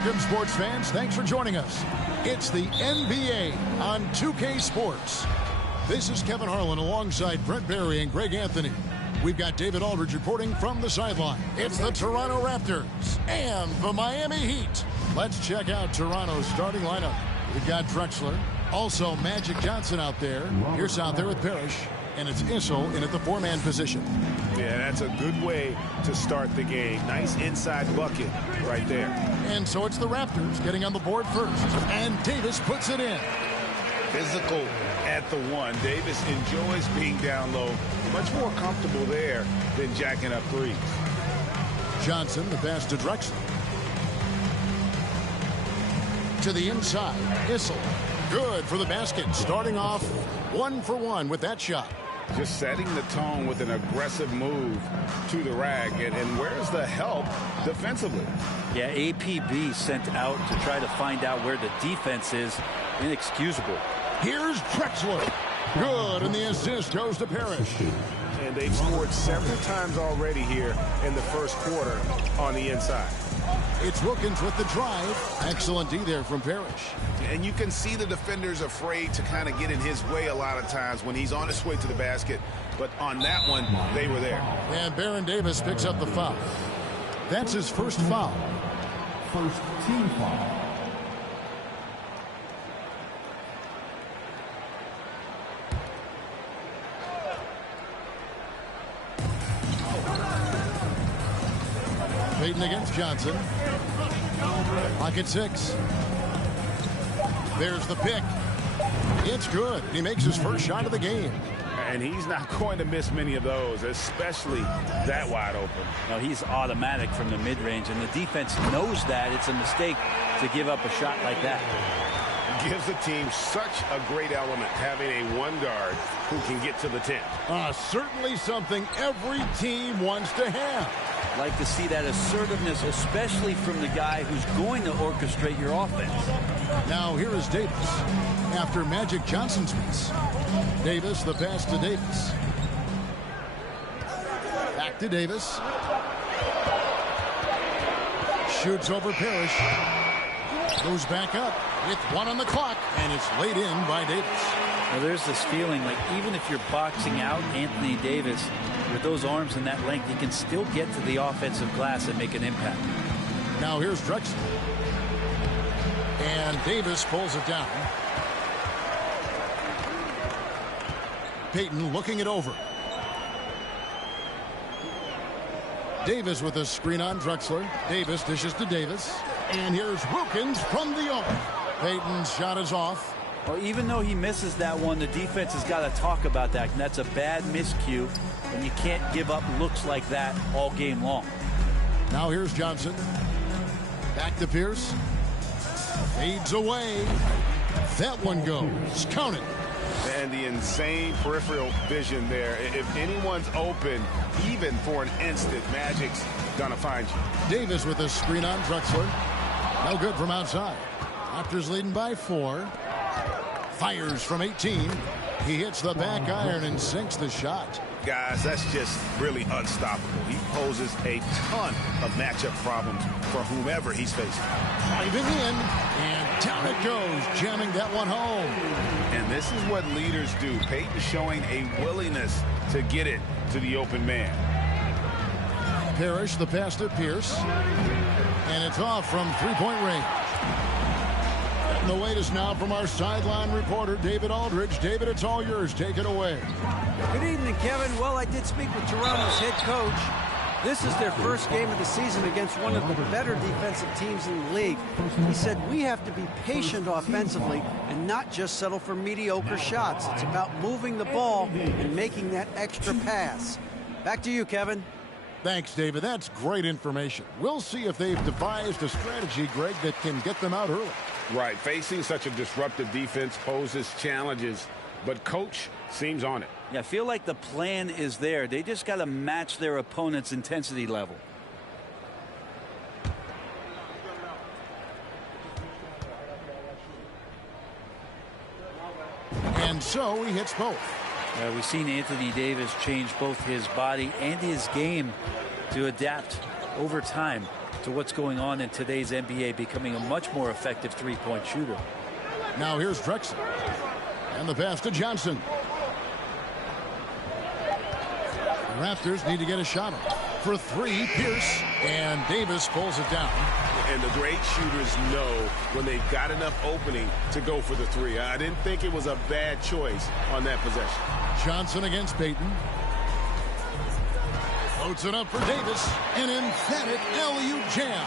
Welcome, sports fans. Thanks for joining us. It's the NBA on 2K Sports. This is Kevin Harlan alongside Brent Barry and Greg Anthony. We've got David Aldridge reporting from the sideline. It's the Toronto Raptors and the Miami Heat. Let's check out Toronto's starting lineup. We've got Drexler, also Magic Johnson out there. Here's out there with Parrish, and it's Issel in at the four-man position. Yeah, that's a good way to start the game. Nice inside bucket right there. And so it's the Raptors getting on the board first, and Davis puts it in. Physical at the one. Davis enjoys being down low. Much more comfortable there than jacking up threes. Johnson, the pass to Drexler. To the inside, Issel. Good for the basket, starting off 1 for 1 with that shot. Just setting the tone with an aggressive move to the rack. And where's the help defensively? Yeah, APB sent out to try to find out where the defense is. Inexcusable. Here's Drexler. Good, and the assist goes to Parrish. And they've scored several times already here in the first quarter on the inside. It's Wilkins with the drive. Excellent D there from Parrish. And you can see the defenders afraid to kind of get in his way a lot of times when he's on his way to the basket. But on that one, they were there. And Baron Davis picks up the foul. That's his first foul. First team foul. Payton against Johnson. Pocket 6. There's the pick. It's good. He makes his first shot of the game. And he's not going to miss many of those, especially that wide open. No, he's automatic from the mid-range, and the defense knows that it's a mistake to give up a shot like that. It gives the team such a great element having a one guard who can get to the 10. Certainly something every team wants to have. Like to see that assertiveness, especially from the guy who's going to orchestrate your offense. Now here is Davis after Magic Johnson's miss. Davis, the pass to Davis. Back to Davis. Shoots over Parrish. Goes back up with 1 on the clock, and it's laid in by Davis. Well, there's this feeling like even if you're boxing out Anthony Davis with those arms and that length, he can still get to the offensive glass and make an impact. Now here's Drexler. And Davis pulls it down. Payton looking it over. Davis with a screen on Drexler. Davis dishes to Davis. And here's Wilkins from the arc. Payton's shot is off. Well, even though he misses that one, the defense has got to talk about that. And that's a bad miscue. And you can't give up looks like that all game long. Now here's Johnson. Back to Pierce. Fades away. That one goes. Count it. And the insane peripheral vision there. If anyone's open, even for an instant, Magic's gonna find you. Davis with a screen on Drexler. No good from outside. Raptors leading by 4. Fires from 18. He hits the back iron and sinks the shot. Guys, that's just really unstoppable. He poses a ton of matchup problems for whomever he's facing. Driving in, and down it goes, jamming that one home. And this is what leaders do. Payton showing a willingness to get it to the open man. Parrish, the pass to Pierce. And it's off from three-point range. And the latest now from our sideline reporter, David Aldridge. David, it's all yours. Take it away. Good evening, Kevin. Well, I did speak with Toronto's head coach. This is their first game of the season against one of the better defensive teams in the league. He said we have to be patient offensively and not just settle for mediocre shots. It's about moving the ball and making that extra pass. Back to you, Kevin. Thanks, David. That's great information. We'll see if they've devised a strategy, Greg, that can get them out early. Right. Facing such a disruptive defense poses challenges, but coach seems on it. Yeah, I feel like the plan is there. They just got to match their opponent's intensity level. And so he hits both. We've seen Anthony Davis change both his body and his game to adapt over time. to what's going on in today's NBA, becoming a much more effective three-point shooter. Now here's Drexler. And the pass to Johnson. The Raptors need to get a shot up. For three, Pierce. And Davis pulls it down. And the great shooters know when they've got enough opening to go for the three. I didn't think it was a bad choice on that possession. Johnson against Payton. Floats it up for Davis. An emphatic alley-oop jam.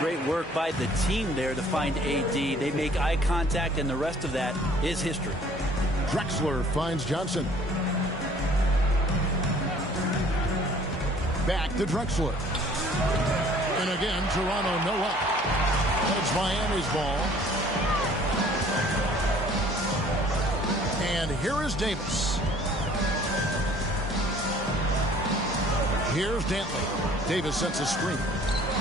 Great work by the team there to find AD. They make eye contact, and the rest of that is history. Drexler finds Johnson. Back to Drexler. And again, Toronto no up. It's Miami's ball. And here is Davis. Here's Dantley. Davis sets a screen.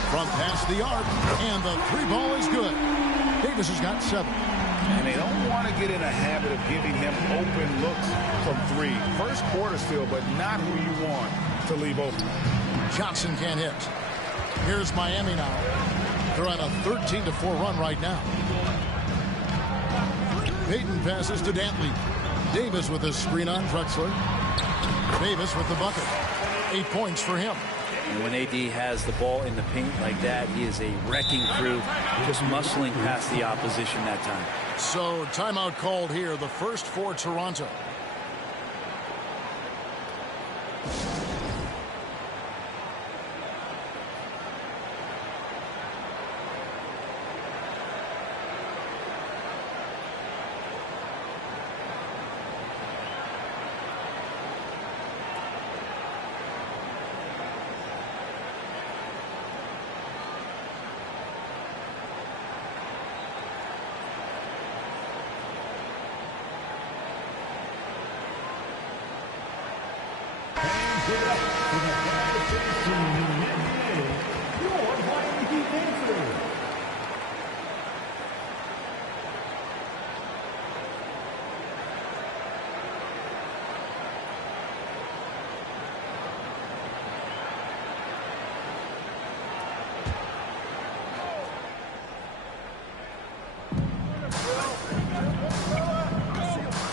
From past the arc. And the three ball is good. Davis has got 7. And they don't want to get in a habit of giving him open looks from three. First quarter still, but not who you want to leave open. Johnson can't hit. Here's Miami now. They're on a 13-4 run right now. Payton passes to Dantley. Davis with a screen on Drexler. Davis with the bucket. 8 points for him. And when AD has the ball in the paint like that, he is a wrecking crew, just muscling past the opposition that time. So timeout called here, the first for Toronto.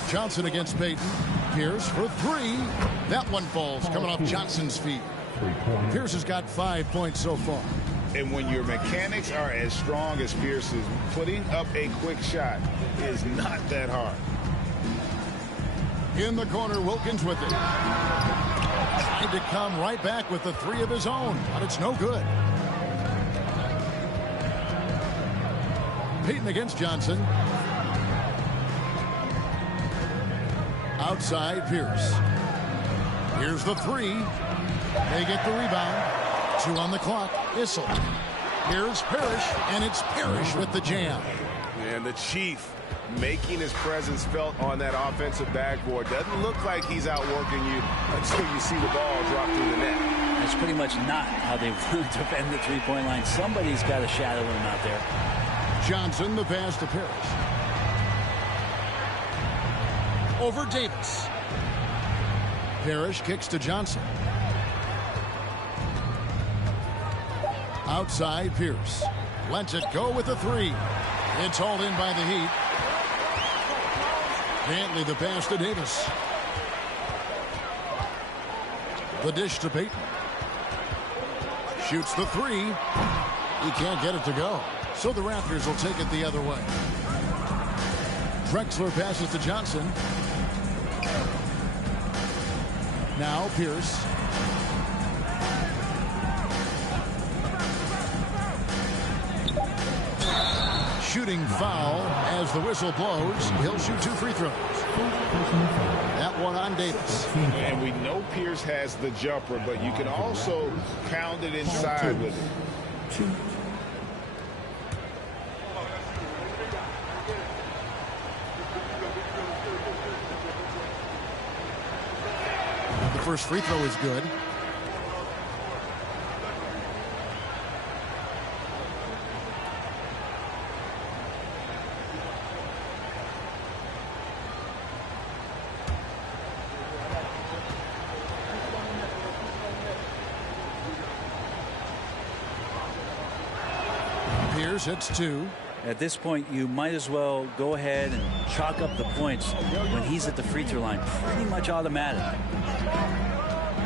Johnson against Payton. Pierce for three. That one falls, coming off Johnson's feet. Pierce has got 5 points so far. And when your mechanics are as strong as Pierce's, putting up a quick shot is not that hard. In the corner, Wilkins with it. Tried to come right back with the three of his own, but it's no good. Payton against Johnson. Outside Pierce. Here's the three. They get the rebound. 2 on the clock. Issel. Here's Parrish, and it's Parrish with the jam. And the Chief making his presence felt on that offensive backboard. Doesn't look like he's outworking you until you see the ball drop through the net. That's pretty much not how they want to defend the three-point line. Somebody's got to shadow him out there. Johnson, the pass to Parrish. Over Davis. Parrish kicks to Johnson. Outside Pierce. Lets it go with a three. It's hauled in by the Heat. Dantley the pass to Davis. The dish to Payton. Shoots the three. He can't get it to go. So the Raptors will take it the other way. Drexler passes to Johnson. Now Pierce. Shooting foul as the whistle blows. He'll shoot 2 free throws. That one on Davis. And we know Pierce has the jumper, but you can also pound it inside with it. The first free throw is good. hits 2. At this point, you might as well go ahead and chalk up the points when he's at the free throw line. Pretty much automatic.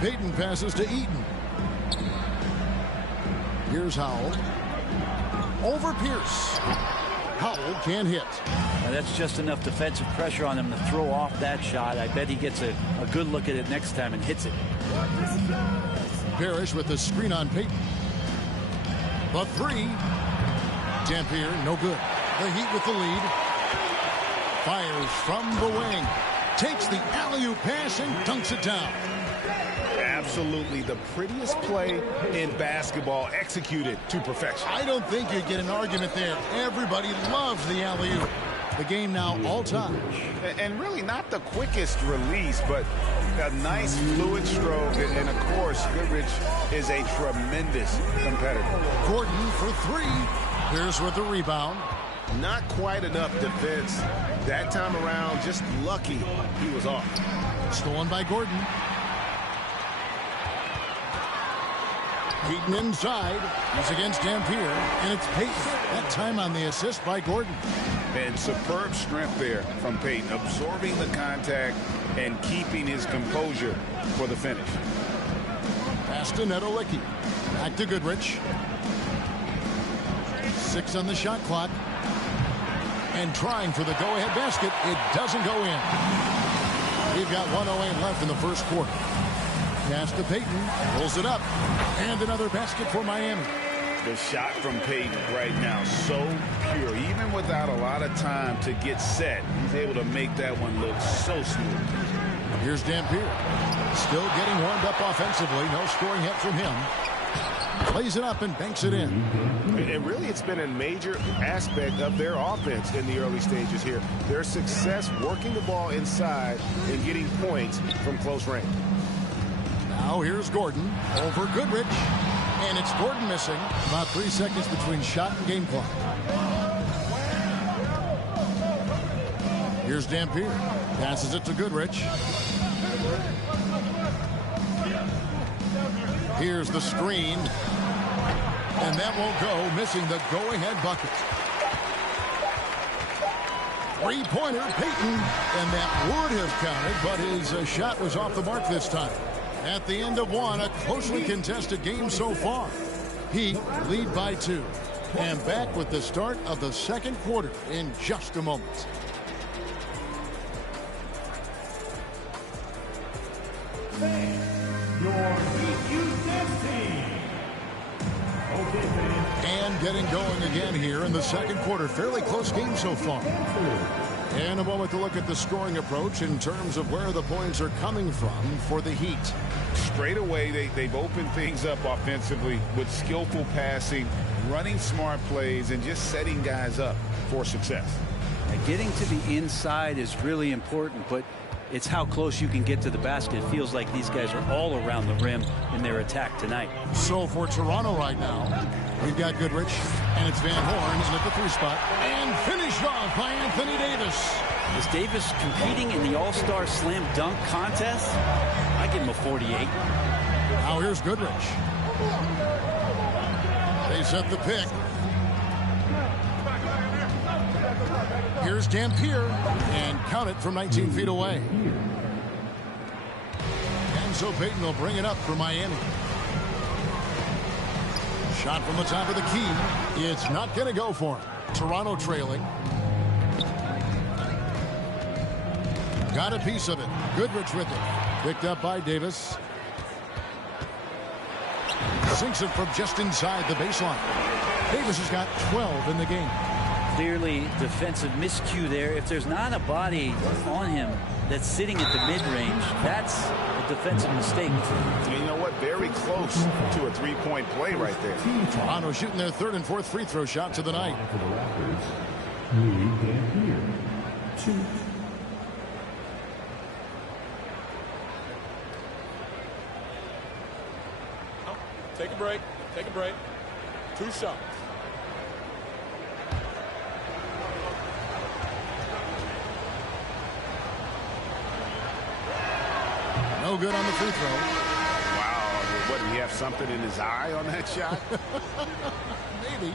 Payton passes to Eaton. Here's Howell. Over Pierce. Howell can't hit. Now that's just enough defensive pressure on him to throw off that shot. I bet he gets a good look at it next time and hits it. Parrish with the screen on Payton. The 3. Dampier, no good. The Heat with the lead. Fires from the wing. Takes the alley-oop pass and dunks it down. Absolutely the prettiest play in basketball, executed to perfection. I don't think you'd get an argument there. Everybody loves the alley-oop. The game now all time. And really not the quickest release, but a nice fluid stroke. And of course, Goodrich is a tremendous competitor. Gordon for 3. Pierce with the rebound. Not quite enough defense that time around. Just lucky he was off. Stolen by Gordon. Payton inside. He's against Dampier. And it's Payton. That time on the assist by Gordon. And superb strength there from Payton, absorbing the contact and keeping his composure for the finish. Pass to Nedolicki. Back to Goodrich. 6 on the shot clock. And trying for the go-ahead basket. It doesn't go in. We've got 1:08 left in the first quarter. Pass to Payton. Pulls it up. And another basket for Miami. The shot from Payton right now, so pure. Even without a lot of time to get set, he's able to make that one look so smooth. Here's Dampier. Still getting warmed up offensively. No scoring hit from him. Plays it up and banks it in. And really, it's been a major aspect of their offense in the early stages here. Their success working the ball inside and getting points from close range. Now here's Gordon over Goodrich. And it's Gordon missing. About 3 seconds between shot and game clock. Here's Dampier. Passes it to Goodrich. Here's the screen. And that won't go, missing the go-ahead bucket. 3-pointer, Payton. And that would have counted, but his shot was off the mark this time. At the end of 1, a closely contested game so far. Heat lead by 2. And back with the start of the second quarter in just a moment. And getting going again here in the second quarter. Fairly close game so far. And a moment to look at the scoring approach in terms of where the points are coming from for the Heat. Straight away, they've opened things up offensively with skillful passing, running smart plays, and just setting guys up for success. And getting to the inside is really important, but it's how close you can get to the basket. It feels like these guys are all around the rim in their attack tonight. So for Toronto right now, we've got Goodrich, and it's Van Horn in at the 3 spot, and finished off by Anthony Davis. Is Davis competing in the All-Star Slam Dunk contest? I give him a 48. Now here's Goodrich. They set the pick. Here's Dampier, and count it from 19 feet away. And so Payton will bring it up for Miami. Shot from the top of the key. It's not going to go for him. Toronto trailing. Got a piece of it. Goodrich with it. Picked up by Davis. Sinks it from just inside the baseline. Davis has got 12 in the game. Clearly defensive miscue there. If there's not a body on him that's sitting at the mid-range, that's a defensive mistake. You know what? Very close to a 3-point play right there. Toronto shooting their 3rd and 4th free throw shots of the night. For the Raptors, Dampier, 2. Take a break. Take a break. 2 shots. No good on the free throw. Wow. What, did he have something in his eye on that shot? Maybe.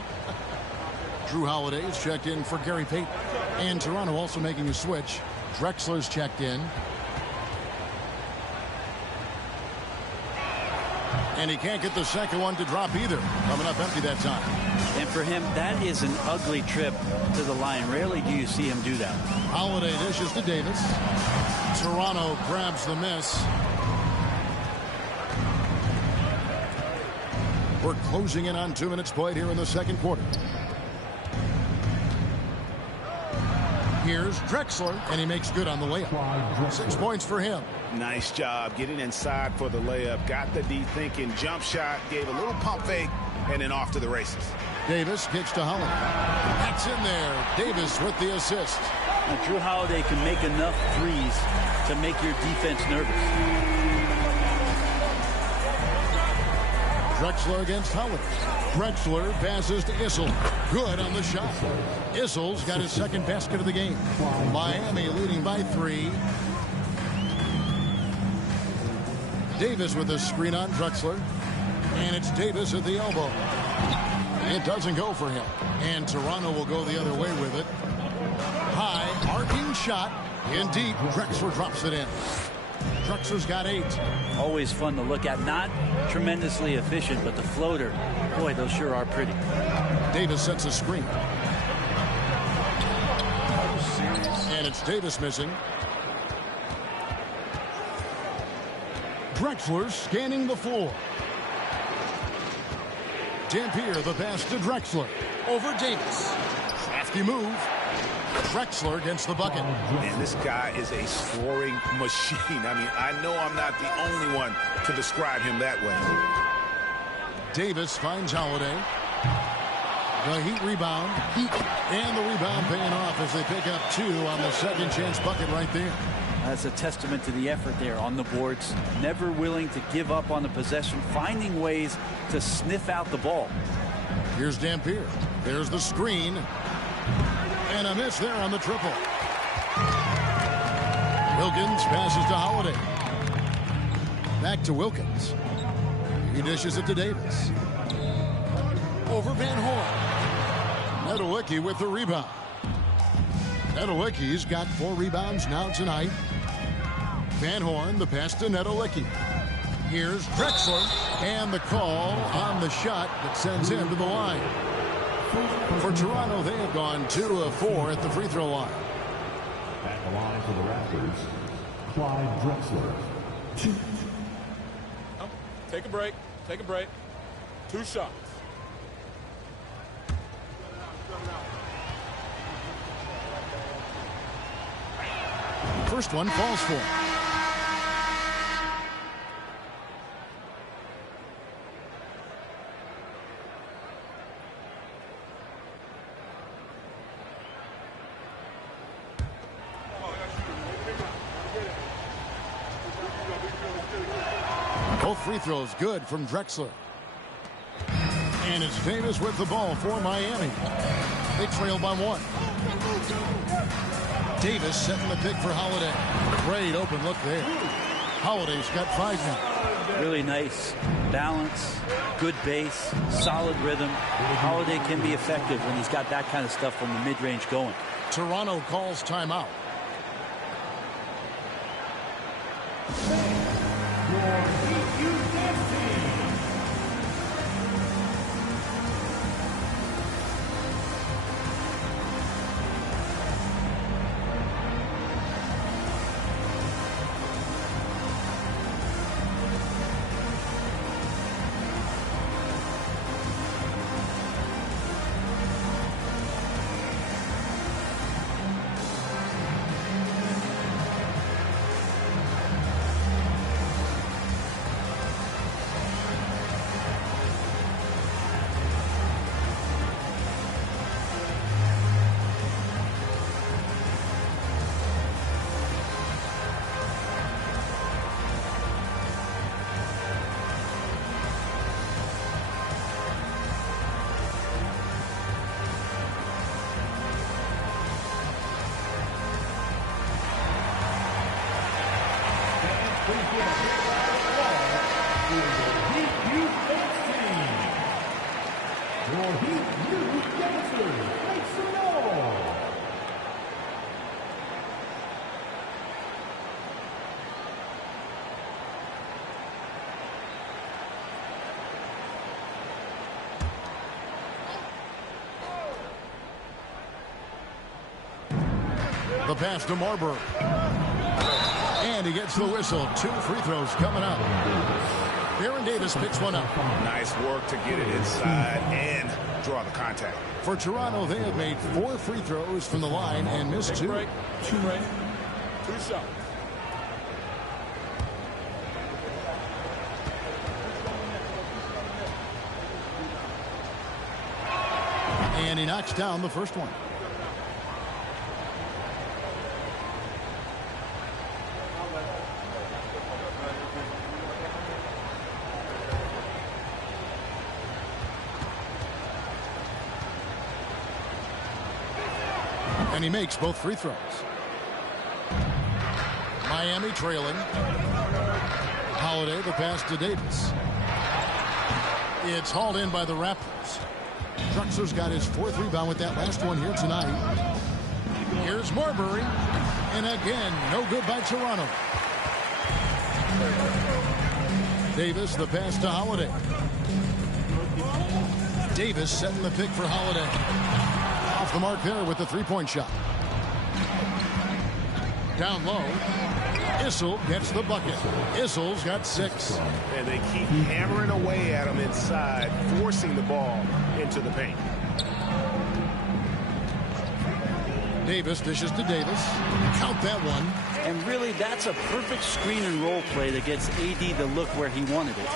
Drew Holiday is checked in for Gary Payton. And Toronto also making a switch. Drexler's checked in. And he can't get the second one to drop either. Coming up empty that time. And for him, that is an ugly trip to the line. Rarely do you see him do that. Holiday dishes to Davis. Toronto grabs the miss. We're closing in on 2 minutes played here in the second quarter. Here's Drexler, and he makes good on the layup. 6 points for him. Nice job getting inside for the layup. Got the D thinking. Jump shot. Gave a little pump fake. And then off to the races. Davis kicks to Holiday. That's in there. Davis with the assist. Now, Drew Holiday can make enough threes to make your defense nervous. Drexler against Holiday. Drexler passes to Issel. Good on the shot. Issel's got his second basket of the game. Miami leading by 3. Davis with a screen on Drexler. And it's Davis at the elbow. It doesn't go for him. And Toronto will go the other way with it. High, arcing shot. In deep, Drexler drops it in. Drexler's got 8. Always fun to look at. Not tremendously efficient, but the floater, boy, those sure are pretty. Davis sets a screen. And it's Davis missing. Drexler scanning the floor. Dampier the pass to Drexler. Over Davis. Crafty move. Drexler gets the bucket. Man, this guy is a scoring machine. I mean, I know I'm not the only one to describe him that way. Davis finds Holiday. The Heat rebound. And the rebound paying off as they pick up 2 on the second chance bucket right there. That's a testament to the effort there on the boards. Never willing to give up on the possession, finding ways to sniff out the ball. Here's Dampier. There's the screen. And a miss there on the triple. Wilkins passes to Holiday. Back to Wilkins. He dishes it to Davis. Over Van Horn. Nedolicki with the rebound. Nedolicki's got 4 rebounds now tonight. Van Horn, the pass to Nedolicki. Here's Drexler, and the call on the shot that sends him to the line. For Toronto, they have gone 2 of 4 at the free throw line. At the line for the Raptors, Clyde Drexler. 2. Take a break. Take a break. 2 shots. First one falls for him. Both free throws good from Drexler. And it's Davis with the ball for Miami. They trail by 1. Davis setting the pick for Holiday. Great open look there. Holiday's got 5 now. Really nice balance, good base, solid rhythm. Holiday can be effective when he's got that kind of stuff from the mid-range going. Toronto calls timeout. Your Heat Youth Dancers. The pass to Marbury. And he gets the whistle. 2 free throws coming up. Baron Davis picks one up. Nice work to get it inside and draw the contact. For Toronto, they have made 4 free throws from the line and missed 2. Break. 2 shots. And he knocks down the first one. And he makes both free throws. Miami trailing. Holiday, the pass to Davis. It's hauled in by the Raptors. Drexler's got his 4th rebound with that last one here tonight. Here's Marbury. And again, no good by Toronto. Davis, the pass to Holiday. Davis setting the pick for Holiday. Off the mark there with the 3-point shot. Down low. Issel gets the bucket. Issel's got 6. And they keep hammering away at him inside, forcing the ball into the paint. Davis dishes to Davis. Count that one. And really, that's a perfect screen and roll play that gets AD to look where he wanted it.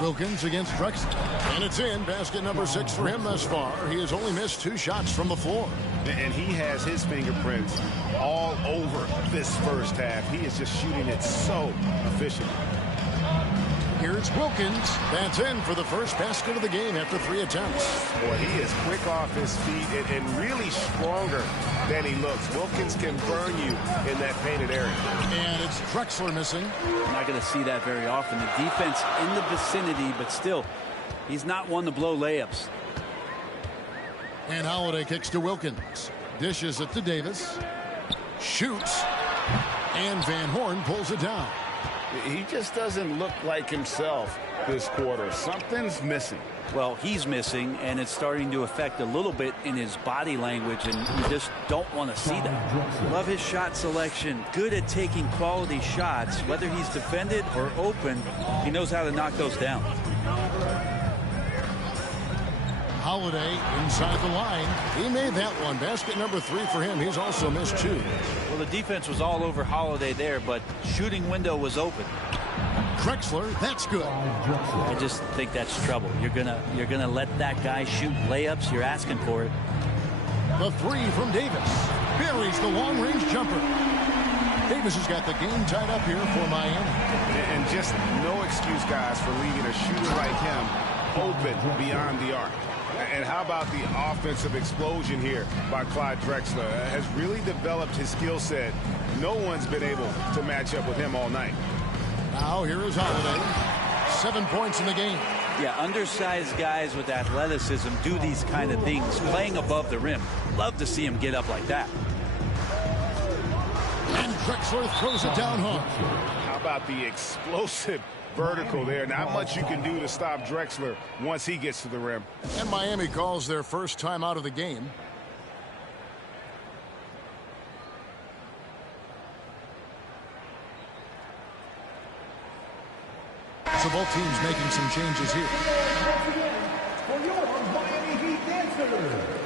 Wilkins against Drexler. And it's in. Basket number 6 for him thus far. He has only missed 2 shots from the floor. And he has his fingerprints all over this first half. He is just shooting it so efficient. Here's Wilkins. That's in for the first basket of the game after 3 attempts. Boy, he is quick off his feet and really stronger than he looks. Wilkins can burn you in that painted area. And it's Drexler missing. I'm not going to see that very often. The defense in the vicinity, but still, he's not one to blow layups. And Holiday kicks to Wilkins. Dishes it to Davis. Shoots. And Van Horn pulls it down. He just doesn't look like himself this quarter. Something's missing. Well, he's missing, and it's starting to affect a little bit in his body language, and you just don't want to see that. Love his shot selection. Good at taking quality shots. Whether he's defended or open, he knows how to knock those down. Holiday inside the line. He made that one. Basket number 3 for him. He's also missed 2. Well, the defense was all over Holiday there, but shooting window was open. Drexler, that's good. I just think that's trouble. You're gonna let that guy shoot layups. You're asking for it. The 3 from Davis. Buries the long-range jumper. Davis has got the game tied up here for Miami. And just no excuse, guys, for leaving a shooter like him open beyond the arc. And how about the offensive explosion here by Clyde Drexler? Has really developed his skill set. No one's been able to match up with him all night. Now here is Holiday. 7 points in the game. Yeah, undersized guys with athleticism do these kind of things, playing above the rim. Love to see him get up like that. And Drexler throws it down hard. How about the explosive vertical there? Not much you can do to stop Drexler once he gets to the rim. And Miami calls their first time out of the game. So both teams making some changes here. For your Miami Heat dancers.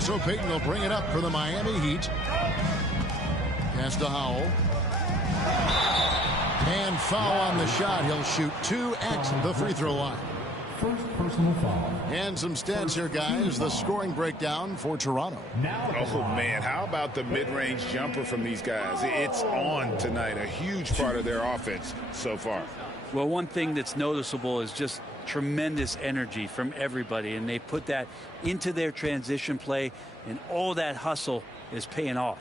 So Payton will bring it up for the Miami Heat. Pass to Howell. And foul on the shot. He'll shoot 2 at the free throw line. First personal foul. And some stats here, guys. The scoring breakdown for Toronto. Oh, man. How about the mid-range jumper from these guys? It's on tonight. A huge part of their offense so far. Well, one thing that's noticeable is just tremendous energy from everybody, and they put that into their transition play, and all that hustle is paying off.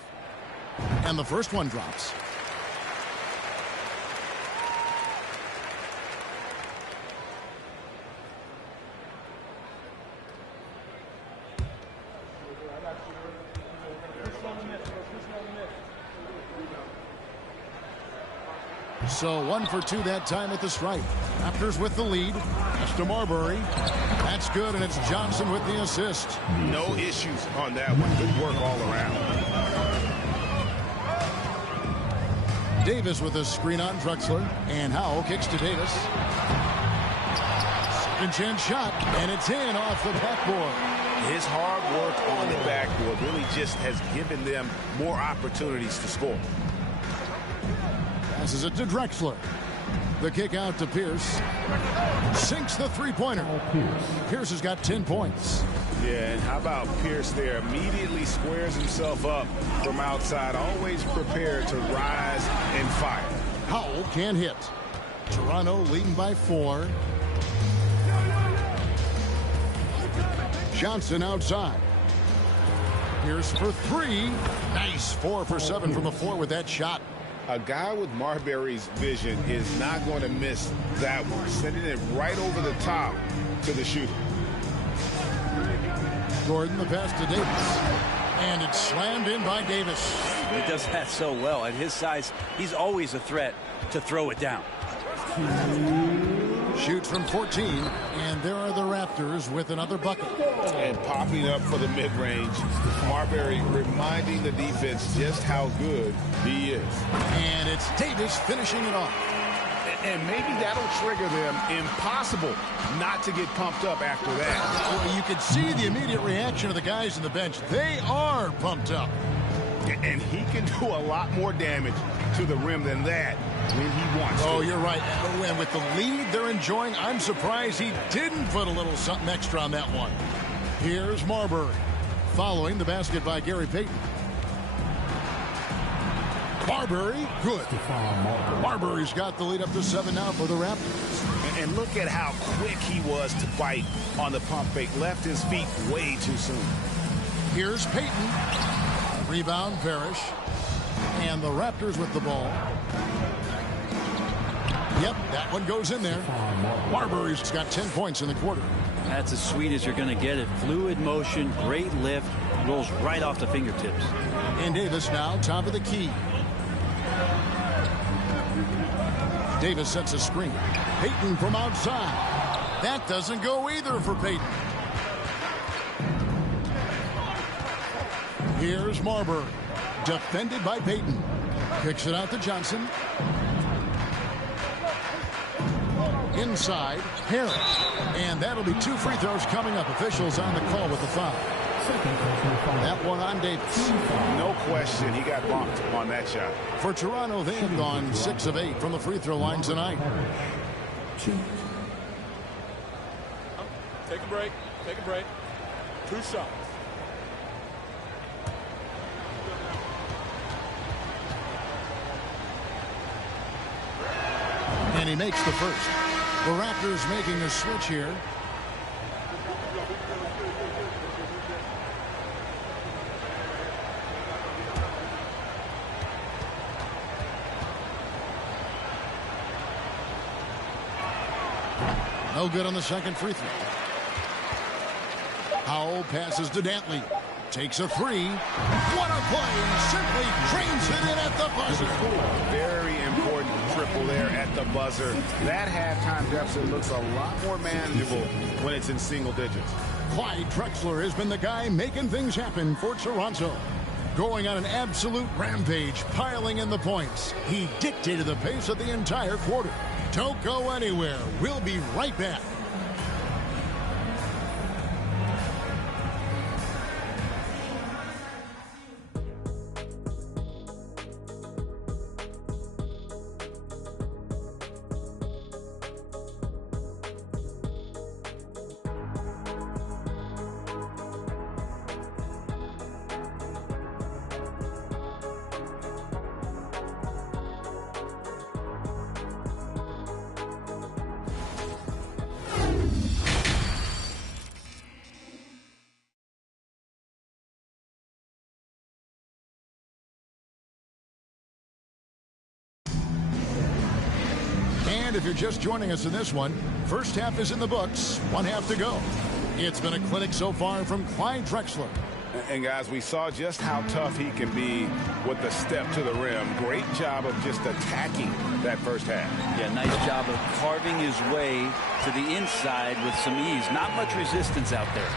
And the first one drops. So 1 for 2 that time at the stripe. Raptors with the lead. Pass to Marbury. That's good, and it's Johnson with the assist. No issues on that one. Good work all around. Davis with a screen on Drexler. And Howell kicks to Davis. Second chance shot, and it's in off the backboard. His hard work on the backboard really just has given them more opportunities to score. Passes it to Drexler. The kick out to Pierce. Sinks the three-pointer. Pierce has got 10 points. Yeah, and how about Pierce there? Immediately squares himself up from outside. Always prepared to rise and fire. Howell can't hit. Toronto leading by 4. Johnson outside. Pierce for 3. Nice. 4 for 7 from the floor with that shot. A guy with Marbury's vision is not going to miss that one. Sending it right over the top to the shooter. Gordon the pass to Davis. And it's slammed in by Davis. He does that so well. At his size, he's always a threat to throw it down. Shoots from 14, and there are the Raptors with another bucket. And popping up for the mid-range. Marbury reminding the defense just how good he is. And it's Davis finishing it off. And maybe that'll trigger them. Impossible not to get pumped up after that. Well, you can see the immediate reaction of the guys on the bench. They are pumped up. And he can do a lot more damage to the rim than that when he wants to. Oh, you're right. And with the lead they're enjoying, I'm surprised he didn't put a little something extra on that one. Here's Marbury. Following the basket by Gary Payton. Marbury, good. Marbury's got the lead up to 7 now for the Raptors. And look at how quick he was to bite on the pump fake. Left his feet way too soon. Here's Payton. Rebound, Parrish. And the Raptors with the ball. Yep, that one goes in there. Marbury's got 10 points in the quarter. That's as sweet as you're going to get it. Fluid motion, great lift, rolls right off the fingertips. And Davis now top of the key. Davis sets a screen. Payton from outside. That doesn't go either for Payton. Here's Marbury. Defended by Payton. Kicks it out to Johnson. Inside, Harris. And that'll be 2 free throws coming up. Officials on the call with the foul. That one on Davis. No question, he got bumped on that shot. For Toronto, they have gone 6 of 8 from the free throw line tonight. Take a break. Take a break. 2 shots. And he makes the first. The Raptors making a switch here. No good on the second free throw. Howell passes to Dantley. Takes a 3. What a play! Simply drains it in at the buzzer. Very important triple there at the buzzer. That halftime deficit looks a lot more manageable when it's in single digits. Clyde Drexler has been the guy making things happen for Toronto. Going on an absolute rampage, piling in the points. He dictated the pace of the entire quarter. Don't go anywhere. We'll be right back. if you're just joining us in this one, first half is in the books, 1 half to go. It's been a clinic so far from Clyde Drexler. And guys, we saw just how tough he can be with the step to the rim. Great job of just attacking that first half. Yeah, nice job of carving his way to the inside with some ease. Not much resistance out there.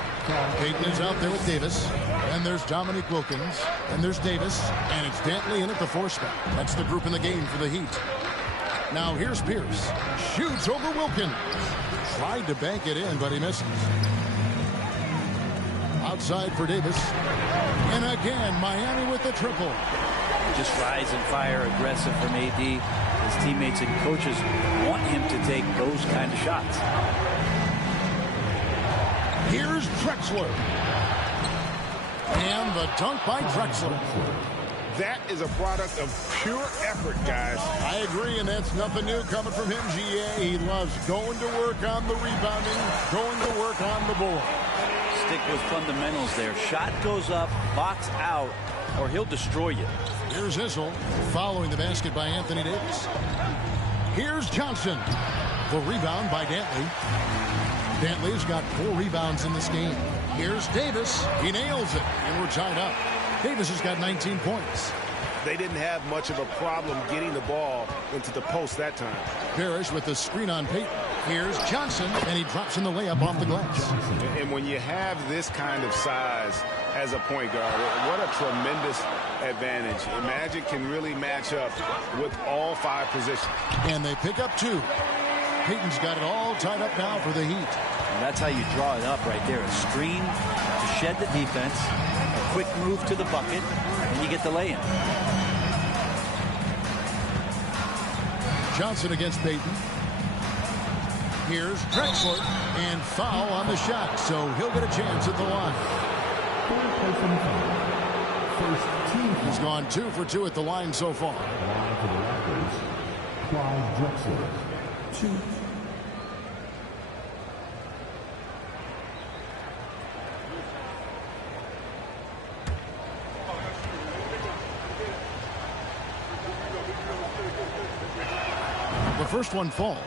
Payton is out there with Davis. And there's Dominique Wilkins. And there's Davis. And it's Dantley in at the 4 spot. That's the group in the game for the Heat. Now here's Pierce. Shoots over Wilkins. Tried to bank it in, but he misses. Outside for Davis. And again, Miami with the triple. Just rise and fire, aggressive from AD. His teammates and coaches want him to take those kind of shots. Here's Drexler. And the dunk by Drexler. That is a product of pure effort, guys. I agree, and that's nothing new coming from him, GA. He loves going to work on the rebounding, going to work on the board. Stick with fundamentals there. Shot goes up, box out, or he'll destroy you. Here's Issel following the basket by Anthony Davis. Here's Johnson. The rebound by Dantley. Dantley's got 4 rebounds in this game. Here's Davis. He nails it, and we're tied up. Davis has got 19 points. They didn't have much of a problem getting the ball into the post that time. Parrish with the screen on Payton. Here's Johnson, and he drops in the layup off the glass. And when you have this kind of size as a point guard, what a tremendous advantage. And Magic can really match up with all 5 positions. And they pick up 2. Payton's got it all tied up now for the Heat. And that's how you draw it up right there. A screen to shed the defense, a quick move to the bucket, and you get the lay-in. Johnson against Payton. Here's Drexler, and foul on the shot, so he'll get a chance at the line. He's gone 2 for 2 at the line so far. Line for the Raptors, Clyde Drexler, 2. The first one falls.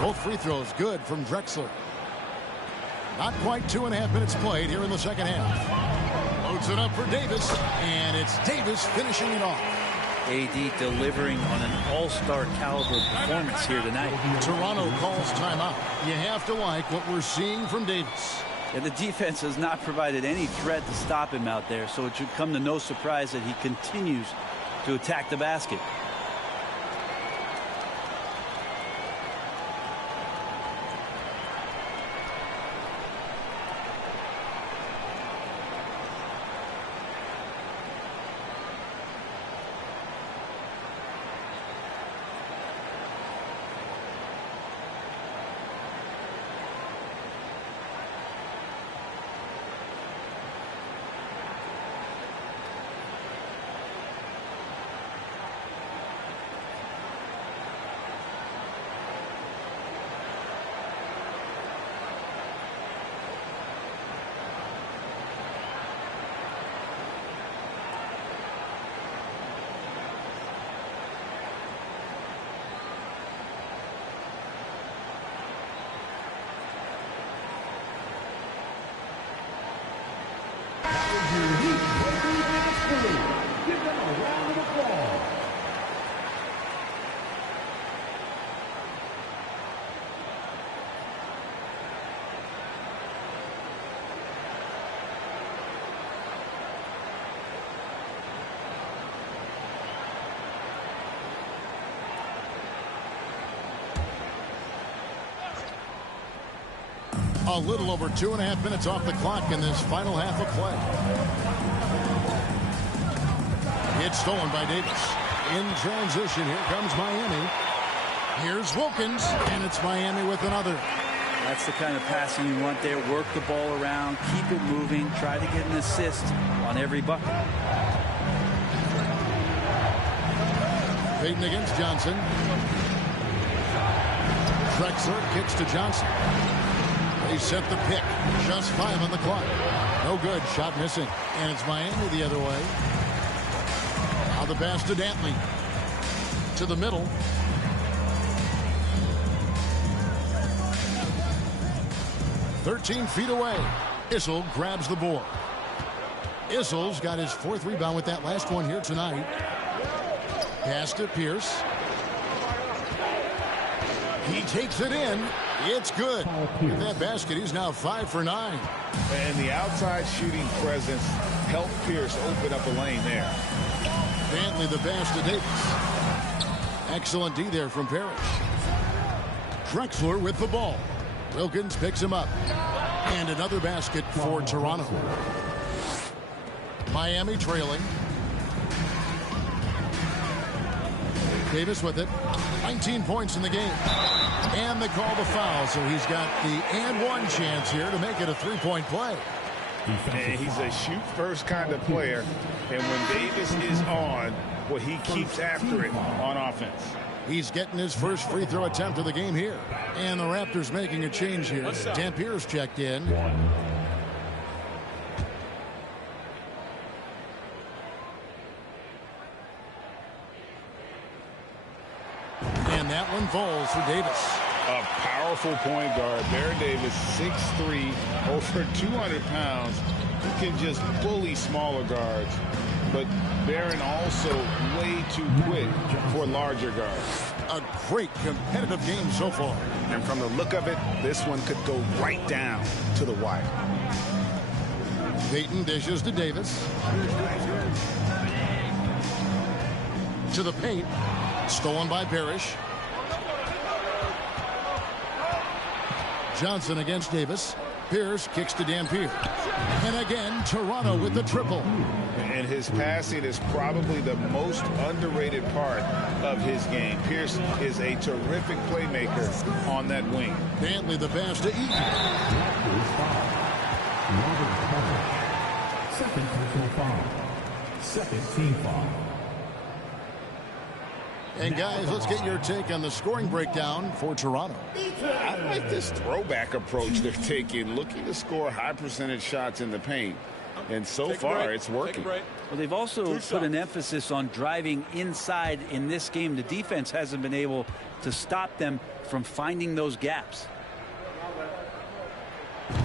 Both free throws good from Drexler. Not quite 2.5 minutes played here in the second half. Loads it up for Davis, and it's Davis finishing it off. AD delivering on an all-star caliber performance here tonight. Toronto calls timeout. You have to like what we're seeing from Davis. Yeah, the defense has not provided any threat to stop him out there, so it should come to no surprise that he continues to attack the basket. A little over 2.5 minutes off the clock in this final half of play. It's stolen by Davis. In transition, here comes Miami. Here's Wilkins, and it's Miami with another. That's the kind of passing you want there. Work the ball around, keep it moving, try to get an assist on every bucket. Payton against Johnson. Drexler kicks to Johnson. They set the pick. Just 5 on the clock. No good. Shot missing. And it's Miami the other way. Now the pass to Dantley. To the middle. "13 feet away." Issel grabs the board. Issel's got his 4th rebound with that last one here tonight. Pass to Pierce. He takes it in. It's good. With that basket, he's now 5 for 9. And the outside shooting presence helped Pierce open up a lane there. Dantley the pass to Davis. Excellent D there from Parrish. Drexler with the ball. Wilkins picks him up. And another basket for Toronto. Miami trailing. Davis with it. 19 points in the game. And they call the foul, so he's got the and one chance here to make it a 3-point play. And he's a shoot-first kind of player. And when Davis is on, well, he keeps after it on offense. He's getting his first free throw attempt of the game here. And the Raptors making a change here. Dampier's checked in. And that one falls for Davis. A powerful point guard. Baron Davis, 6'3", over 200 pounds. He can just bully smaller guards. But Baron also way too quick for larger guards. A great competitive game so far. And from the look of it, this one could go right down to the wire. Payton dishes to Davis. To the paint. Stolen by Parrish. Johnson against Davis. Pierce kicks to Dampier. And again, Toronto with the triple. And his passing is probably the most underrated part of his game. Pierce is a terrific playmaker on that wing. Dantley the pass to Eaton. Second personal foul. Second team foul. And guys, let's get your take on the scoring breakdown for Toronto. I like this throwback approach they're taking, looking to score high percentage shots in the paint. And so far, it's working. Well, they've also put an emphasis on driving inside in this game. The defense hasn't been able to stop them from finding those gaps.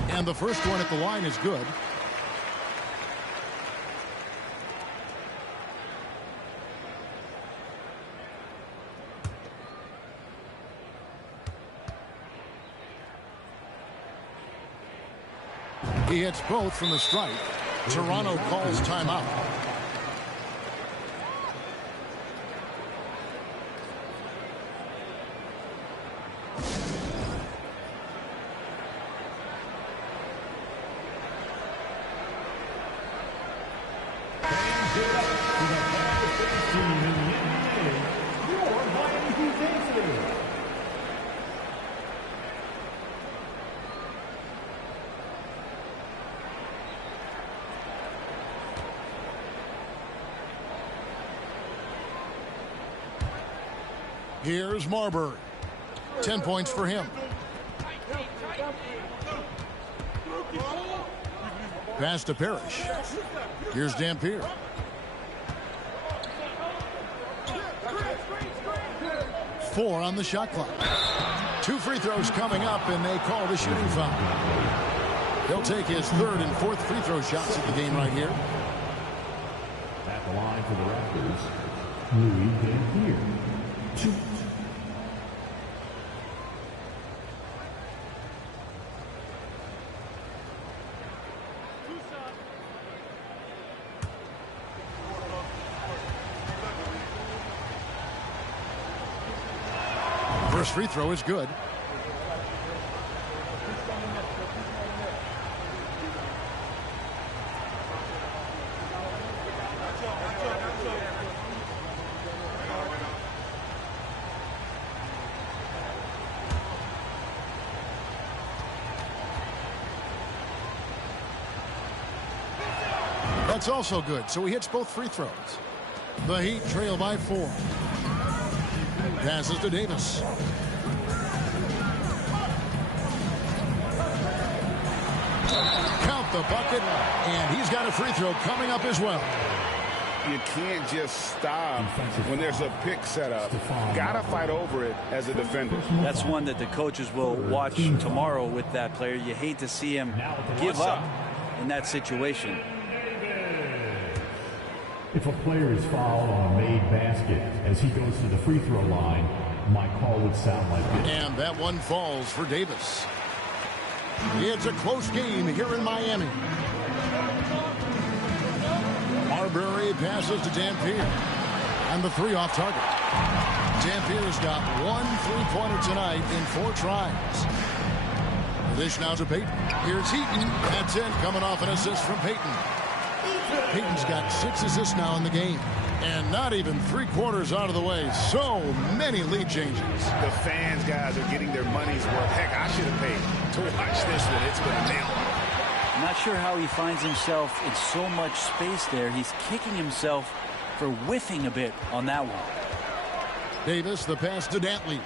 And the first one at the line is good. He hits both from the strike. Toronto calls timeout. Here's Marbury. 10 points for him. Pass to Parrish. Here's Dampier. Four on the shot clock. 2 free throws coming up, and they call the shooting foul. He'll take his 3rd and 4th free throw shots of the game right here. At the line for the Raptors, Louis Dampier. 2. First free throw is good. That's also good, so he hits both free throws. The Heat trail by 4. Passes to Davis. Count the bucket, and he's got a free throw coming up as well. You can't just stop when there's a pick set up. Got to fight over it as a defender. That's one that the coaches will watch tomorrow with that player. You hate to see him give up in that situation. If a player is fouled on a made basket as he goes to the free throw line, my call would sound like this. And that one falls for Davis. It's a close game here in Miami. Marbury passes to Dampier. And the three off target. Dampier's got one three-pointer tonight in 4 tries. The dish now to Payton. Here's Heaton. That's it, coming off an assist from Payton. Payton's got 6 assists now in the game. And not even 3/4 out of the way. So many lead changes. The fans, guys, are getting their money's worth. Heck, I should have paid to watch this one. It's been a nail. I'm not sure how he finds himself in so much space there. He's kicking himself for whiffing a bit on that one. Davis, the pass to Dantley.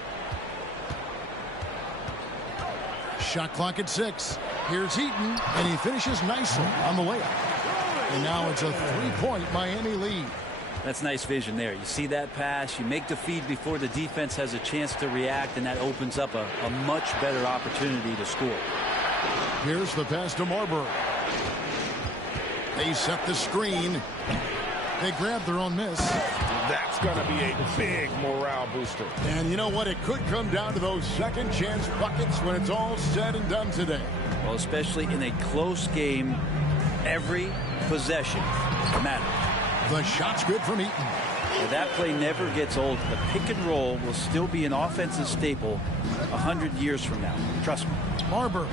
Shot clock at 6. Here's Heaton, and he finishes nicely on the layup. And now it's a 3-point Miami lead. That's nice vision there. You see that pass, you make the feed before the defense has a chance to react, and that opens up a much better opportunity to score. Here's the pass to Marbury. They set the screen. They grab their own miss. That's going to be a big morale booster. And you know what? It could come down to those second chance buckets when it's all said and done today. Well, especially in a close game, every possession matters. The shot's good from Eaton. Well, that play never gets old. The pick and roll will still be an offensive staple 100 years from now. Trust me. Marbury.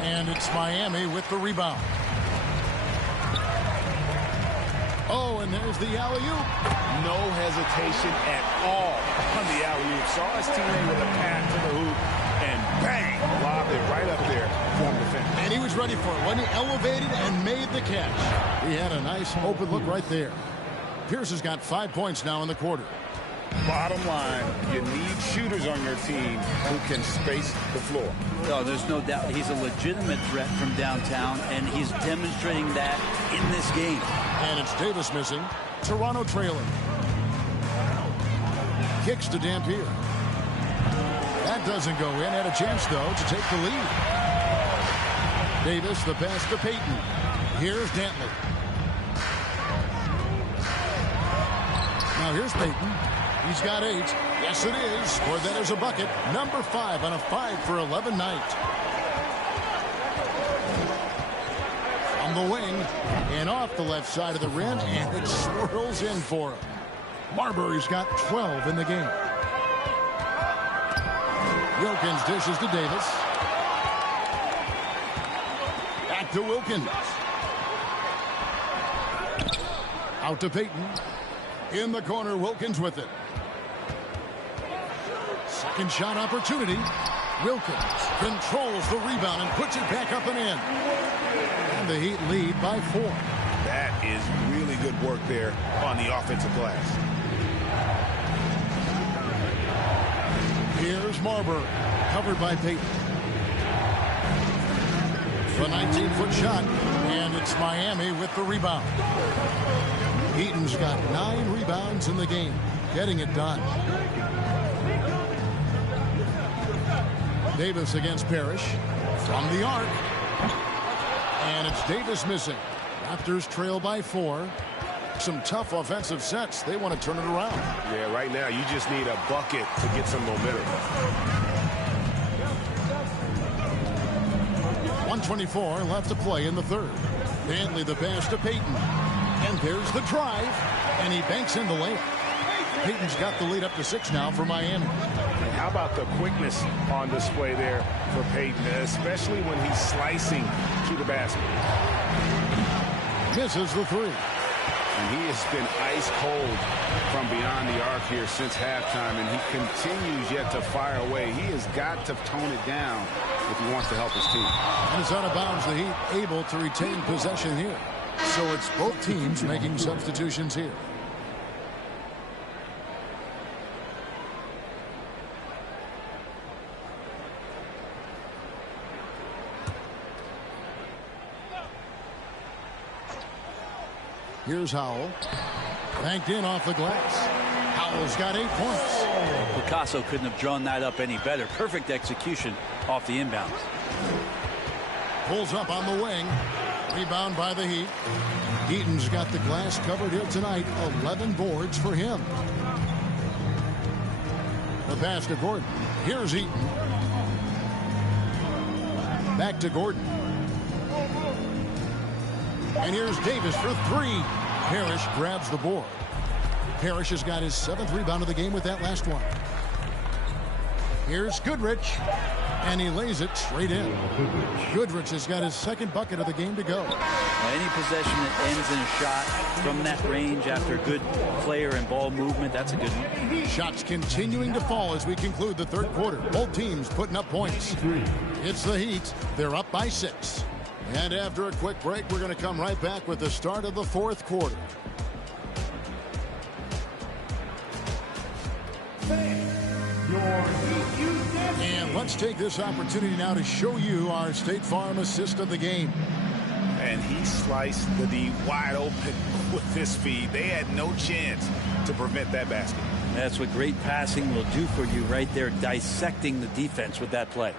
And it's Miami with the rebound. Oh, and there's the alley-oop. No hesitation at all on the alley-oop. Saw his teammate with a pass to the hoop, and bang, lobbed it right up there for the defense. And he was ready for it when he elevated and made the catch. He had a nice open look right there. Pierce has got 5 points now in the quarter. Bottom line, you need shooters on your team who can space the floor. Oh, there's no doubt he's a legitimate threat from downtown, and he's demonstrating that in this game. And it's Davis missing. Toronto trailing. Kicks to Dampier. That doesn't go in. Had a chance, though, to take the lead. Davis, the pass to Payton. Here's Dantley. Now here's Payton. He's got 8. Yes, it is. Or that is a bucket. Number 5 on a 5 for 11 night. On the wing and off the left side of the rim, and it swirls in for him. Marbury's got 12 in the game. Wilkins dishes to Davis. Back to Wilkins. Out to Payton. In the corner, Wilkins with it. Second shot opportunity. Wilkins controls the rebound and puts it back up and in. And the Heat lead by 4. That is really good work there on the offensive glass. Here's Marbury, covered by Payton. The 19-foot shot, and it's Miami with the rebound. Heaton's got 9 rebounds in the game, getting it done. Davis against Parrish from the arc. And it's Davis missing. Raptors trail by 4. Some tough offensive sets. They want to turn it around. Yeah, right now you just need a bucket to get some momentum. 1:24 left to play in the third. Dantley the pass to Payton. And there's the drive. And he banks in the layup. Payton's got the lead up to 6 now for Miami. And how about the quickness on display there for Payton, especially when he's slicing to the basket. Misses the 3. And he has been ice cold from beyond the arc here since halftime, and he continues yet to fire away. He has got to tone it down if he wants to help his team. And it's out of bounds. The Heat able to retain possession here. So it's both teams making substitutions here. Here's Howell. Banked in off the glass. Howell's got 8 points. Picasso couldn't have drawn that up any better. Perfect execution off the inbounds. Pulls up on the wing. Rebound by the Heat. Eaton's got the glass covered here tonight. 11 boards for him. The pass to Gordon. Here's Eaton. Back to Gordon. And here's Davis for 3. Parrish grabs the board. Parrish has got his 7th rebound of the game with that last one. Here's Goodrich. And he lays it straight in. Goodrich has got his 2nd bucket of the game to go. Any possession that ends in a shot from that range after good player and ball movement, that's a good one. Shots continuing to fall as we conclude the 3rd quarter. Both teams putting up points. It's the Heat. They're up by 6. And after a quick break, we're going to come right back with the start of the 4th quarter. And let's take this opportunity now to show you our State Farm assist of the game. And he sliced the D wide open with this feed. They had no chance to prevent that basket. That's what great passing will do for you right there, dissecting the defense with that play.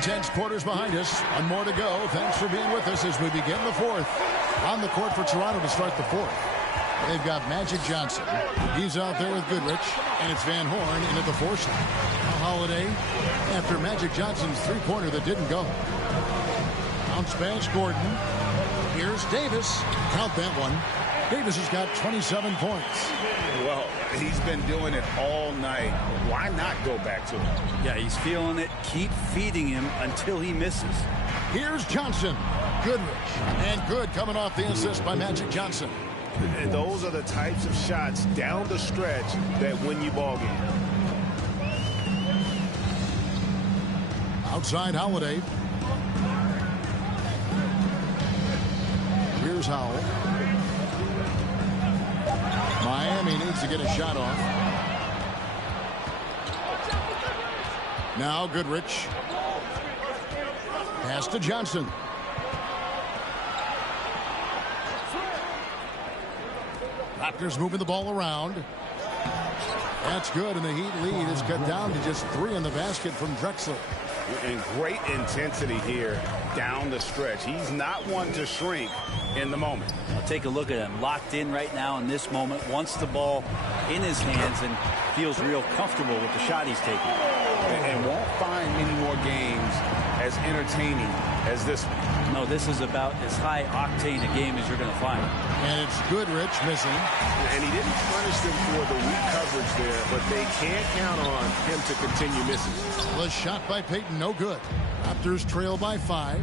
3/10 quarters behind us. One more to go. Thanks for being with us as we begin the 4th. On the court for Toronto to start the 4th. They've got Magic Johnson. He's out there with Goodrich. And it's Van Horn in at the 4 slot. Holiday after Magic Johnson's 3-pointer that didn't go. Bounce pass Gordon. Here's Davis. Count that one. Davis has got 27 points. Well, he's been doing it all night. Why not go back to him? Yeah, he's feeling it. Keep feeding him until he misses. Here's Johnson. Goodrich. And good coming off the assist by Magic Johnson. And those are the types of shots down the stretch that win you ball games. Outside Holiday. Here's Howell. Miami needs to get a shot off. Now Goodrich. Pass to Johnson. Raptors moving the ball around. That's good, and the Heat lead is cut down to just 3 in the basket from Drexler. And great intensity here down the stretch. He's not one to shrink in the moment. I'll take a look at him. Locked in right now in this moment. Wants the ball in his hands and feels real comfortable with the shot he's taking. And won't find many more games as entertaining as this one. No, this is about as high octane a game as you're going to find. And it's Goodrich missing. And he didn't punish them for the weak coverage there, but they can't count on him to continue missing. The shot by Payton, no good. Raptors trail by 5.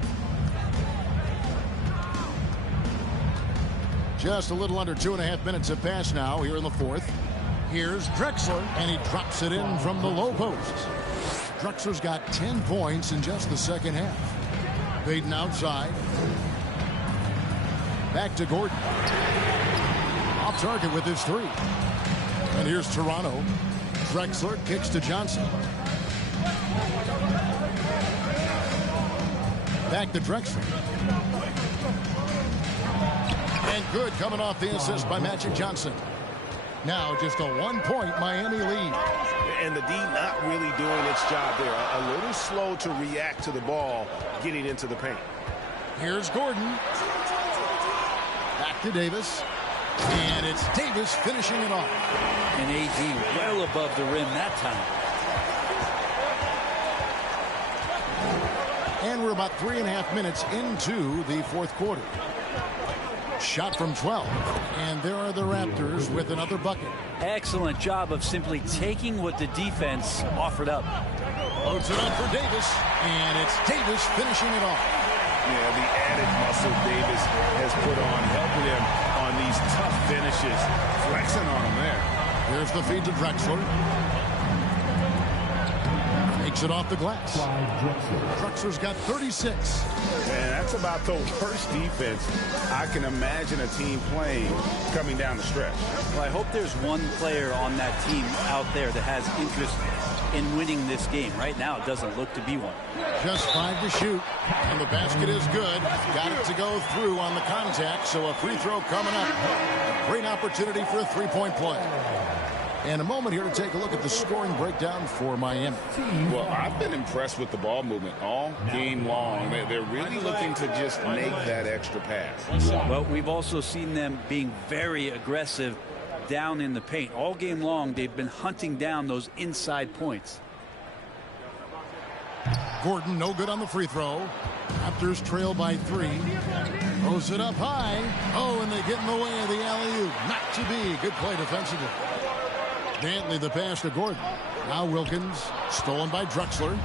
Just a little under 2.5 minutes have passed now here in the 4th. Here's Drexler, and he drops it in from the low post. Drexler's got 10 points in just the 2nd half. Payton outside. Back to Gordon. Off target with his 3. And here's Toronto. Drexler kicks to Johnson. Back to Drexler. And good coming off the assist by Magic Johnson. Now just a 1-point Miami lead. And the D not really doing its job there. A little slow to react to the ball getting into the paint. Here's Gordon. Back to Davis. And it's Davis finishing it off. And AD well above the rim that time. And we're about 3.5 minutes into the 4th quarter. Shot from 12. And there are the Raptors with another bucket. Excellent job of simply taking what the defense offered up. Loads it up for Davis. And it's Davis finishing it off. Yeah, the added muscle Davis has put on, helping him on these tough finishes. Flexing on him there. Here's the feed to Drexler. Takes it off the glass. Drexler's got 36. Man, that's about the worst defense I can imagine a team playing coming down the stretch. Well, I hope there's one player on that team out there that has interest in winning this game. Right now, it doesn't look to be one. Just 5 to shoot, and the basket is good. Got it to go through on the contact, so a free throw coming up. A great opportunity for a three-point play. And a moment here to take a look at the scoring breakdown for Miami. Well, I've been impressed with the ball movement all game long. They're really looking to just make that extra pass. Well, we've also seen them being very aggressive down in the paint. All game long, they've been hunting down those inside points. Gordon, no good on the free throw. Raptors trail by 3. Throws it up high. Oh, and they get in the way of the alley-oop. Not to be. Good play defensively. Dantley the pass to Gordon. Now Wilkins, stolen by Drexler.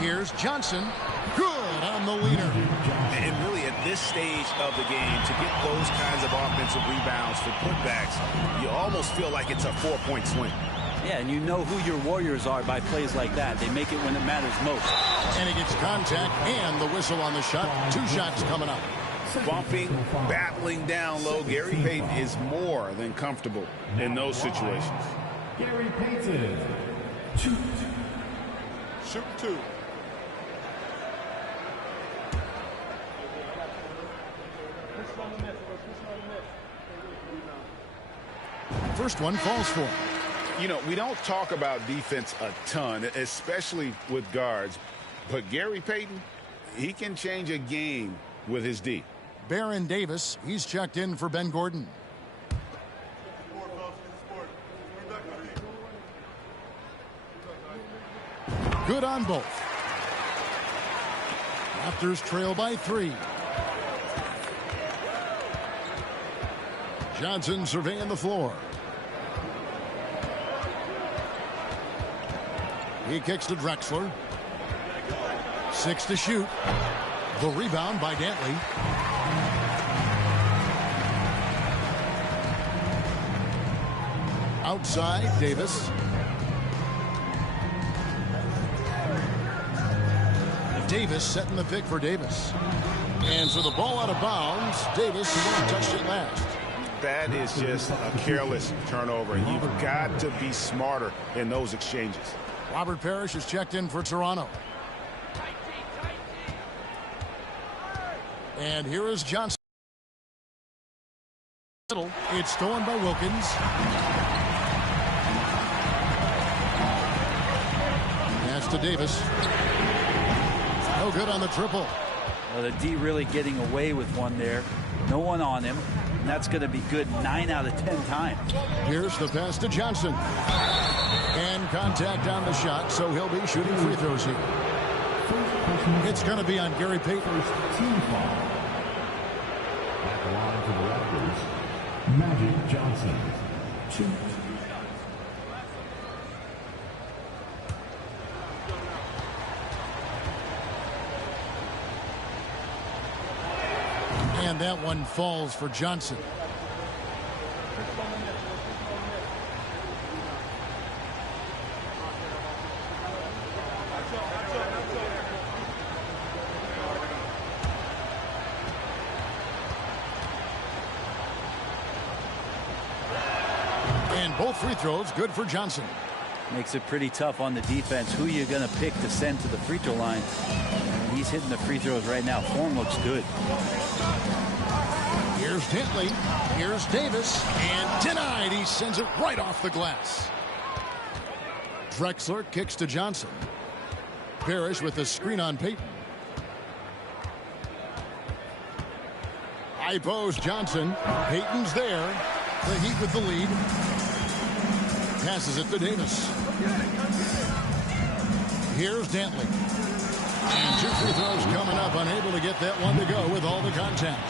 Here's Johnson. Good on the leader. And really at this stage of the game, to get those kinds of offensive rebounds for putbacks, you almost feel like it's a 4-point swing. Yeah, and you know who your Warriors are by plays like that. They make it when it matters most. And he gets contact and the whistle on the shot. 2 shots coming up. Bumping, battling down low. Gary Payton is more than comfortable in those situations. Gary Payton. Shoot. Shoot 2. First one falls for him. You know, we don't talk about defense a ton, especially with guards. But Gary Payton, he can change a game with his D. Baron Davis, he's checked in for Ben Gordon. Good on both. Raptors trail by 3. Johnson surveying the floor. He kicks to Drexler. 6 to shoot. The rebound by Dantley. Outside, Davis. Davis setting the pick for Davis. And so the ball out of bounds. Davis touched it last. That is just a careless turnover. You've got to be smarter in those exchanges. Robert Parrish is checked in for Toronto. And here is Johnson. It's stolen by Wilkins. Pass to Davis. No good on the triple. Well, the D really getting away with one there. No one on him. And that's going to be good 9 out of 10 times. Here's the pass to Johnson. And contact on the shot, so he'll be shooting free throws here. It's going to be on Gary Payton. Team foul. At the line for the Raptors, Magic Johnson. 2. And that one falls for Johnson. And both free throws good for Johnson. Makes it pretty tough on the defense. Who you're going to pick to send to the free throw line. He's hitting the free throws right now. Form looks good. Here's Dantley. Here's Davis. And denied. He sends it right off the glass. Drexler kicks to Johnson. Parrish with the screen on Payton. High post Johnson. Payton's there. The Heat with the lead. Passes it to Davis. Here's Dantley. And 2 free throws coming up. Unable to get that one to go with all the contact.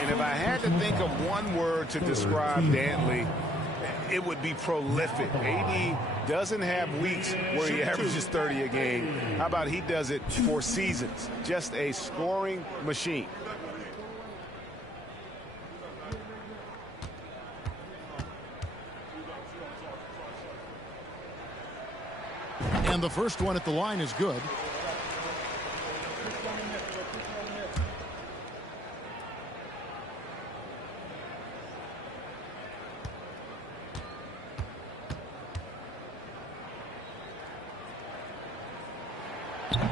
And if I had to think of one word to describe Dantley, it would be prolific. AD doesn't have weeks where he averages 30 a game. How about he does it for seasons? Just a scoring machine. And the first one at the line is good.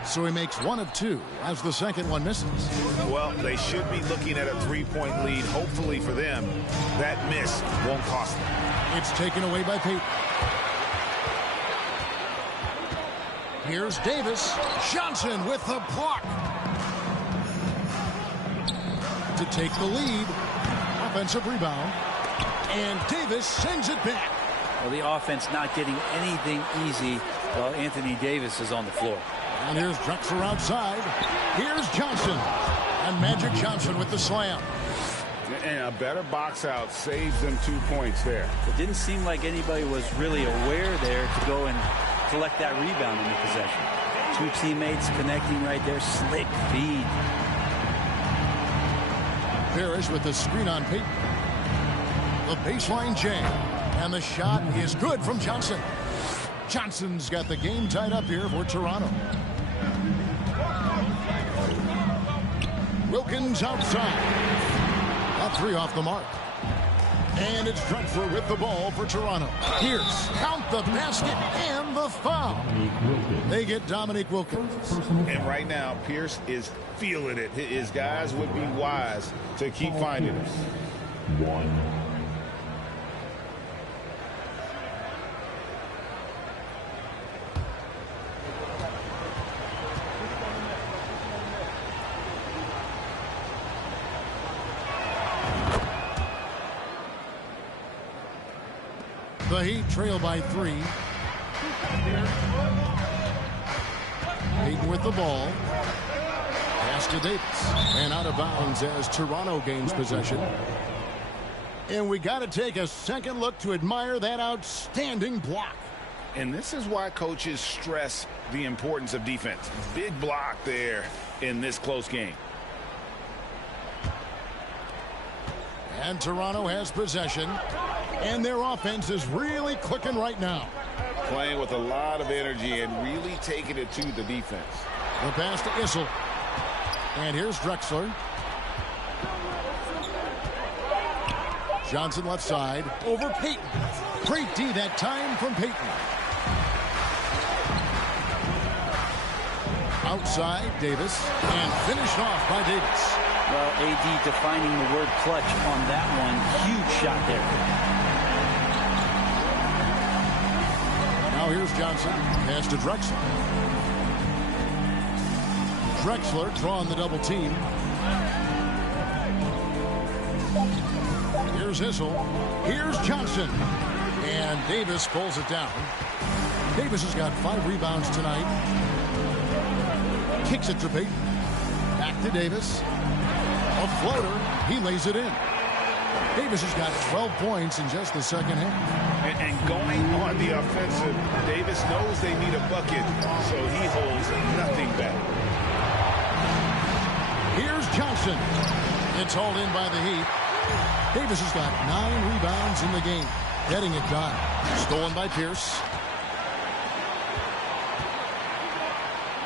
So he makes one of two as the second one misses. Well, they should be looking at a three-point lead. Hopefully for them, that miss won't cost them. It's taken away by Payton. Here's Davis. Johnson with the block to take the lead. Offensive rebound. And Davis sends it back. Well, the offense not getting anything easy while Anthony Davis is on the floor. And here's Drexler outside. Here's Johnson. And Magic Johnson with the slam. And a better box out saves them 2 points there. It didn't seem like anybody was really aware there to go and collect that rebound in the possession. Two teammates connecting right there. Slick feed. Parrish with the screen on Payton. The baseline jam. And the shot is good from Johnson. Johnson's got the game tied up here for Toronto. Wilkins outside. A three off the mark. And it's Drexler with the ball for Toronto. Pierce, count the basket and the foul. They get Dominique Wilkins. And right now, Pierce is feeling it. His guys would be wise to keep finding it. One. The Heat trail by 3. Payton with the ball. Pass to Davis. And out of bounds as Toronto gains possession. And we got to take a second look to admire that outstanding block. And this is why coaches stress the importance of defense. Big block there in this close game. And Toronto has possession. And their offense is really clicking right now. Playing with a lot of energy and really taking it to the defense. The pass to Issel. And here's Drexler. Johnson left side. Over Payton. Great D that time from Payton. Outside, Davis. And finished off by Davis. Well, AD defining the word clutch on that one. Huge shot there. Now here's Johnson. Pass to Drexler. Drexler drawing the double team. Here's Issel. Here's Johnson. And Davis pulls it down. Davis has got 5 rebounds tonight. Kicks it to Payton. Back to Davis. A floater. He lays it in. Davis has got 12 points in just the second half. And going on the offensive, Davis knows they need a bucket, so he holds nothing back. Here's Johnson. It's hauled in by the Heat. Davis has got 9 rebounds in the game. Getting it done. Stolen by Pierce.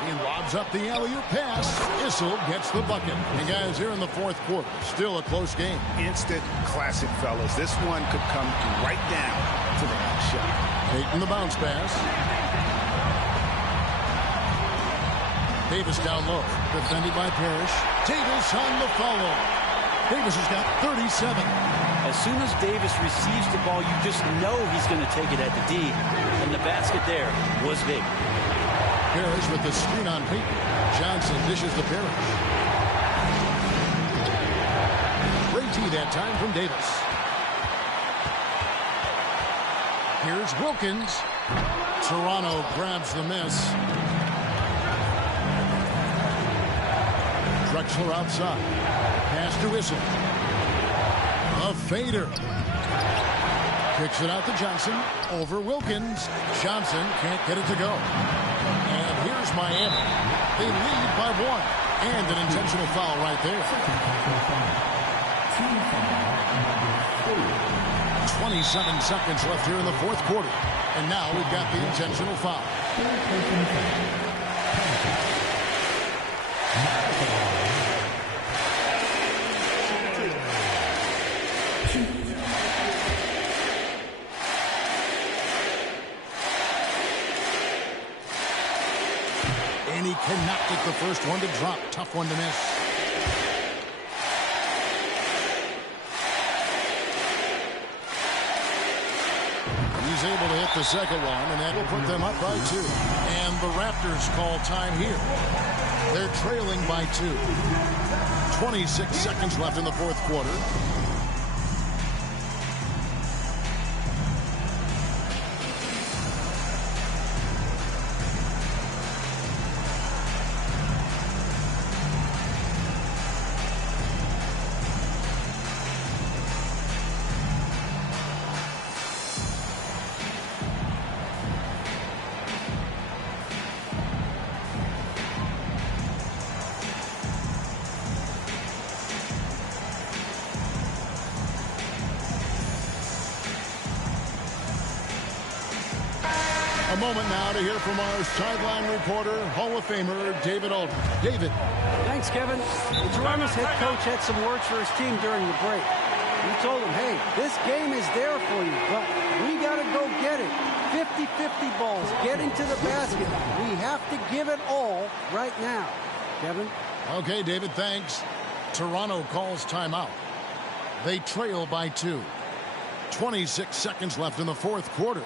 He lobs up the alley-oop pass. Issel gets the bucket. And guys, here in the fourth quarter, still a close game. Instant classic, fellas. This one could come right down to the last shot. Payton the bounce pass. Davis down low. Defended by Parrish. Davis on the follow. Davis has got 37. As soon as Davis receives the ball, you just know he's going to take it at the D. And the basket there was big. Parrish with the screen on Payton. Johnson dishes to Parrish. Great D that time from Davis. Here's Wilkins. Toronto grabs the miss. Drexler outside. Pass to Issel. A fader. Kicks it out to Johnson. Over Wilkins. Johnson can't get it to go. And here's Miami. They lead by 1. And an intentional foul right there. 27 seconds left here in the fourth quarter. And now we've got the intentional foul. And he cannot get the first one to drop. Tough one to miss. He's able to hit the second one, and that will put them up by 2. And the Raptors call time here. They're trailing by 2. 26 seconds left in the fourth quarter. A moment now to hear from our sideline reporter, Hall of Famer David Aldridge. David. Thanks, Kevin. The Toronto's head coach had some words for his team during the break. He told them, hey, this game is there for you, but we got to go get it. 50-50 balls, getting to the basket. We have to give it all right now. Kevin? Okay, David, thanks. Toronto calls timeout. They trail by 2. 26 seconds left in the fourth quarter.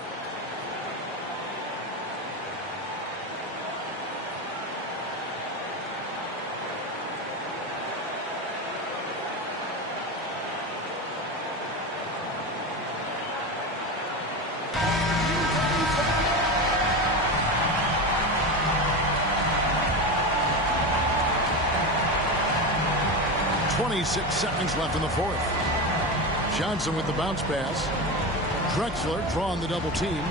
Six seconds left in the fourth. Johnson with the bounce pass. Drexler drawing the double team.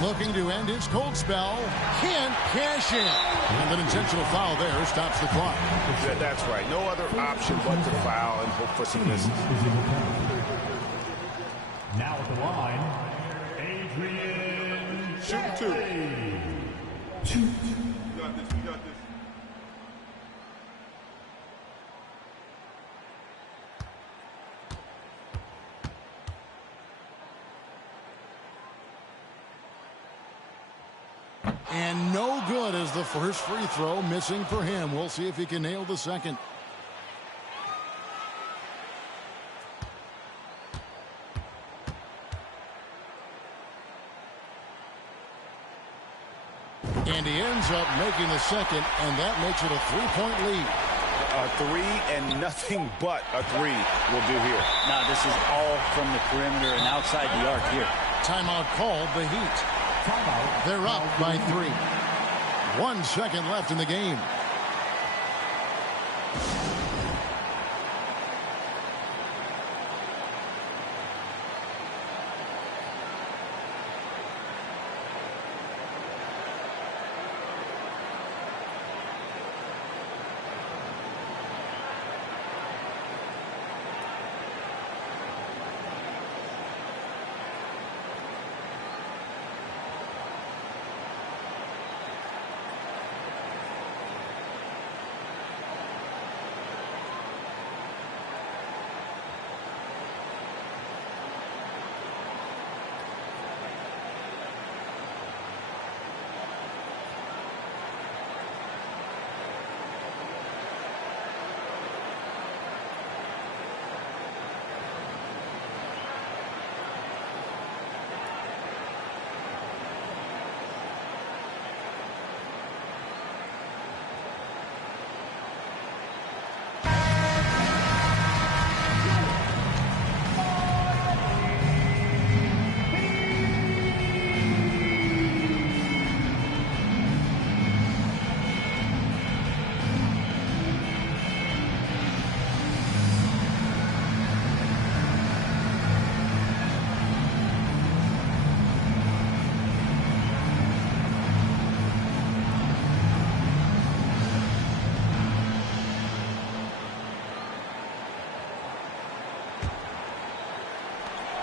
Looking to end his cold spell. Can't cash in. And an intentional foul there stops the clock. That's right. No other option but to foul and hope for some misses. Now at the line, Adrian. Shoot 2. You got this. You got this. And no good as the first free throw missing for him. We'll see if he can nail the second. And he ends up making the second, and that makes it a 3-point lead. A 3 and nothing but a 3 will do here. Now this is all from the perimeter and outside the arc here. Timeout called, the Heat. They're up by 3. 1 second left in the game.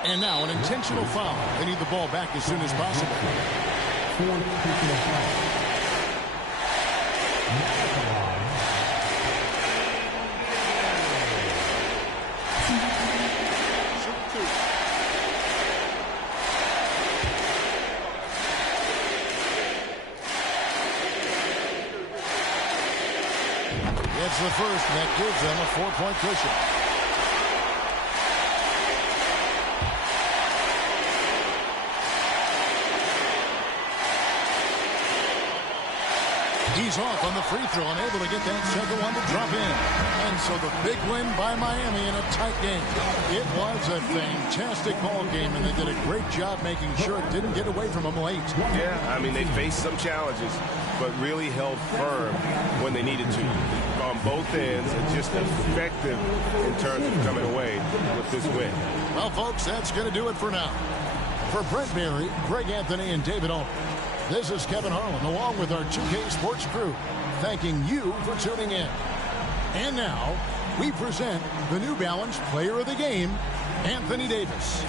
And now an intentional foul. They need the ball back as soon as possible. scores the first, and that gives them a 4-point cushion. He's off on the free throw and able to get that second one to drop in. And so the big win by Miami in a tight game. It was a fantastic ball game, and they did a great job making sure it didn't get away from them late. Yeah, I mean, they faced some challenges, but really held firm when they needed to on both ends, and just effective in terms of coming away with this win. Well, folks, that's going to do it for now. For Brent Barry, Greg Anthony, and David Aldridge, this is Kevin Harlan, along with our 2K Sports crew, thanking you for tuning in. And now, we present the New Balance Player of the Game, Anthony Davis.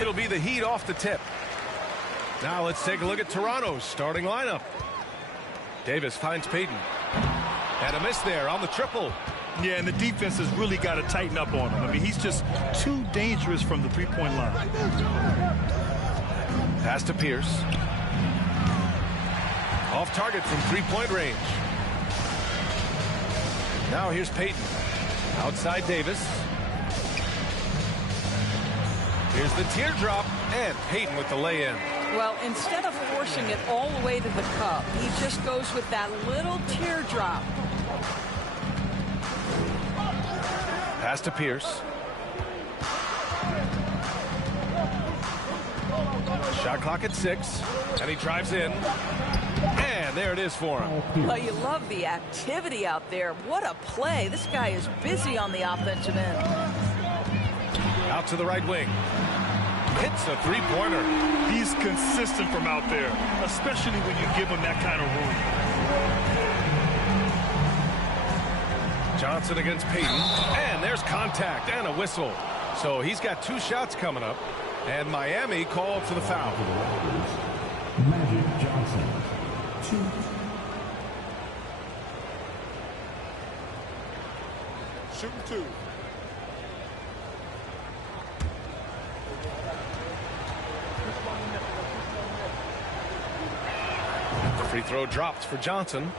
It'll be the Heat off the tip. Now let's take a look at Toronto's starting lineup. Davis finds Payton. And a miss there on the triple. Yeah, and the defense has really got to tighten up on him. I mean, he's just too dangerous from the three-point line. Pass to Pierce. Off target from three-point range. Now here's Payton. Outside Davis. Here's the teardrop, and Payton with the lay-in. Well, instead of forcing it all the way to the cup, he just goes with that little teardrop. Pass to Pierce. Shot clock at 6, and he drives in. And there it is for him. Well, you love the activity out there. What a play. This guy is busy on the offensive end. Out to the right wing. Hits a three-pointer. He's consistent from out there, especially when you give him that kind of room. Johnson against Payton. And there's contact and a whistle. So he's got 2 shots coming up. And Miami called for the foul. Magic Johnson, 2. Shooting 2. The free throw dropped for Johnson.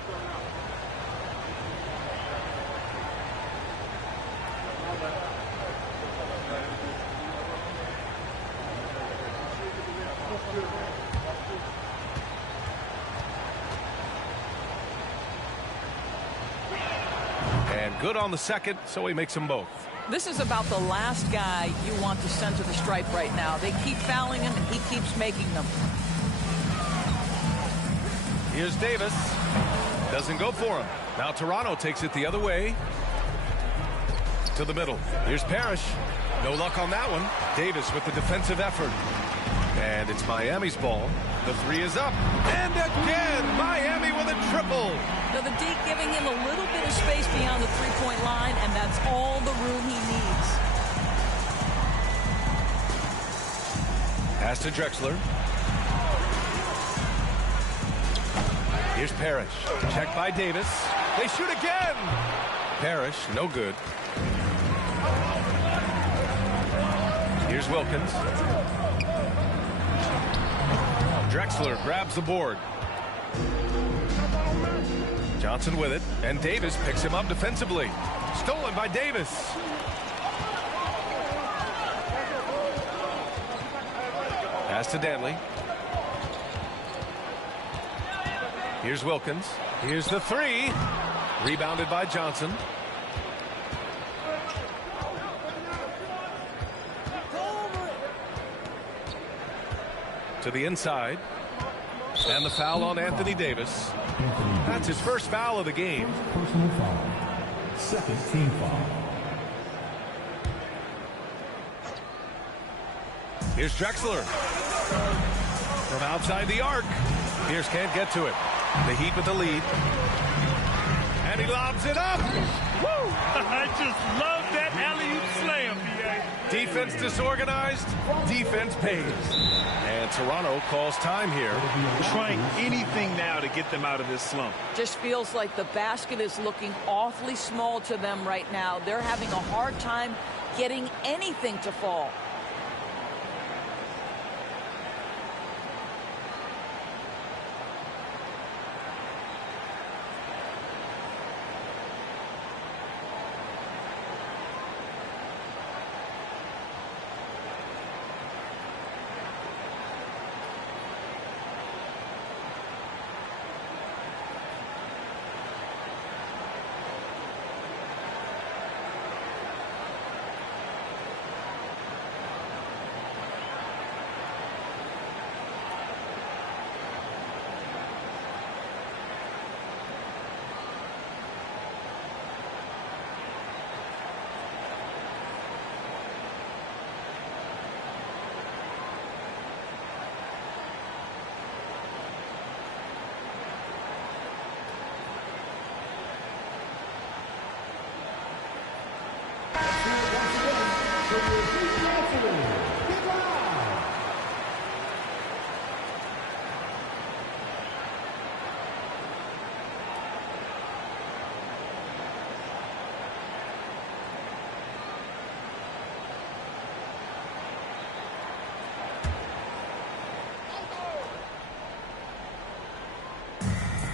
And good on the second, so he makes them both. This is about the last guy you want to send to the stripe right now. They keep fouling him, and he keeps making them. Here's Davis. Doesn't go for him. Now Toronto takes it the other way. To the middle. Here's Parrish. No luck on that one. Davis with the defensive effort. And it's Miami's ball. The 3 is up. And again, Miami with a triple. Now the D giving him a little bit of space beyond the three-point line, and that's all the room he needs. Pass to Drexler. Here's Parrish. Checked by Davis. They shoot again. Parrish, no good. Here's Wilkins. Drexler grabs the board. Johnson with it, and Davis picks him up defensively. Stolen by Davis. Pass to Danley. Here's Wilkins. Here's the 3. Rebounded by Johnson. To the inside. And the foul on Anthony Davis. That's his first foul of the game. Personal foul. Second team foul. Here's Drexler. From outside the arc. Pierce can't get to it. The Heat with the lead. And he lobs it up. Woo! I just love that alley-oop slam, B.A. Defense disorganized. Defense pays. And Toronto calls time here. Trying anything now to get them out of this slump. Just feels like the basket is looking awfully small to them right now. They're having a hard time getting anything to fall.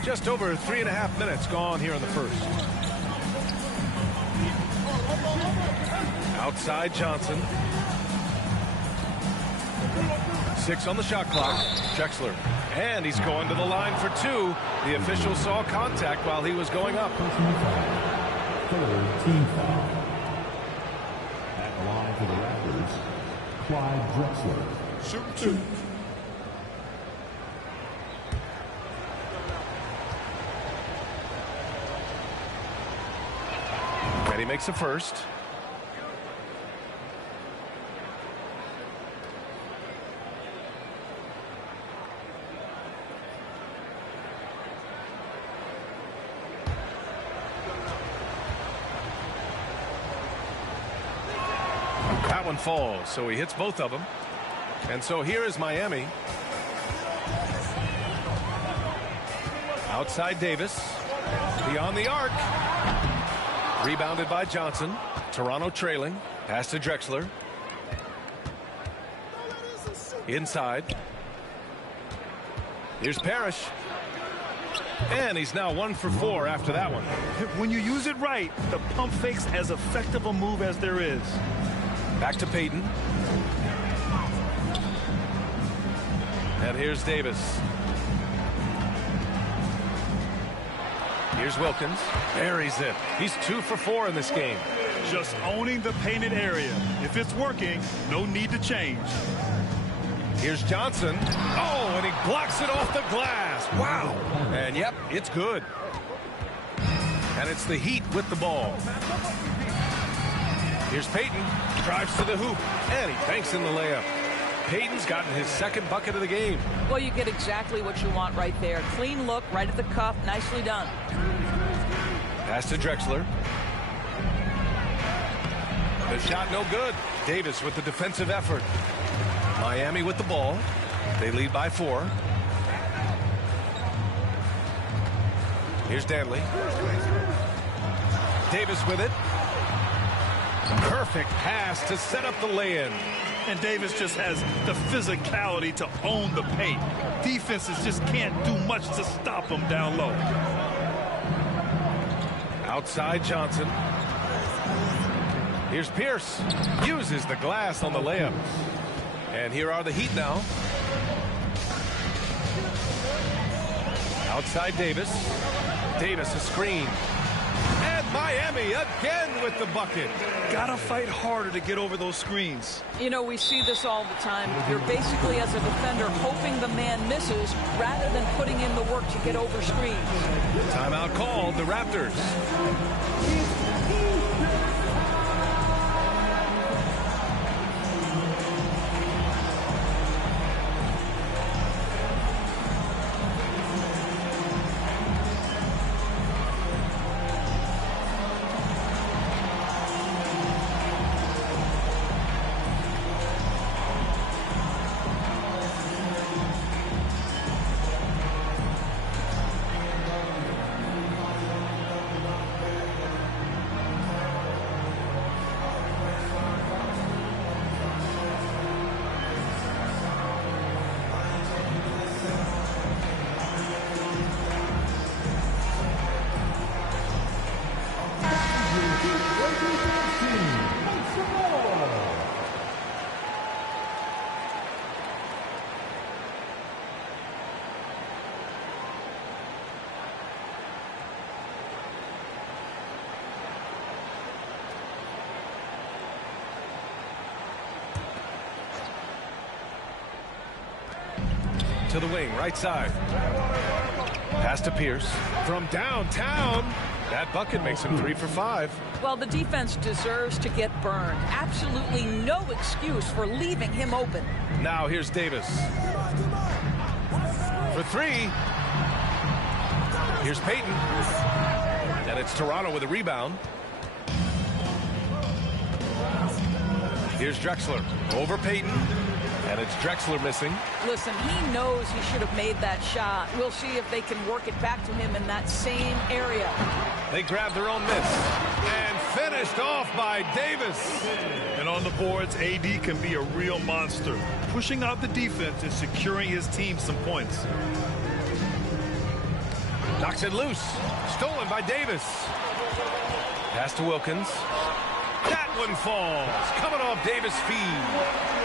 Just over 3.5 minutes gone here in the first. Outside Johnson. 6 on the shot clock. Drexler. And he's going to the line for 2. The official saw contact while he was going up. Personal foul. Third team foul. At the line for the Raptors, Clyde Drexler. Shooting 2. And he makes the first. that one falls, so he hits both of them. And so here is Miami. Outside Davis. Beyond the arc. Rebounded by Johnson. Toronto trailing. Pass to Drexler. Inside. Here's Parrish. And he's now 1 for 4 after that one. When you use it right, the pump fake's as effective a move as there is. Back to Payton. And here's Davis. Here's Wilkins. Buries it. He's 2 for 4 in this game. Just owning the painted area. If it's working, no need to change. Here's Johnson. Oh, and he blocks it off the glass. Wow. And yep, it's good. And it's the Heat with the ball. Here's Payton. Drives to the hoop. And he banks in the layup. Payton's gotten his second bucket of the game. Well, you get exactly what you want right there. Clean look, right at the cup. Nicely done. Pass to Drexler. The shot no good. Davis with the defensive effort. Miami with the ball. They lead by 4. Here's Danley. Davis with it. Perfect pass to set up the lay-in. And Davis just has the physicality to own the paint. Defenses just can't do much to stop him down low. Outside Johnson. Here's Pierce. Uses the glass on the layup. And here are the Heat now. Outside Davis. Davis a screen. And Miami again with the bucket. Gotta fight harder to get over those screens. You know, we see this all the time. You're basically, as a defender, hoping the man misses rather than putting in the work to get over screens. Timeout called, the Raptors. To the wing, right side. Pass to Pierce. From downtown. That bucket makes him 3 for 5. Well, the defense deserves to get burned. Absolutely no excuse for leaving him open. Now here's Davis. For 3. Here's Payton. And it's Toronto with a rebound. Here's Drexler. Over Payton. And it's Drexler missing. Listen, he knows he should have made that shot. We'll see if they can work it back to him in that same area. They grab their own miss. And finished off by Davis. And on the boards, AD can be a real monster, pushing out the defense and securing his team some points. Knocks it loose. Stolen by Davis. Pass to Wilkins. That one falls. Coming off Davis' feed.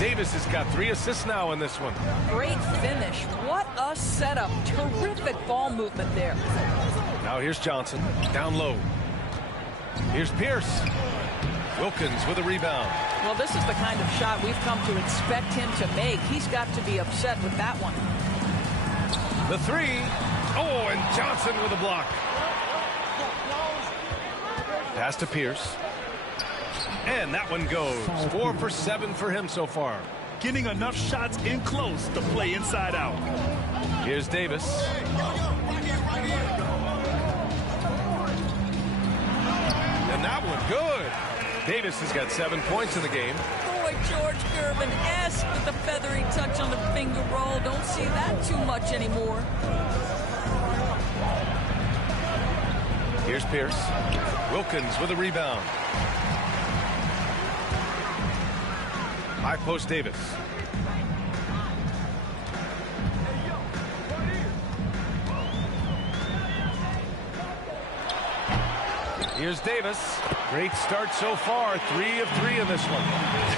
Davis has got 3 assists now in this one. Great finish. What a setup. Terrific ball movement there. Now here's Johnson. Down low. Here's Pierce. Wilkins with a rebound. Well, this is the kind of shot we've come to expect him to make. He's got to be upset with that one. The 3. Oh, and Johnson with a block. Pass to Pierce. And that one goes. 4 for 7 for him so far. Getting enough shots in close to play inside out. Here's Davis. And that one good. Davis has got 7 points in the game. Boy, George Gervin esque with the feathery touch on the finger roll. Don't see that too much anymore. Here's Pierce. Wilkins with a rebound. High post Davis. Here's Davis. Great start so far. 3 of 3 in this one.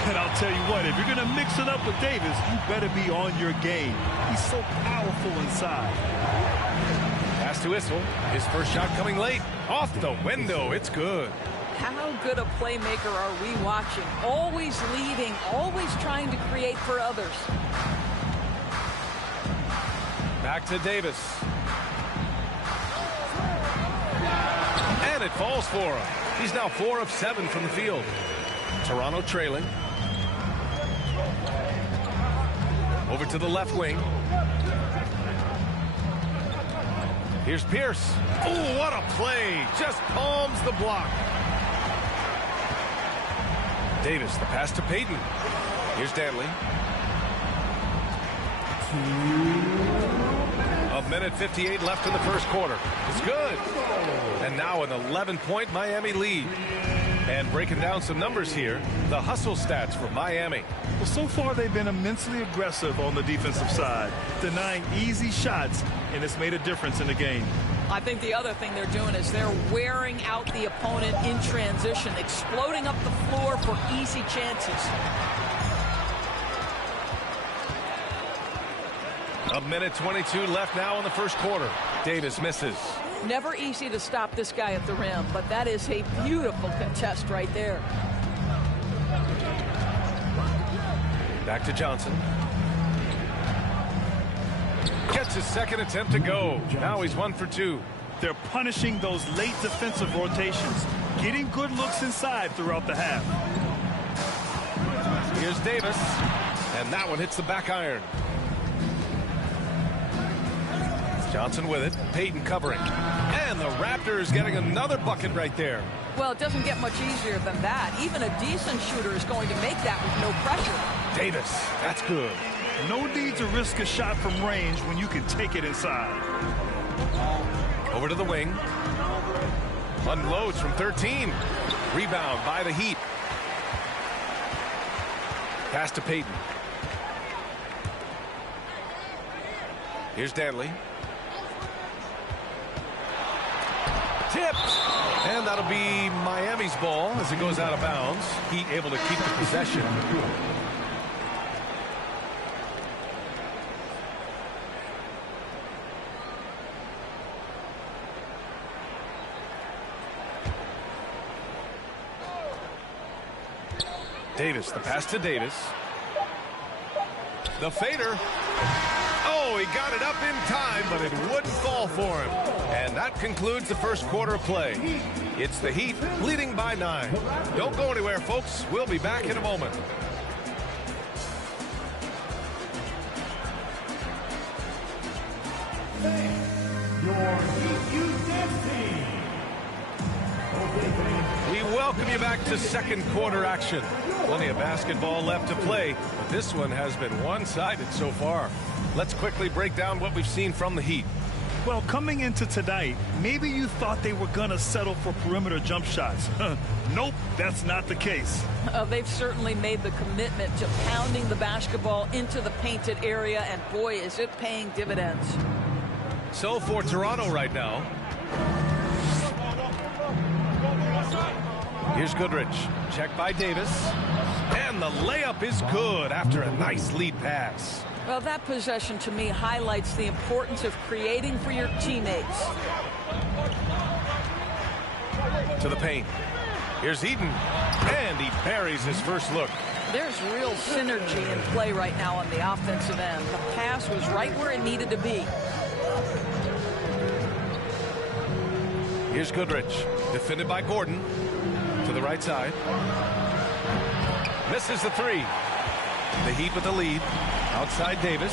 And I'll tell you what, if you're going to mix it up with Davis, you better be on your game. He's so powerful inside. Pass to Issel. His first shot coming late. Off the window. It's good. How good a playmaker are we watching? Always leading, always trying to create for others. Back to Davis. And it falls for him. He's now 4 of 7 from the field. Toronto trailing. Over to the left wing. Here's Pierce. Oh, what a play. Just palms the block. Davis, the pass to Payton. Here's Danley. A minute 58 left in the first quarter. It's good. And now an 11-point Miami lead. And breaking down some numbers here, the hustle stats for Miami. Well, so far they've been immensely aggressive on the defensive side, denying easy shots, and it's made a difference in the game. I think the other thing they're doing is they're wearing out the opponent in transition, exploding up the floor for easy chances. A minute 22 left now in the first quarter. Davis misses. Never easy to stop this guy at the rim, but that is a beautiful contest right there. Back to Johnson. Gets his second attempt to go. Now he's 1 for 2. They're punishing those late defensive rotations, getting good looks inside throughout the half. Here's Davis, and that one hits the back iron. Johnson with it. Payton covering. And the Raptors getting another bucket right there. Well, it doesn't get much easier than that. Even a decent shooter is going to make that with no pressure. Davis, that's good. No need to risk a shot from range when you can take it inside. Over to the wing. Unloads from 13. Rebound by the Heat. Pass to Payton. Here's Danley. Tipped. And that'll be Miami's ball as it goes out of bounds. Heat able to keep the possession. Davis, the pass to Davis. The fader. Oh, he got it up in time, but it wouldn't fall for him. And that concludes the first quarter of play. It's the Heat leading by 9. Don't go anywhere, folks. We'll be back in a moment. We welcome you back to second quarter action. Plenty of basketball left to play, but this one has been one-sided so far. Let's quickly break down what we've seen from the Heat. Well, coming into tonight, maybe you thought they were going to settle for perimeter jump shots. Nope, that's not the case. They've certainly made the commitment to pounding the basketball into the painted area, and boy, is it paying dividends. So for Toronto right now, here's Goodrich. Check by Davis. And the layup is good after a nice lead pass. Well, that possession to me highlights the importance of creating for your teammates. To the paint. Here's Eden. And he buries his first look. There's real synergy in play right now on the offensive end. The pass was right where it needed to be. Here's Goodrich. Defended by Gordon. To the right side. Misses the three. The Heat with the lead. Outside Davis.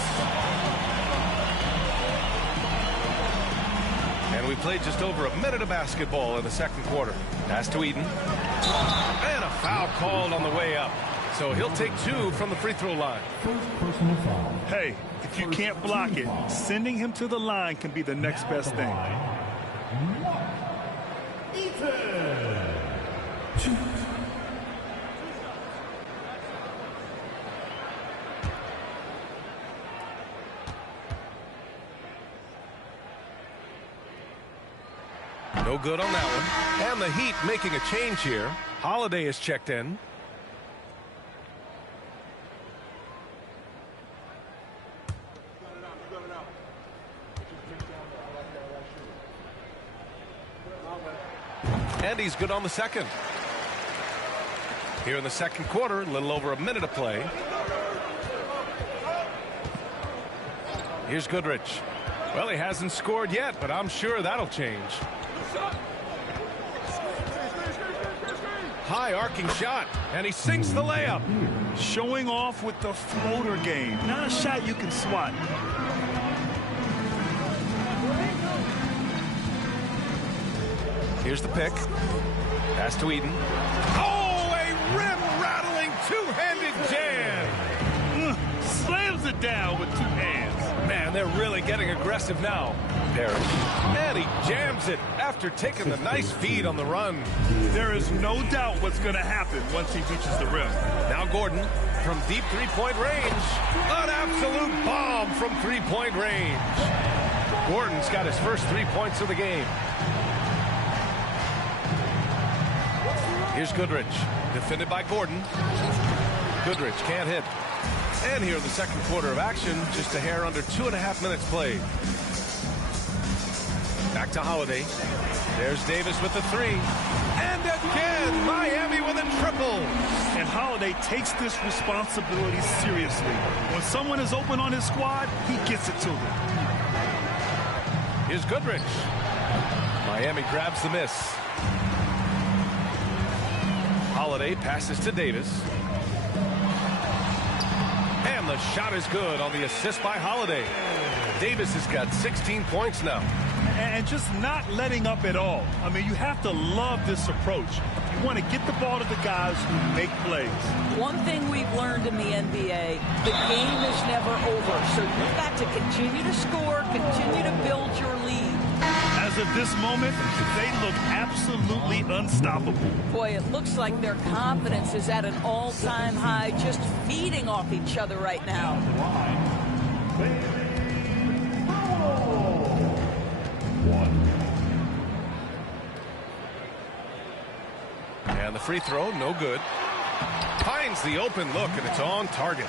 And And we played just over a minute of basketball in the second quarter. Pass to Eden. And a foul called on the way up. So he'll take 2 from the free throw line. Hey, if you can't block it, sending him to the line can be the next best thing. No good on that one. And the Heat making a change here. Holiday is checked in. And he's good on the second. Here in the second quarter, a little over a minute of play. Here's Goodrich. Well, he hasn't scored yet, but I'm sure that'll change. High arcing shot, and he sinks the layup. Showing off with the floater game. Not a shot you can swat. Here's the pick. Pass to Eden. Oh, a rim-rattling two-handed jam. Slams it down with 2 hands. Man, they're really getting aggressive now. Parrish. And he jams it after taking the nice feed on the run. There is no doubt what's going to happen once he reaches the rim. Now Gordon from deep three-point range. An absolute bomb from three-point range. Gordon's got his first 3 points of the game. Here's Goodrich, defended by Gordon. Goodrich can't hit. And here in the second quarter of action, just a hair under 2.5 minutes played. Back to Holiday. There's Davis with the 3. And again, Miami with a triple. And Holiday takes this responsibility seriously. When someone is open on his squad, he gets it to them. Here's Goodrich. Miami grabs the miss. Holiday passes to Davis. And the shot is good on the assist by Holiday. Davis has got 16 points now. And just not letting up at all. I mean, you have to love this approach. You want to get the ball to the guys who make plays. One thing we've learned in the NBA, the game is never over. So you've got to continue to score, continue to build your lead. As of this moment, they look absolutely unstoppable. Boy, it looks like their confidence is at an all-time high, just feeding off each other right now. And the free throw, no good. Finds the open look, and it's on target.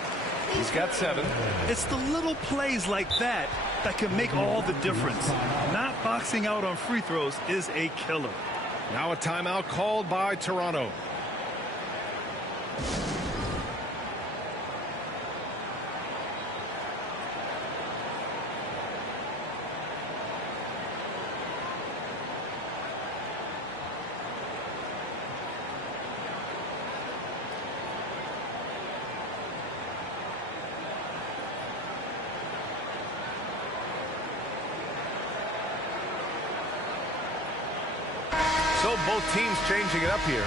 He's got 7. It's the little plays like that that can make all the difference. Not boxing out on free throws is a killer. Now a timeout called by Toronto. So both teams changing it up here.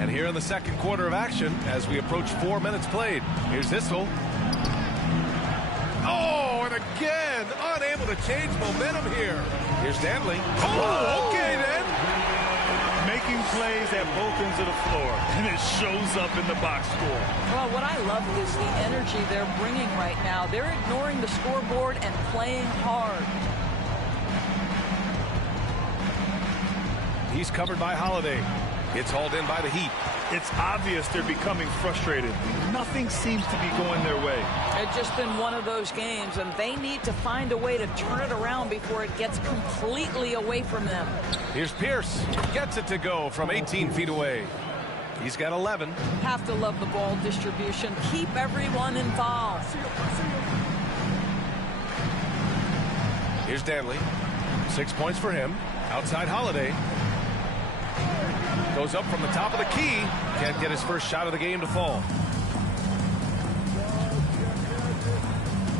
And here in the second quarter of action, as we approach 4 minutes played, here's Issel. Oh, and again, unable to change momentum here. Here's Danley. Oh, okay then. Making plays at both ends of the floor, and it shows up in the box score. Well, what I love is the energy they're bringing right now. They're ignoring the scoreboard and playing hard. He's covered by Holiday. It's hauled in by the Heat. It's obvious they're becoming frustrated. Nothing seems to be going their way. It's just been one of those games, and they need to find a way to turn it around before it gets completely away from them. Here's Pierce. Gets it to go from 18 feet away. He's got 11. Have to love the ball distribution. Keep everyone involved. Here's Danley. 6 points for him. Outside Holiday. Goes up from the top of the key. Can't get his first shot of the game to fall.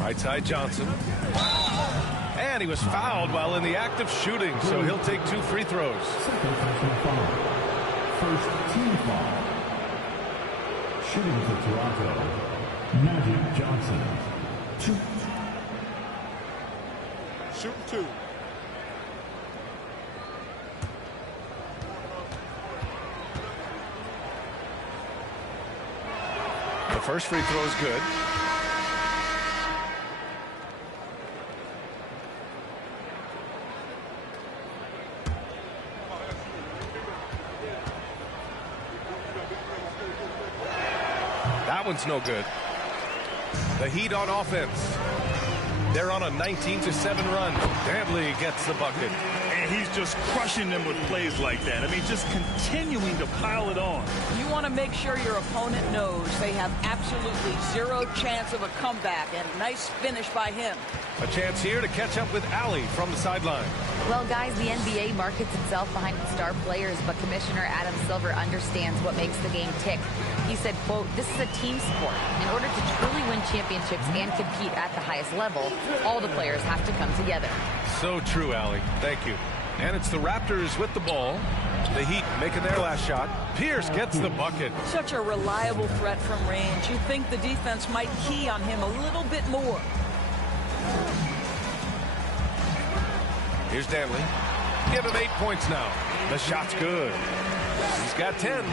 Right side Johnson. And he was fouled while in the act of shooting, so he'll take 2 free throws. First team foul. Shooting for Toronto, Magic Johnson. 2. Shoot 2. The first free throw is good. That one's no good. The Heat on offense. They're on a 19-7 run. Danley gets the bucket. And he's just crushing them with plays like that. I mean, just continuing to pile it on. You want to make sure your opponent knows they have absolutely zero chance of a comeback, and nice finish by him. A chance here to catch up with Allie from the sideline. Well, guys, the NBA markets itself behind its star players, but Commissioner Adam Silver understands what makes the game tick. He said, quote, "This is a team sport. In order to truly win championships and compete at the highest level, all the players have to come together." So true, Allie. Thank you. And it's the Raptors with the ball. The Heat making their last shot. Pierce gets the bucket. Such a reliable threat from range. You'd think the defense might key on him a little bit more. Here's Danley. Give him 8 points now. The shot's good. He's got 10.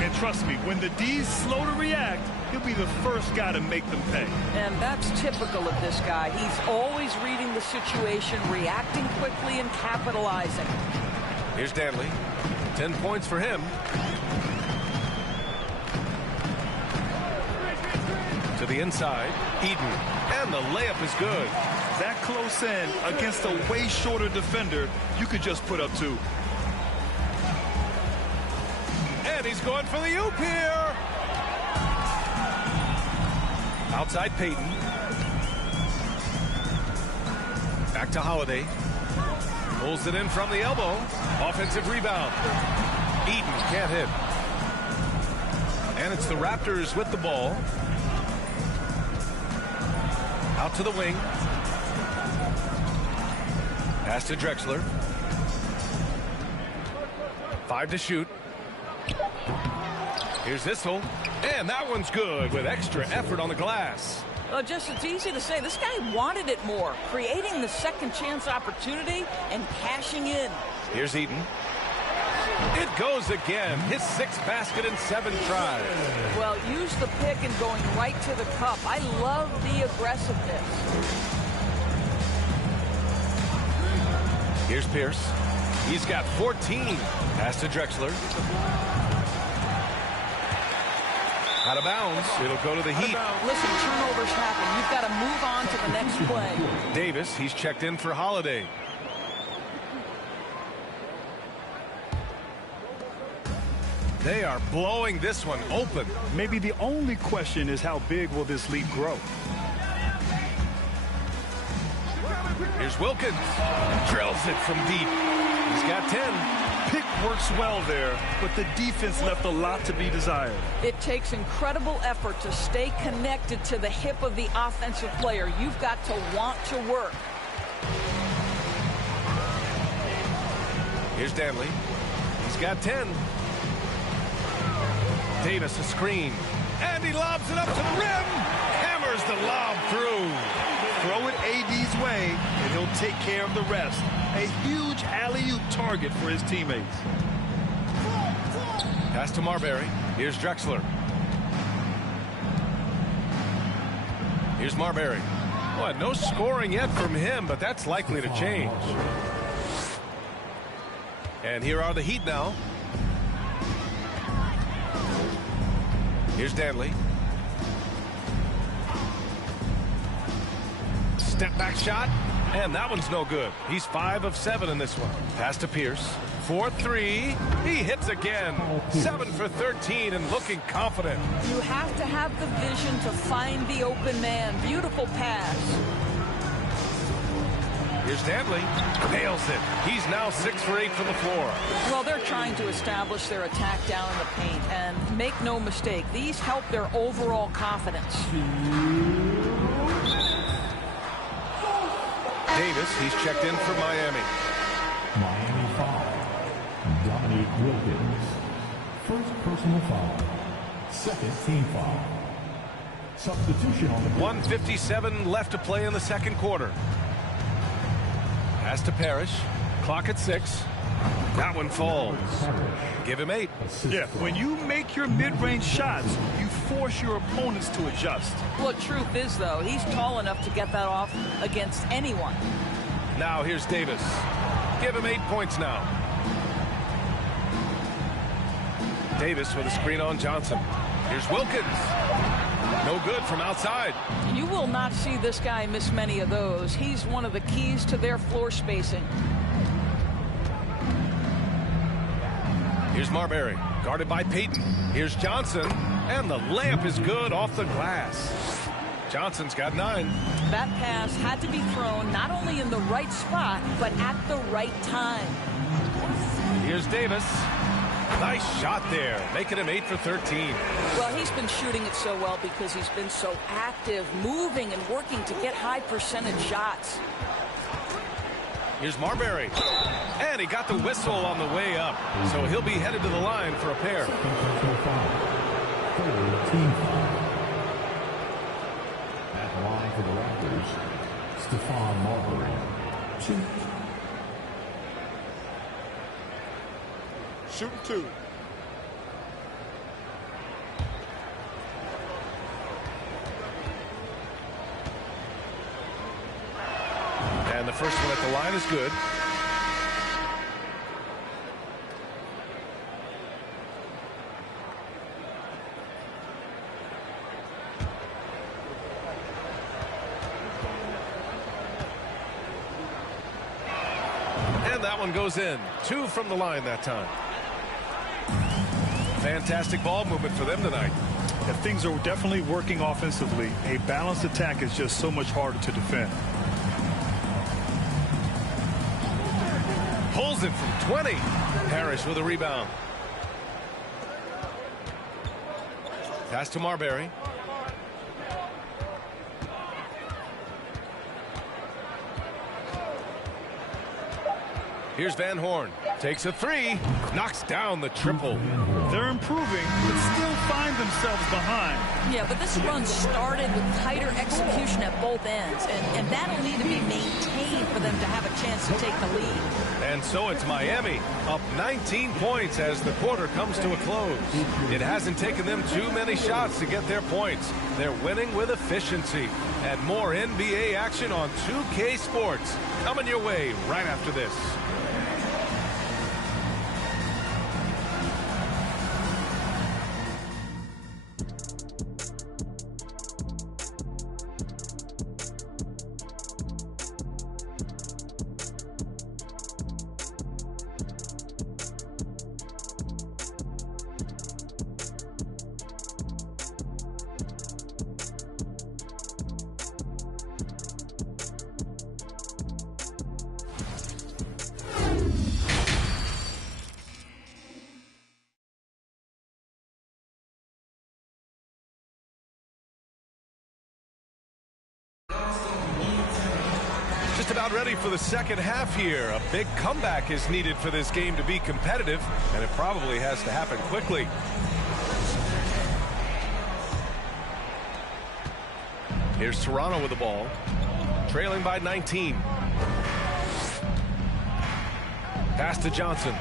And trust me, when the D's slow to react, he'll be the first guy to make them pay. And that's typical of this guy. He's always reading the situation, reacting quickly, and capitalizing. Here's Danley. 10 points for him. To the inside. Eden. And the layup is good. That close in against a way shorter defender, you could just put up 2. And he's going for the oop here. Outside Payton. Back to Holiday. Pulls it in from the elbow. Offensive rebound. Eden can't hit. And it's the Raptors with the ball. Out to the wing. Pass to Drexler. 5 to shoot. Here's Issel. And that one's good with extra effort on the glass. Well, just it's easy to say. This guy wanted it more, creating the second chance opportunity and cashing in. Here's Eden. It goes again. His 6th basket in 7 tries. Well, use the pick and going right to the cup. I love the aggressiveness. Here's Pierce. He's got 14. Pass to Drexler. Out of bounds. It'll go to the Heat. Listen, turnovers happen. You've got to move on to the next play. Davis, he's checked in for Holiday. They are blowing this one open. Maybe the only question is how big will this lead grow? Here's Wilkins. Drills it from deep. He's got 10. Pick works well there, but the defense left a lot to be desired. It takes incredible effort to stay connected to the hip of the offensive player. You've got to want to work. Here's Danley. He's got 10. Davis a screen. And he lobs it up to the rim. Hammers the lob through. Throw it AD's way, and he'll take care of the rest. A huge alley-oop target for his teammates. Pass to Marbury. Here's Drexler. Here's Marbury. Boy, no scoring yet from him, but that's likely to change. And here are the Heat now. Here's Danley. Step back shot, and that one's no good. He's 5 of 7 in this one. Pass to Pierce. for three. He hits again. 7 for 13 and looking confident. You have to have the vision to find the open man. Beautiful pass. Here's Dantley. Nails it. He's now 6 for 8 from the floor. Well, they're trying to establish their attack down in the paint. And make no mistake, these help their overall confidence. Davis, he's checked in for Miami. Miami foul. Dominique Wilkins. First personal foul. Second team foul. Substitution on the 1:57 left to play in the second quarter. Pass to Parrish. Clock at 6. That one falls. Give him 8. Yeah, when you make your mid-range shots, you force your opponents to adjust. Well, the truth is, though, he's tall enough to get that off against anyone. Now here's Davis. Give him 8 points now. Davis with a screen on Johnson. Here's Wilkins. No good from outside. You will not see this guy miss many of those. He's one of the keys to their floor spacing. Here's Marbury, guarded by Payton. Here's Johnson, and the layup is good off the glass. Johnson's got 9. That pass had to be thrown not only in the right spot, but at the right time. Here's Davis. Nice shot there, making him 8 for 13. Well, he's been shooting it so well because he's been so active, moving and working to get high percentage shots. Here's Marbury. And he got the whistle on the way up. So he'll be headed to the line for a pair. third team foul. At the line for the Raptors, Stephon Marbury. 2. Shooting 2. And the first one at the line is good. And that one goes in. 2 from the line that time. Fantastic ball movement for them tonight. Yeah, things are definitely working offensively. A balanced attack is just so much harder to defend. Pulls it from 20. Parrish with a rebound. Pass to Marbury. Here's Van Horn. Takes a 3. Knocks down the triple. They're improving, but still find themselves behind. Yeah, but this run started with tighter execution at both ends, and that'll need to be maintained for them to have a chance to take the lead. And so it's Miami, up 19 points as the quarter comes to a close. It hasn't taken them too many shots to get their points. They're winning with efficiency. And more NBA action on 2K Sports coming your way right after this. Just about ready for the second half here. A big comeback is needed for this game to be competitive, and it probably has to happen quickly. Here's Toronto with the ball, trailing by 19. Pass to Johnson.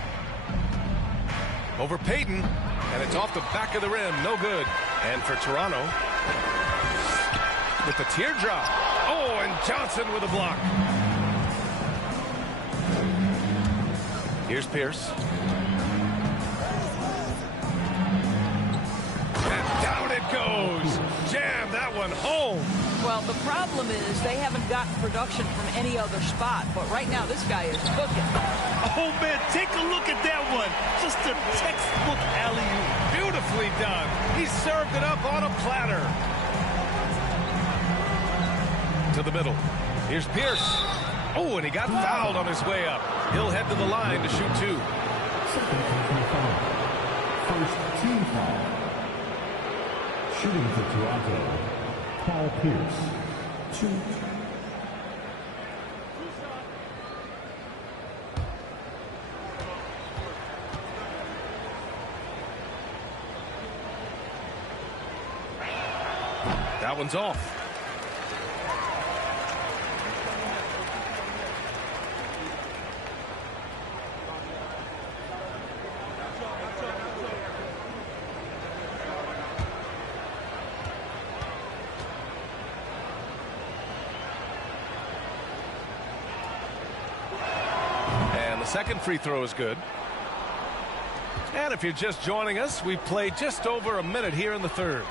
Over Payton, and it's off the back of the rim. No good. And for Toronto, with the teardrop. Oh, and Johnson with a block. Here's Pierce. And down it goes. Jam that one home. Well, the problem is they haven't gotten production from any other spot. But right now, this guy is cooking. Oh, man, take a look at that one. Just a textbook alley-oop. Beautifully done. He served it up on a platter. To the middle. Here's Pierce. Oh, and he got fouled on his way up. He'll head to the line to shoot 2. First team foul. Shooting for Toronto, Paul Pierce. 2. That one's off. Second free throw is good. And if you're just joining us, we've played just over a minute here in the third.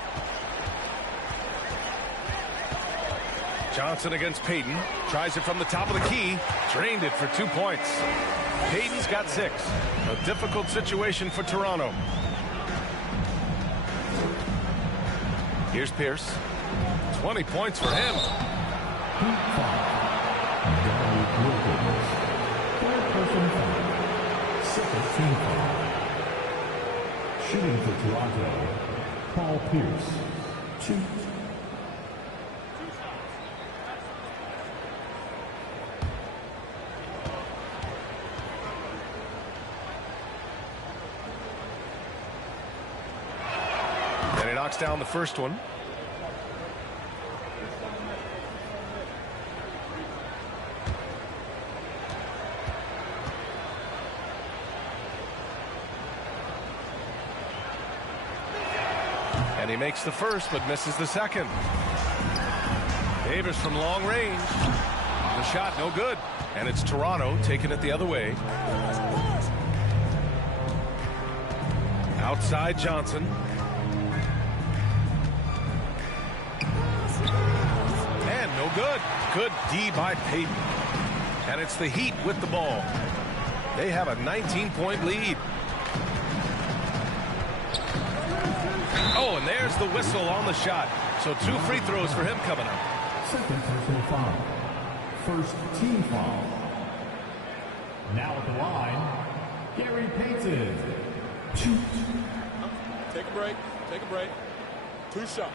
Johnson against Payton. Tries it from the top of the key. Drained it for 2 points. Payton's got 6. A difficult situation for Toronto. Here's Pierce. 20 points for him. Second team foul. Shooting for Toronto, Paul Pierce. 2. And he knocks down the first one. And he makes the first, but misses the second. Davis from long range. The shot no good. And it's Toronto taking it the other way. Outside Johnson. And no good. Good D by Payton. And it's the Heat with the ball. They have a 19-point lead. Oh, and there's the whistle on the shot. So 2 free throws for him coming up. Second personal foul. First team foul. Now at the line, Gary Payton. 2. Take a break. Take a break. 2 shots.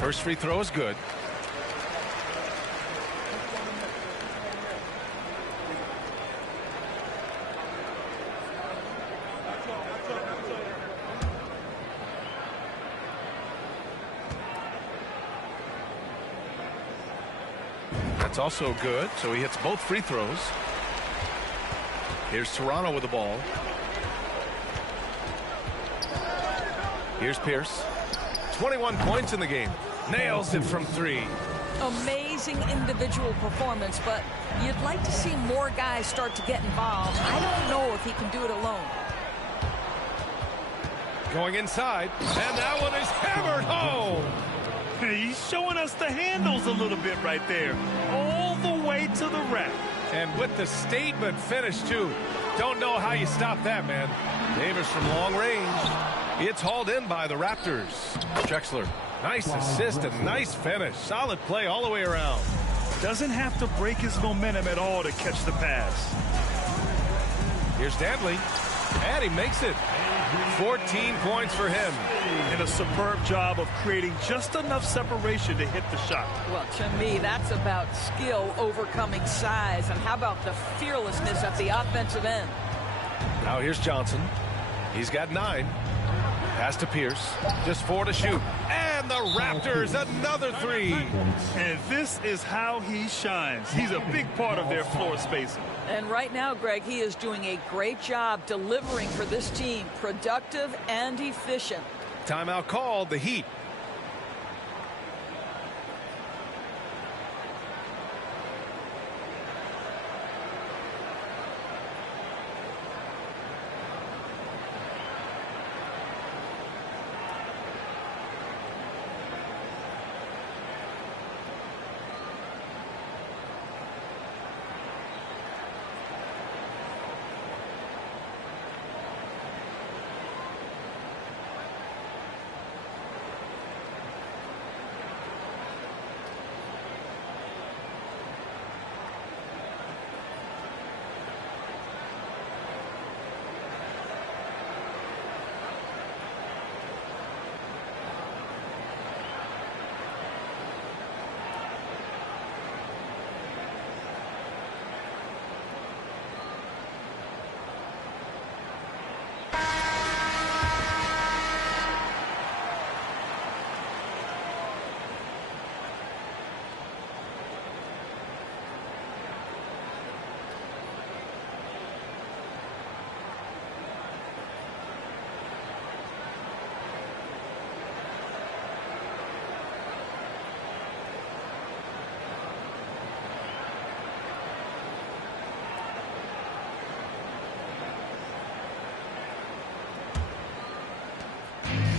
First free throw is good. That's also good, so he hits both free throws. Here's Toronto with the ball. Here's Pierce. 21 points in the game. Nails it from 3. Amazing individual performance, but you'd like to see more guys start to get involved. I don't know if he can do it alone. Going inside, and that one is hammered home. He's showing us the handles a little bit right there. All the way to the rack. And with the statement finish, too. Don't know how you stop that, man. Davis from long range. It's hauled in by the Raptors. Drexler. Nice assist and nice finish. Solid play all the way around. Doesn't have to break his momentum at all to catch the pass. Here's Dantley. And he makes it. 14 points for him. And a superb job of creating just enough separation to hit the shot. Well, to me, that's about skill overcoming size. And how about the fearlessness at the offensive end? Now here's Johnson. He's got 9. Pass to Pierce. Just 4 to shoot. And the Raptors, another 3. And this is how he shines. He's a big part of their floor spacing. And right now, Greg, he is doing a great job delivering for this team. Productive and efficient. Timeout called, the Heat.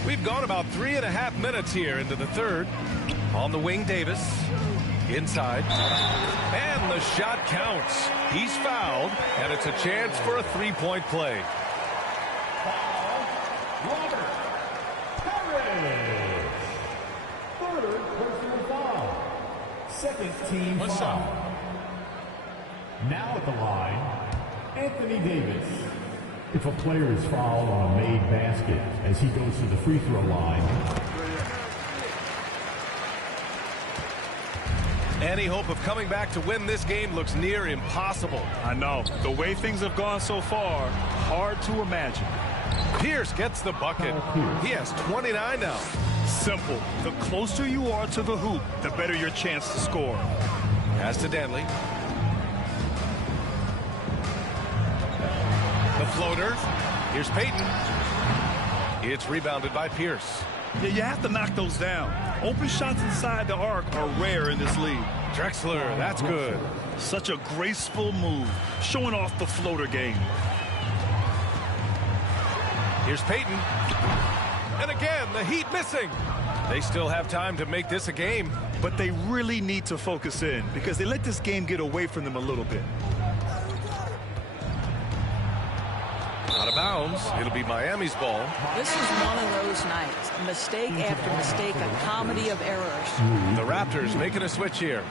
We've gone about 3.5 minutes here into the third. On the wing, Davis. Inside. And the shot counts. He's fouled, and it's a chance for a three-point play. Third personal foul. Second team foul. Now at the line, Anthony Davis. If a player is fouled on a made basket as he goes to the free throw line. Any hope of coming back to win this game looks near impossible. I know. The way things have gone so far, hard to imagine. Pierce gets the bucket. He has 29 now. Simple. The closer you are to the hoop, the better your chance to score. Pass to Danley. The floater. Here's Payton. It's rebounded by Pierce. Yeah, you have to knock those down. Open shots inside the arc are rare in this league. Drexler, that's good. Such a graceful move, showing off the floater game. Here's Payton. And again, the Heat missing. They still have time to make this a game. But they really need to focus in because they let this game get away from them a little bit. Out of bounds. It'll be Miami's ball. This is one of those nights. Mistake after mistake, a comedy of errors. The Raptors making a switch here.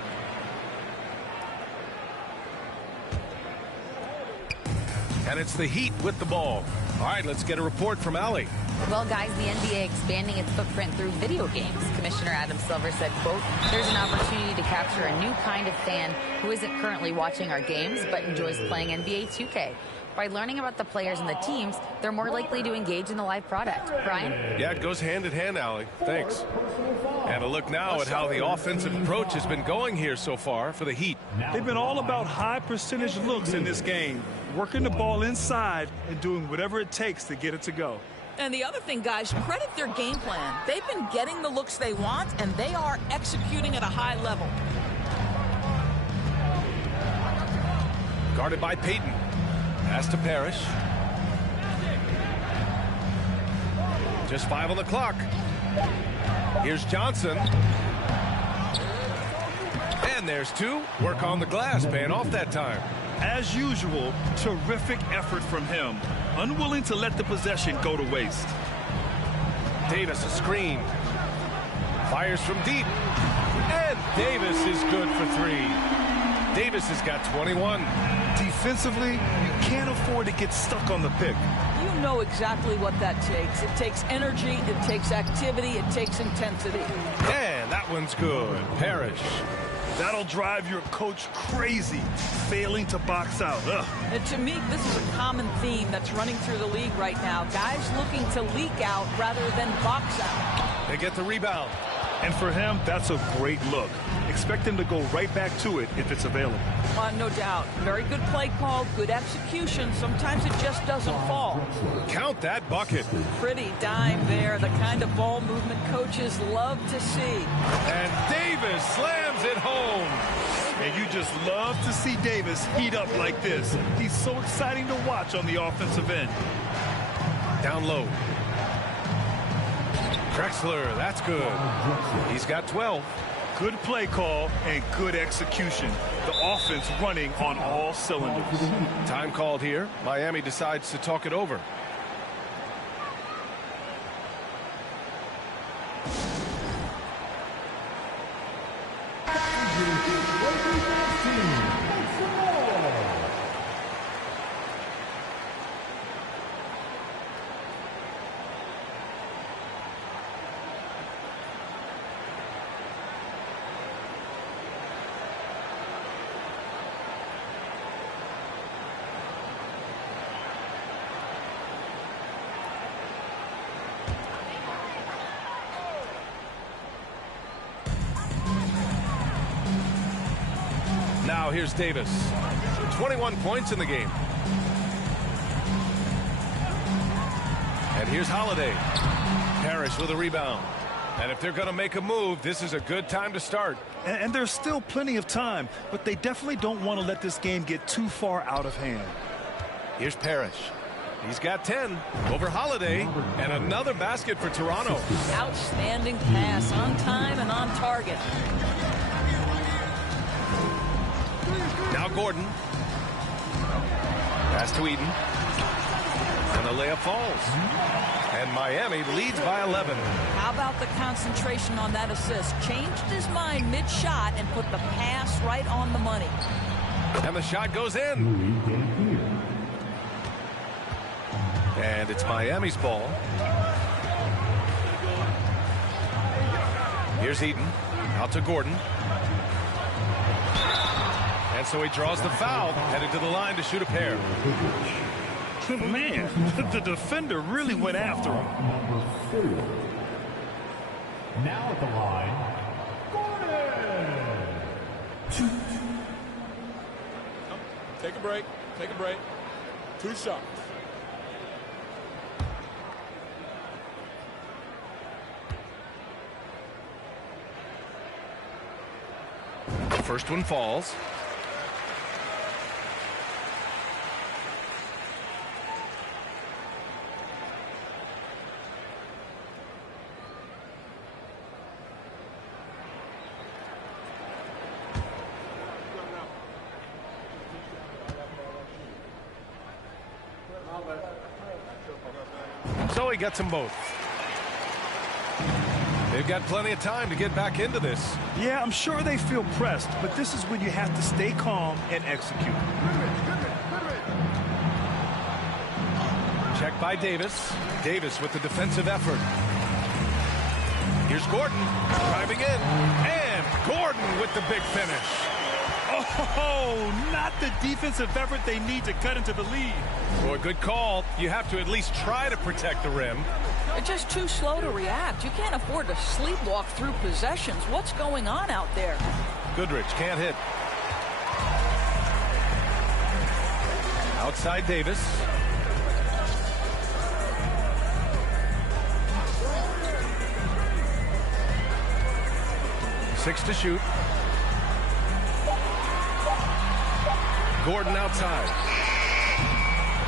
And it's the Heat with the ball. All right, let's get a report from Allie. Well, guys, the NBA expanding its footprint through video games. Commissioner Adam Silver said, quote, there's an opportunity to capture a new kind of fan who isn't currently watching our games but enjoys playing NBA 2K. By learning about the players and the teams, they're more likely to engage in the live product. Brian? Yeah, it goes hand in hand, Allie. Thanks. And a look now at how the offensive approach has been going here so far for the Heat. They've been all about high percentage looks in this game, working the ball inside and doing whatever it takes to get it to go. And the other thing, guys, credit their game plan. They've been getting the looks they want, and they are executing at a high level. Guarded by Payton. Pass to Parrish. Just 5 on the clock. Here's Johnson. And there's 2. Work on the glass, paying off that time. As usual, terrific effort from him. Unwilling to let the possession go to waste. Davis a screen. Fires from deep. And Davis is good for 3. Davis has got 21. Defensively, you can't afford to get stuck on the pick. You know exactly what that takes. It takes energy, it takes activity, it takes intensity. And that one's good. Parrish. That'll drive your coach crazy, failing to box out. Ugh. And to me, this is a common theme that's running through the league right now. Guys looking to leak out rather than box out. They get the rebound. And for him, that's a great look. Expect him to go right back to it if it's available. No doubt. Very good play call, good execution. Sometimes it just doesn't fall. Count that bucket. Pretty dime there, the kind of ball movement coaches love to see. And Davis slams it home. And you just love to see Davis heat up like this. He's so exciting to watch on the offensive end. Down low. Drexler, that's good. He's got 12. Good play call and good execution. The offense running on all cylinders. Time called here. Miami decides to talk it over. Now here's Davis. 21 points in the game. And here's Holiday. Parrish with a rebound. And if they're going to make a move, this is a good time to start. And there's still plenty of time, but they definitely don't want to let this game get too far out of hand. Here's Parrish. He's got 10 over Holiday, and another basket for Toronto. Outstanding pass, on time and on target. Now Gordon. Pass to Eden. And the layup falls. And Miami leads by 11. How about the concentration on that assist? Changed his mind mid-shot and put the pass right on the money. And the shot goes in. And it's Miami's ball. Here's Eden. Out to Gordon. And so he draws the foul, headed to the line to shoot a pair. Man, the defender really went after him. Number 4. Now at the line, Gordon. Take a break. Take a break. 2 shots. The first one falls. So he gets them both. They've got plenty of time to get back into this. Yeah, I'm sure they feel pressed, but this is when you have to stay calm and execute. Check by Davis. Davis with the defensive effort. Here's Gordon driving in. And Gordon with the big finish. Oh, not the defensive effort they need to cut into the lead. Boy, good call. You have to at least try to protect the rim. They're just too slow to react. You can't afford to sleepwalk through possessions. What's going on out there? Goodrich can't hit. Outside Davis. Six to shoot. Gordon outside.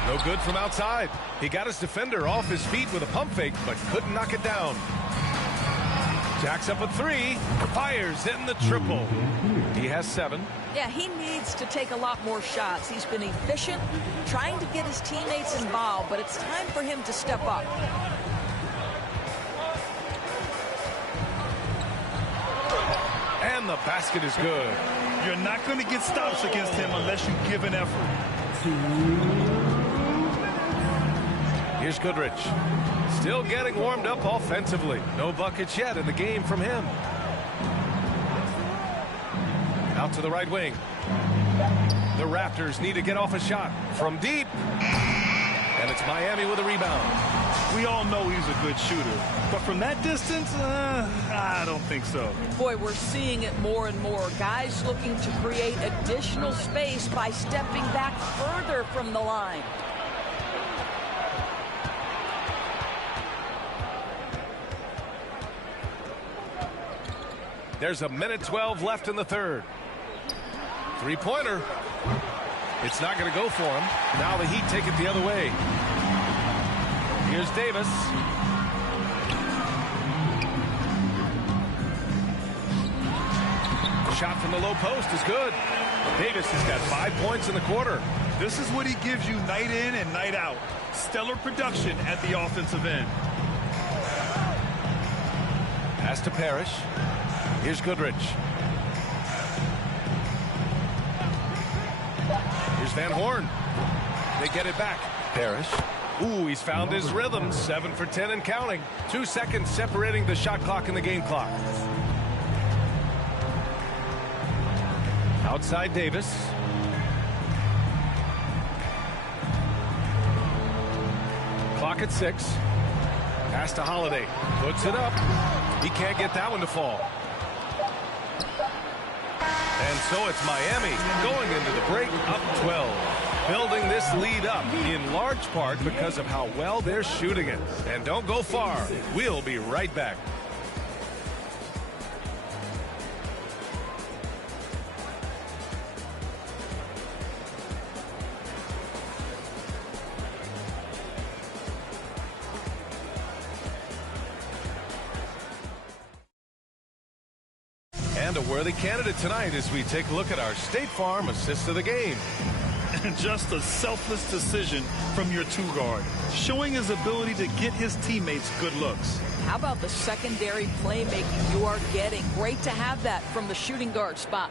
No good from outside. He got his defender off his feet with a pump fake, but couldn't knock it down. Jacks up a 3. Fires in the triple. He has 7. Yeah, he needs to take a lot more shots. He's been efficient, trying to get his teammates involved, but it's time for him to step up. And the basket is good. You're not going to get stops against him unless you give an effort. Here's Goodrich. Still getting warmed up offensively. No buckets yet in the game from him. Out to the right wing. The Raptors need to get off a shot from deep. And it's Miami with a rebound. We all know he's a good shooter, but from that distance, I don't think so. Boy, we're seeing it more and more. Guys looking to create additional space by stepping back further from the line. There's a minute 12 left in the third. Three-pointer. It's not going to go for him. Now the Heat take it the other way. Here's Davis. Shot from the low post is good. Davis has got 5 points in the quarter. This is what he gives you night in and night out. Stellar production at the offensive end. Pass to Parrish. Here's Goodrich. Here's Van Horn. They get it back. Parrish. Ooh, he's found his rhythm. 7 for 10 and counting. 2 seconds separating the shot clock and the game clock. Outside Davis. Clock at 6. Pass to Holiday. Puts it up. He can't get that one to fall. And so it's Miami going into the break up 12. Building this lead up in large part because of how well they're shooting it. And don't go far. We'll be right back. a worthy candidate tonight as we take a look at our State Farm assist of the game. Just a selfless decision from your two-guard, showing his ability to get his teammates good looks. How about the secondary playmaking you are getting? Great to have that from the shooting guard spot.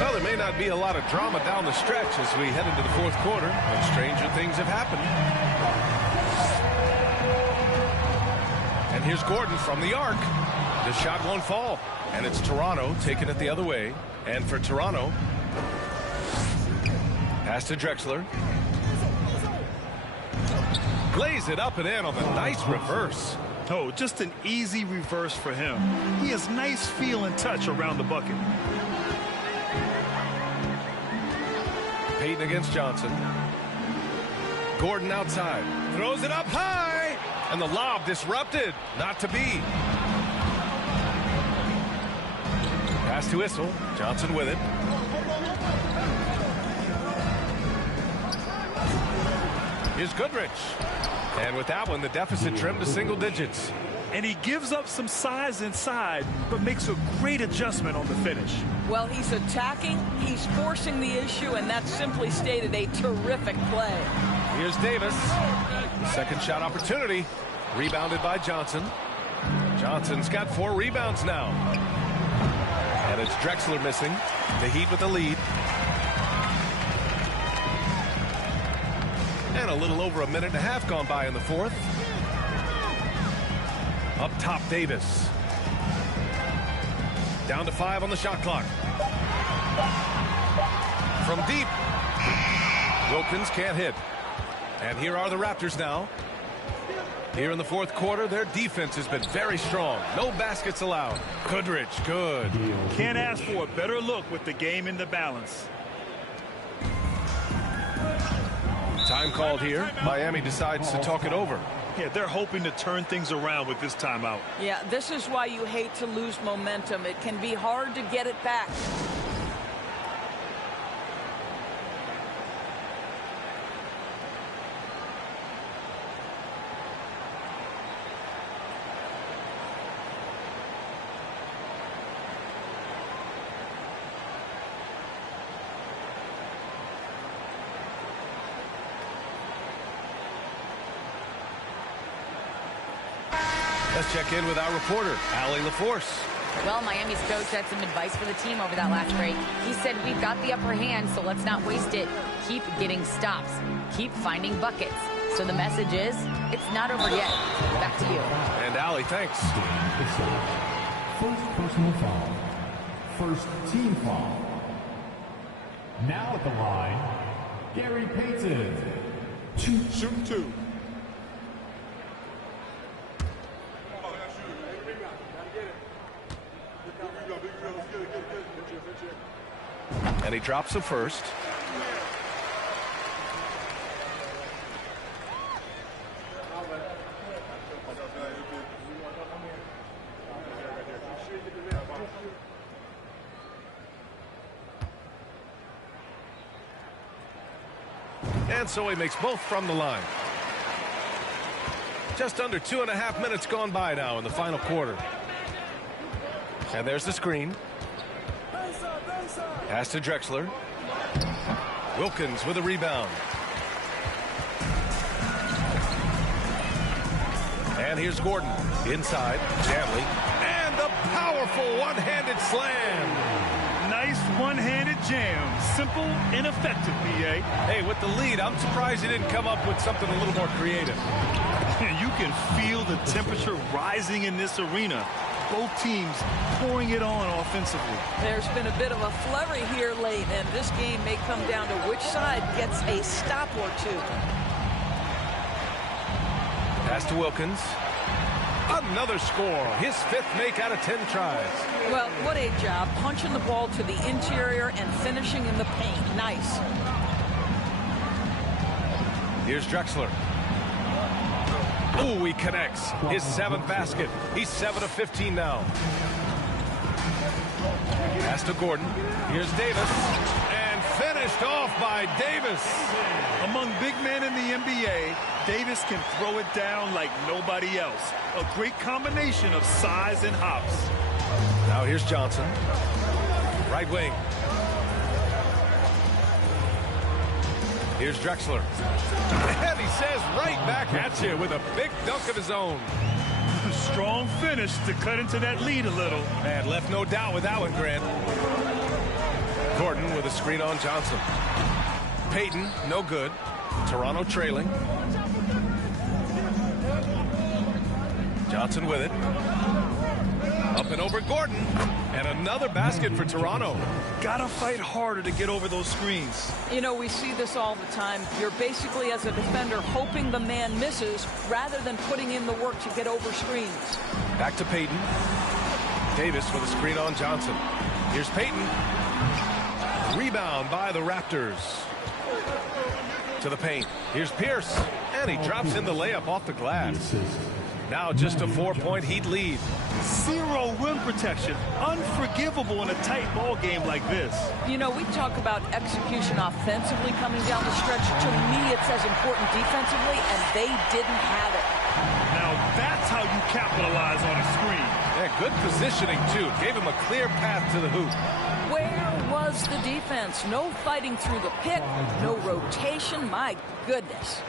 Well, there may not be a lot of drama down the stretch as we head into the fourth quarter, but stranger things have happened. And here's Gordon from the arc. The shot won't fall, and it's Toronto taking it the other way. And for Toronto, pass to Drexler. Lays it up and in on the nice reverse. Oh, just an easy reverse for him. He has nice feel and touch around the bucket. Payton against Johnson. Gordon outside. Throws it up high. And the lob disrupted. Not to be. Pass to Issel. Johnson with it. Here's Goodrich. And with that one, the deficit trimmed to single digits. And he gives up some size inside, but makes a great adjustment on the finish. Well, he's attacking, he's forcing the issue, and that simply stated a terrific play. Here's Davis. The second shot opportunity. Rebounded by Johnson. Johnson's got 4 rebounds now. And it's Drexler missing. The Heat with the lead. And a little over a minute and a half gone by in the fourth. Up top, Davis. Down to 5 on the shot clock. From deep. Wilkins can't hit. And here are the Raptors now. Here in the fourth quarter, their defense has been very strong. No baskets allowed. Goodrich, good. Can't ask for a better look with the game in the balance. Time called here. Miami decides to talk it over. Yeah, they're hoping to turn things around with this timeout. Yeah, this is why you hate to lose momentum. It can be hard to get it back. Let's check in with our reporter, Allie LaForce. Well, Miami's coach had some advice for the team over that last break. He said, we've got the upper hand, so let's not waste it. Keep getting stops. Keep finding buckets. So the message is, it's not over yet. Back to you. And Allie, thanks. First personal foul. First team foul. Now at the line, Gary Payton. Shoot 2. And he drops the first. And so he makes both from the line. Just under 2.5 minutes gone by now in the final quarter. And there's the screen. Pass to Drexler. Wilkins with a rebound. And here's Gordon. Inside. Janley. And the powerful one-handed slam. Nice one-handed jam. Simple and effective, B.A. Hey, with the lead, I'm surprised he didn't come up with something a little more creative. You can feel the temperature rising in this arena. Both teams pouring it on offensively. There's been a bit of a flurry here late, and this game may come down to which side gets a stop or two. Pass to Wilkins. Another score. His 5th make out of 10 tries. Well, what a job. Punching the ball to the interior and finishing in the paint. Nice. Here's Drexler. Ooh, he connects. His 7th basket. He's 7 of 15 now. Pass to Gordon. Here's Davis. And finish. finished off by Davis. Among big men in the NBA, Davis can throw it down like nobody else. A great combination of size and hops. Now here's Johnson. Right wing. Here's Drexler. And he says right back at you with a big dunk of his own. Strong finish to cut into that lead a little. And left no doubt with that one, Grant. Gordon with a screen on Johnson. Payton, no good. Toronto trailing. Johnson with it. Up and over Gordon. And another basket for Toronto. Gotta fight harder to get over those screens. You know, we see this all the time. You're basically, as a defender, hoping the man misses rather than putting in the work to get over screens. Back to Payton. Davis with a screen on Johnson. Here's Payton. Rebound by the Raptors. To the paint. Here's Pierce. And he drops in the layup off the glass. Now just a 4-point Heat lead. Zero rim protection. Unforgivable in a tight ball game like this. You know, we talk about execution offensively coming down the stretch. To me, it's as important defensively, and they didn't have it. Now that's how you capitalize on a screen. Yeah, good positioning, too. Gave him a clear path to the hoop. Where was the defense? No fighting through the pick, no rotation. My goodness.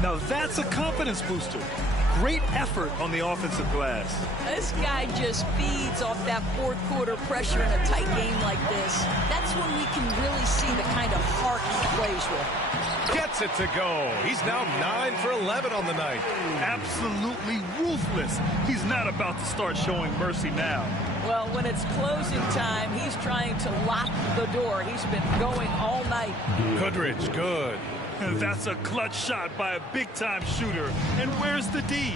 Now that's a confidence booster. Great effort on the offensive glass. This guy just feeds off that fourth quarter pressure in a tight game like this. That's when we can really see the kind of heart he plays with. Gets it to go. He's now 9 for 11 on the night. Absolutely ruthless. He's not about to start showing mercy now. Well, when it's closing time, he's trying to lock the door. He's been going all night. Goodrich, good. And that's a clutch shot by a big-time shooter. And where's the D?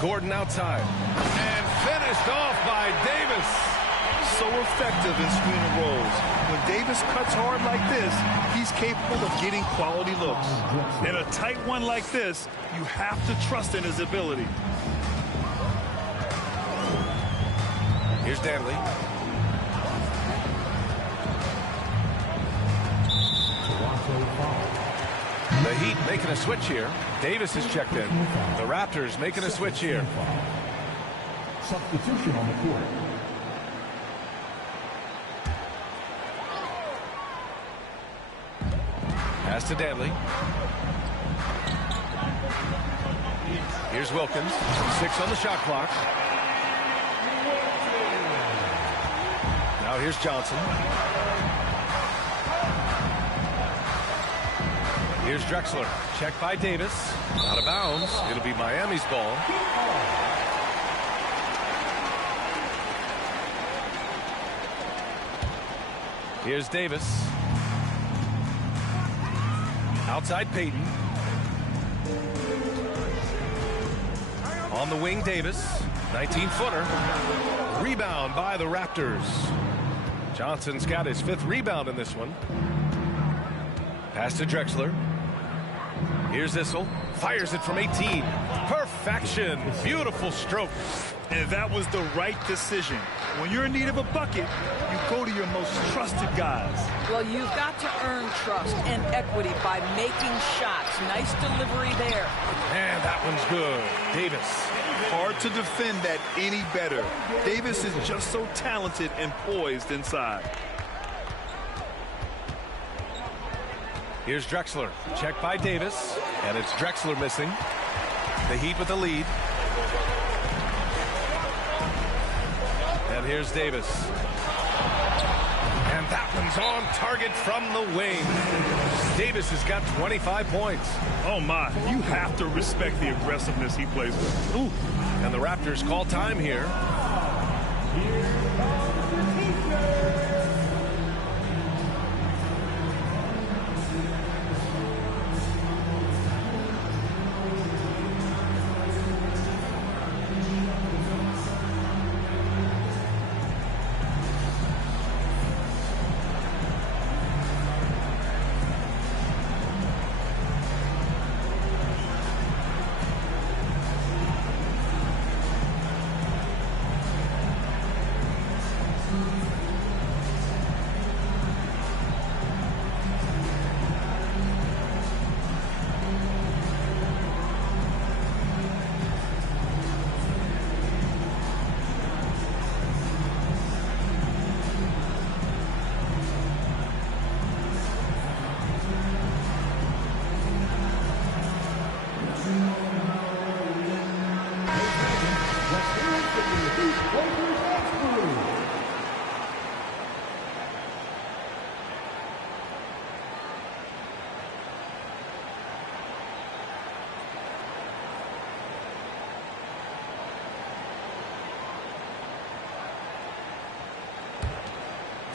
Gordon outside. And finished off by Davis. So effective in screen and rolls. When Davis cuts hard like this, he's capable of getting quality looks. In a tight one like this, you have to trust in his ability. Here's Danley. The Heat making a switch here. Davis is checked in. The Raptors making a switch here. Substitution on the court. Pass to Danley. Here's Wilkins. 6 on the shot clock. Now here's Johnson. Here's Drexler. Checked by Davis. Out of bounds. It'll be Miami's ball. Here's Davis. Outside Payton. On the wing, Davis. 19-footer. Rebound by the Raptors. Johnson's got his 5th rebound in this one. Pass to Drexler. Here's Issel. Fires it from 18. Perfection. Beautiful stroke. And that was the right decision. When you're in need of a bucket, you go to your most trusted guys. Well, you've got to earn trust and equity by making shots. Nice delivery there. And that one's good. Davis. Hard to defend that any better. Davis is just so talented and poised inside. Here's Drexler. Checked by Davis. And it's Drexler missing. The Heat with the lead. And here's Davis. And that one's on target from the wing. Davis has got 25 points. Oh, my. You have to respect the aggressiveness he plays with. Ooh. And the Raptors call time here.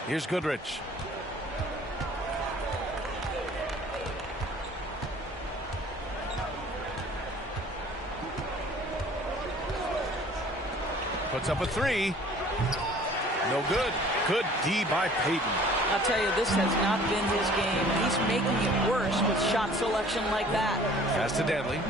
Here's Goodrich. Puts up a three. No good. Good D by Payton. I'll tell you, this has not been his game. He's making it worse with shot selection like that. Pass to Danley.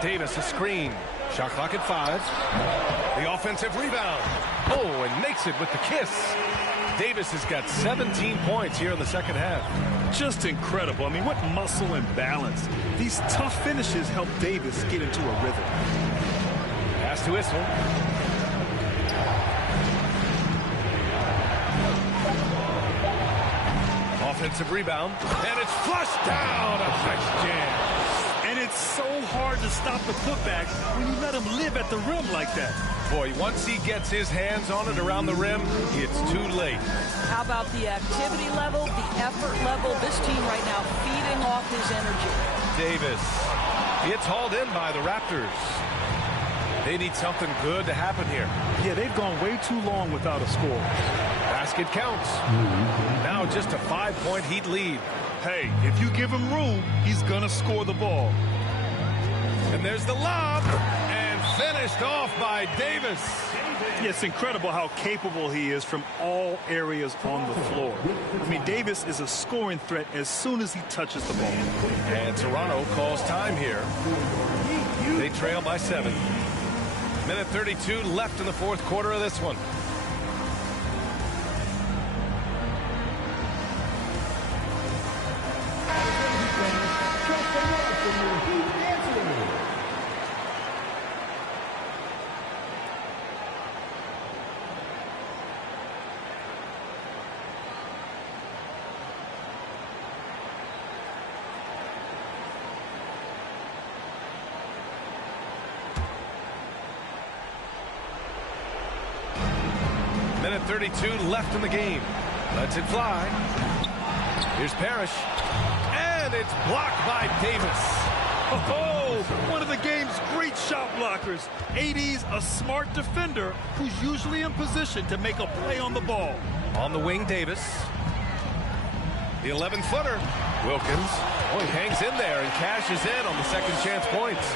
Davis a screen. Shot clock at 5. The offensive rebound. Oh, and makes it with the kiss. Davis has got 17 points here in the second half. Just incredible. I mean, what muscle and balance. These tough finishes help Davis get into a rhythm. Pass to Isle. Offensive rebound. And it's flushed down. A nice jam. And it's so hard to stop the putback when you let him live at the rim like that. Boy, once he gets his hands on it around the rim, it's too late. How about the activity level, the effort level? This team right now feeding off his energy. Davis. It's hauled in by the Raptors. They need something good to happen here. Yeah, they've gone way too long without a score. Basket counts. Now just a 5-point Heat lead. Hey, if you give him room, he's going to score the ball. And there's the lob. And finished off by Davis. Yeah, it's incredible how capable he is from all areas on the floor. I mean, Davis is a scoring threat as soon as he touches the ball. And Toronto calls time here. They trail by 7. Minute 32 left in the fourth quarter of this one. Minute 32 left in the game. Lets it fly. Here's Parrish. And it's blocked by Davis. Oh, one of the game's great shot blockers. AD's a smart defender who's usually in position to make a play on the ball. On the wing, Davis. The 11-footer. Wilkins. Oh, he hangs in there and cashes in on the second chance points.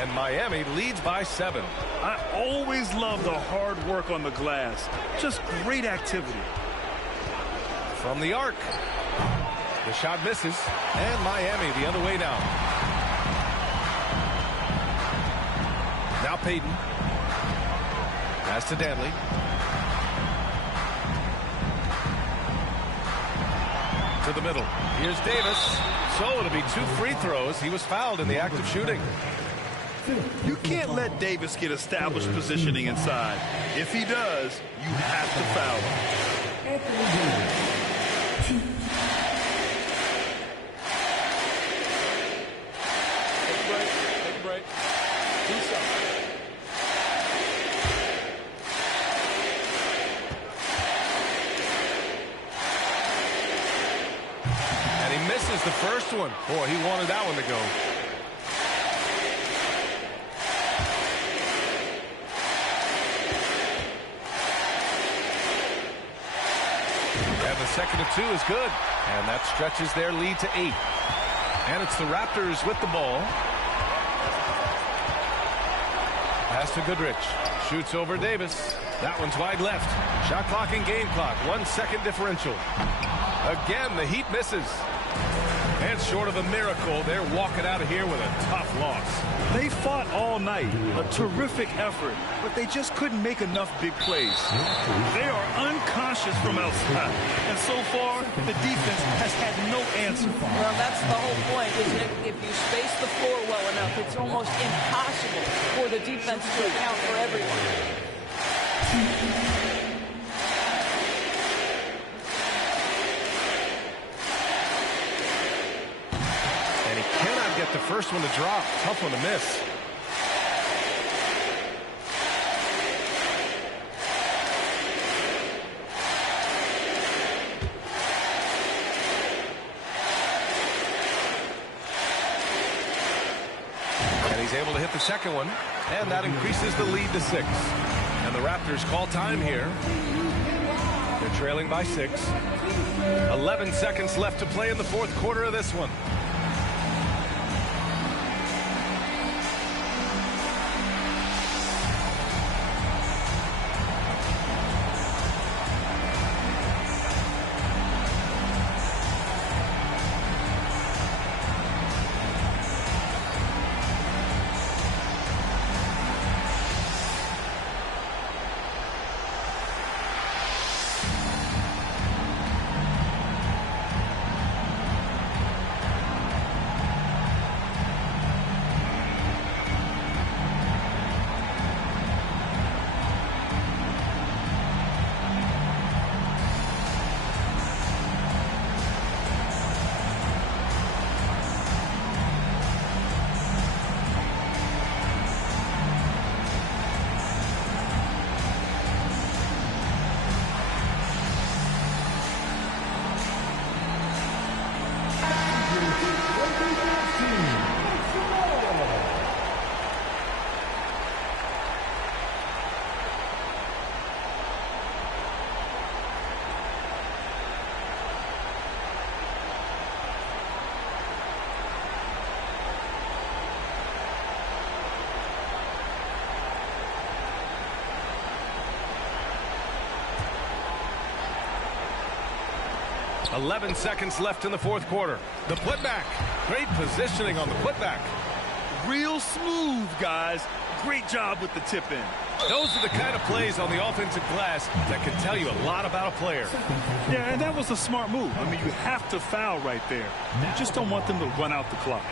And Miami leads by 7. I always love the hard work on the glass. Just great activity. From the arc. The shot misses. And Miami the other way now. Now Payton. Pass to Danley. To the middle. Here's Davis. So it'll be 2 free throws. He was fouled in the act of shooting. You can't let Davis get established positioning inside. If he does, you have to foul him. Take a break. Take a break. Do something. And he misses the first one. Boy, he wanted that one to go. Second to 2 is good. And that stretches their lead to 8. And it's the Raptors with the ball. Pass to Goodrich. Shoots over Davis. That one's wide left. Shot clock and game clock. 1 second differential. Again, the Heat misses. And short of a miracle, they're walking out of here with a tough loss. They fought all night. A terrific effort. But they just couldn't make enough big plays. They are unconscious from outside. And so far, the defense has had no answer. Well, that's the whole point, isn't it? If you space the floor well enough, it's almost impossible for the defense to account for everyone. And he cannot get the first one to drop. Tough one to miss. And he's able to hit the second one. And that increases the lead to 6. And the Raptors call time here. They're trailing by 6. 11 seconds left to play in the fourth quarter of this one. .11 seconds left in the fourth quarter. The putback. Great positioning on the putback. Real smooth, guys. Great job with the tip-in. Those are the kind of plays on the offensive glass that can tell you a lot about a player. Yeah, and that was a smart move. I mean, you have to foul right there. You just don't want them to run out the clock.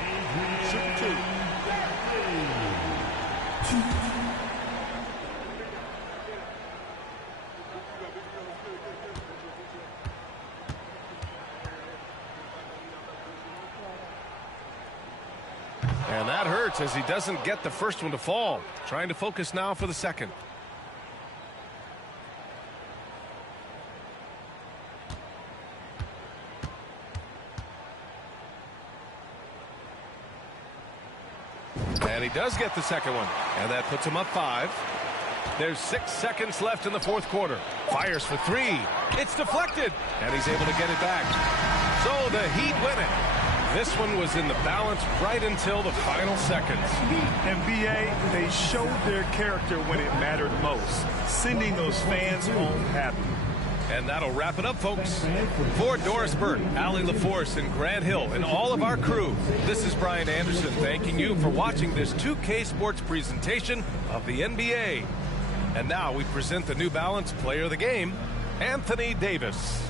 And that hurts as he doesn't get the first one to fall. Trying to focus now for the second. And he does get the second one. And that puts him up 5. There's 6 seconds left in the fourth quarter. Fires for 3. It's deflected. And he's able to get it back. So the Heat win it. This one was in the balance right until the final seconds. And B.A., they showed their character when it mattered most, sending those fans home happy. And that'll wrap it up, folks. For Doris Burke, Allie LaForce, and Grant Hill, and all of our crew, this is Brian Anderson thanking you for watching this 2K Sports presentation of the NBA. And now we present the New Balance Player of the Game, Anthony Davis.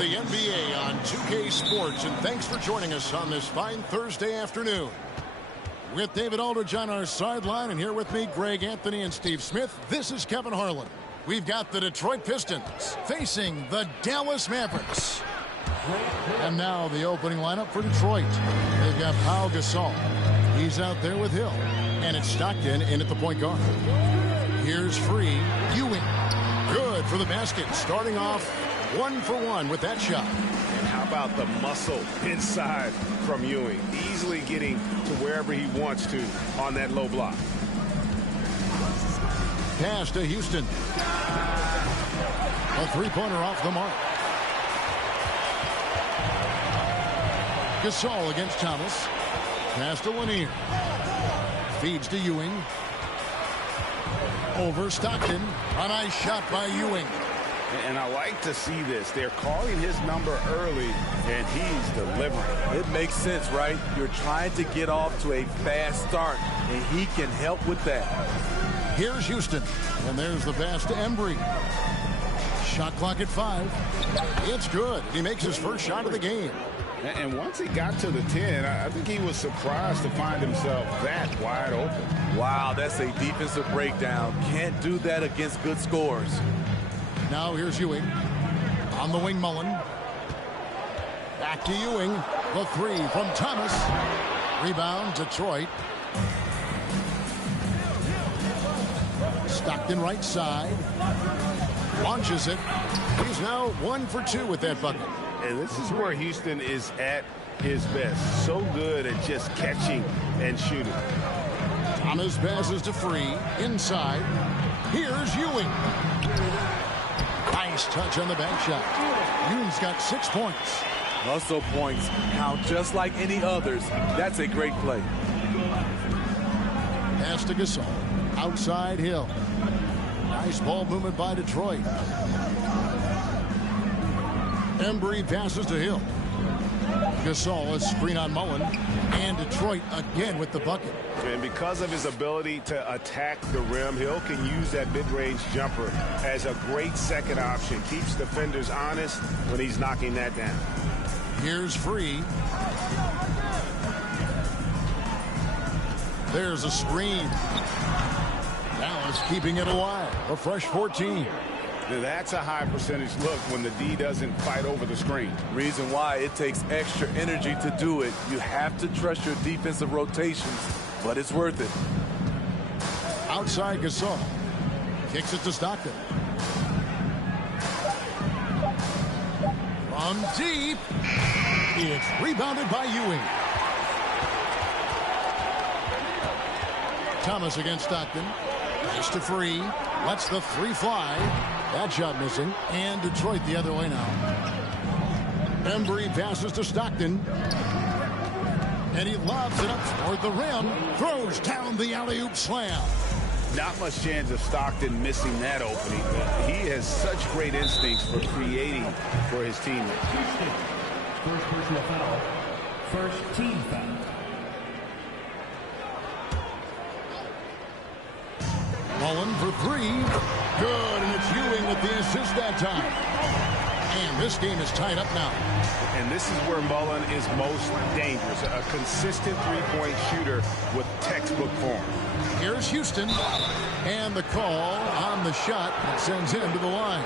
the NBA on 2K Sports, and thanks for joining us on this fine Thursday afternoon. With David Aldridge on our sideline, and here with me, Greg Anthony and Steve Smith, this is Kevin Harlan. We've got the Detroit Pistons facing the Dallas Mavericks. And now the opening lineup for Detroit. They've got Pau Gasol. He's out there with Hill. And it's Stockton in at the point guard. Here's free Ewing. Good for the basket. Starting off 1 for 1 with that shot. And how about the muscle inside from Ewing? Easily getting to wherever he wants to on that low block. Pass to Houston. A three-pointer off the mark. Gasol against Thomas. Pass to Lanier. Feeds to Ewing. Over Stockton. A nice shot by Ewing. And I like to see this. They're calling his number early, and he's delivering. It makes sense, right? You're trying to get off to a fast start, and he can help with that. Here's Houston. And there's the pass to Embry. Shot clock at 5. It's good. He makes his first shot of the game. And once he got to the 10, I think he was surprised to find himself that wide open. Wow, that's a defensive breakdown. Can't do that against good scores. Now here's Ewing. On the wing, Mullen. Back to Ewing. The three from Thomas. Rebound, Detroit. Stockton right side. Launches it. He's now 1 for 2 with that bucket. And this is where Houston is at his best. So good at just catching and shooting. Thomas passes to Free. Inside. Here's Ewing. Nice touch on the back shot. Ewing's got 6 points. Hustle points count just like any others. That's a great play. Pass to Gasol. Outside Hill. Nice ball movement by Detroit. Embry passes to Hill. Gasol, a screen on Mullen. And Detroit again with the bucket. And because of his ability to attack the rim, Hill can use that mid-range jumper as a great second option. Keeps defenders honest when he's knocking that down. Here's Free. There's a screen. Dallas keeping it alive. A fresh 14. Now that's a high percentage look when the D doesn't fight over the screen. Reason why it takes extra energy to do it. You have to trust your defensive rotations, but it's worth it. Outside Gasol. Kicks it to Stockton. From deep. It's rebounded by Ewing. Thomas against Stockton. Nice to Free. Lets the three fly. That shot missing. And Detroit the other way now. Embry passes to Stockton. And he lobs it up toward the rim. Throws down the alley-oop slam. Not much chance of Stockton missing that opening. He has such great instincts for creating for his teammates. First personal foul. First team foul. Mullen for 3. Good, and it's Ewing with the assist that time. And this game is tied up now. And this is where Mullen is most dangerous. A consistent three-point shooter with textbook form. Here's Houston. And the call on the shot that sends him to the line.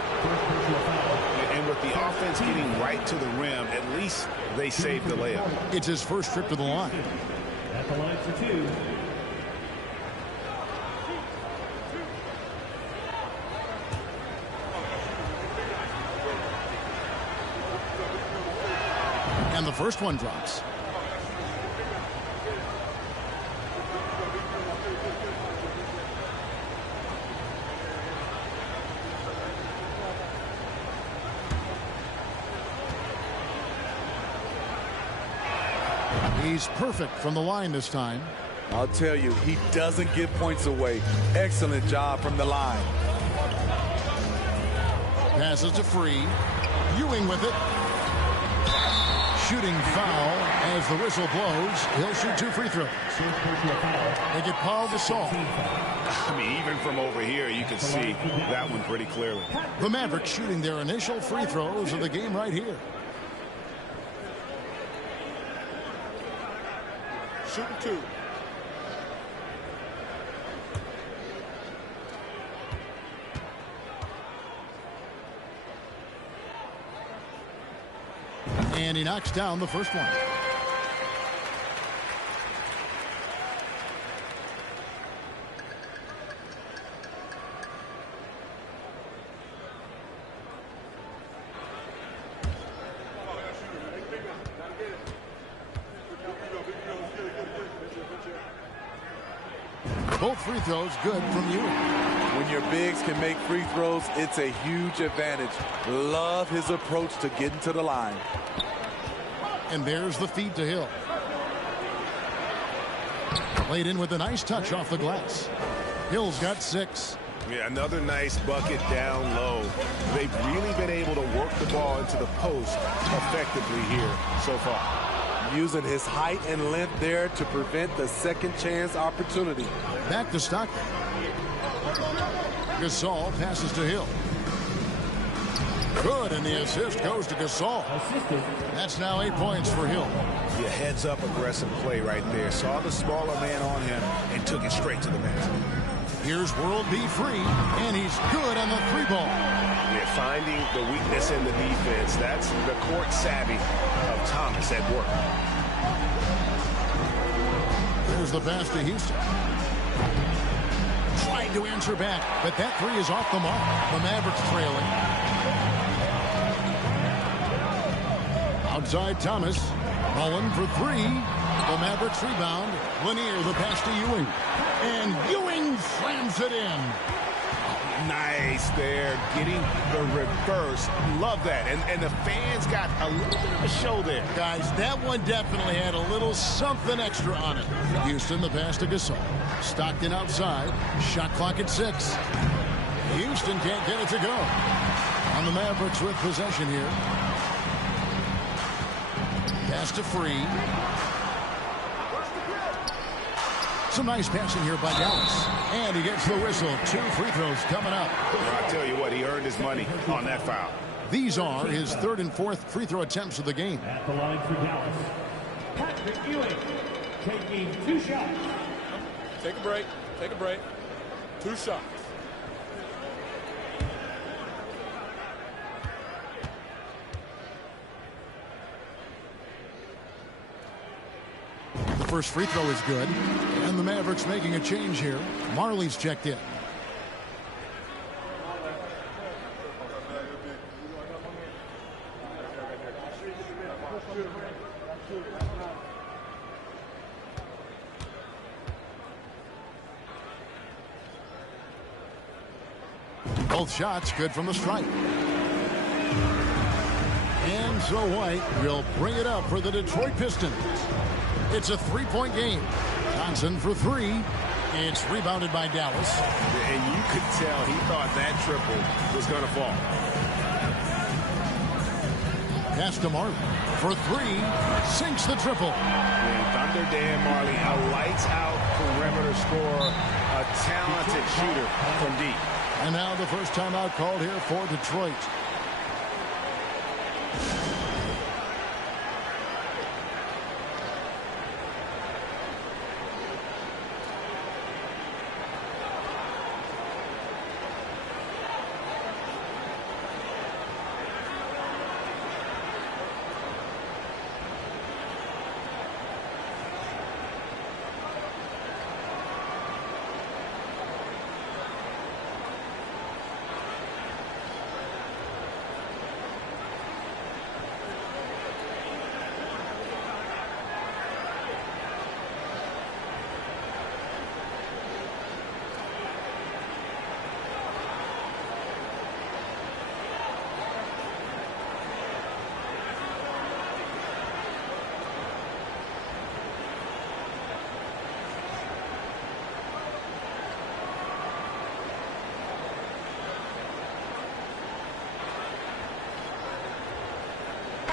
And with the offense getting right to the rim, at least they saved the layup. It's his first trip to the line. At the line for 2. And the first one drops. He's perfect from the line this time. I'll tell you, he doesn't give points away. Excellent job from the line. Passes to Free. Ewing with it. Shooting foul, As the whistle blows, he'll shoot 2 free throws. They get Paul Gasol. I mean, even from over here, you can see that one pretty clearly. The Mavericks shooting their initial free throws of the game right here. Shooting 2. And he knocks down the first one. Both free throws good from Ewing. When your bigs can make free throws, it's a huge advantage. Love his approach to getting to the line. And there's the feed to Hill. Played in with a nice touch off the glass. Hill's got 6. Yeah, another nice bucket down low. They've really been able to work the ball into the post effectively here so far. Using his height and length there to prevent the second chance opportunity. Back to Stockton. Gasol passes to Hill. Good, and the assist goes to Gasol. That's now 8 points for Hill. Yeah, heads up aggressive play right there. Saw the smaller man on him and took it straight to the basket. Here's World B. Free, and he's good on the 3-ball. Yeah, finding the weakness in the defense. That's the court savvy of Thomas at work. There's the pass to Houston. Trying to answer back, but that 3 is off the mark. The Mavericks trailing. Outside Thomas. Mullen for 3. The Mavericks rebound. Lanier the pass to Ewing. And Ewing slams it in. Nice there, getting the reverse. Love that. And the fans got a little bit of a show there. Guys, that one definitely had a little something extra on it. Houston the pass to Gasol. Stockton outside. Shot clock at 6. Houston can't get it to go. On the Mavericks with possession here. Pass to Free. Some nice passing here by Dallas. And he gets the whistle. 2 free throws coming up. I'll tell you what, he earned his money on that foul. These are his 3rd and 4th free throw attempts of the game. At the line for Dallas, Patrick Ewing taking 2 shots. Take a break. Take a break. 2 shots. The first free throw is good. And the Mavericks making a change here. Marley's checked in. Both shots good from the stripe. And so White will bring it up for the Detroit Pistons. It's a 3-point game. Johnson for 3. It's rebounded by Dallas. And you could tell he thought that triple was going to fall. Pass to Marley for 3. Sinks the triple. And Thunder Dan Marley, a lights-out perimeter scorer, a talented shooter from deep. And now the first timeout called here for Detroit.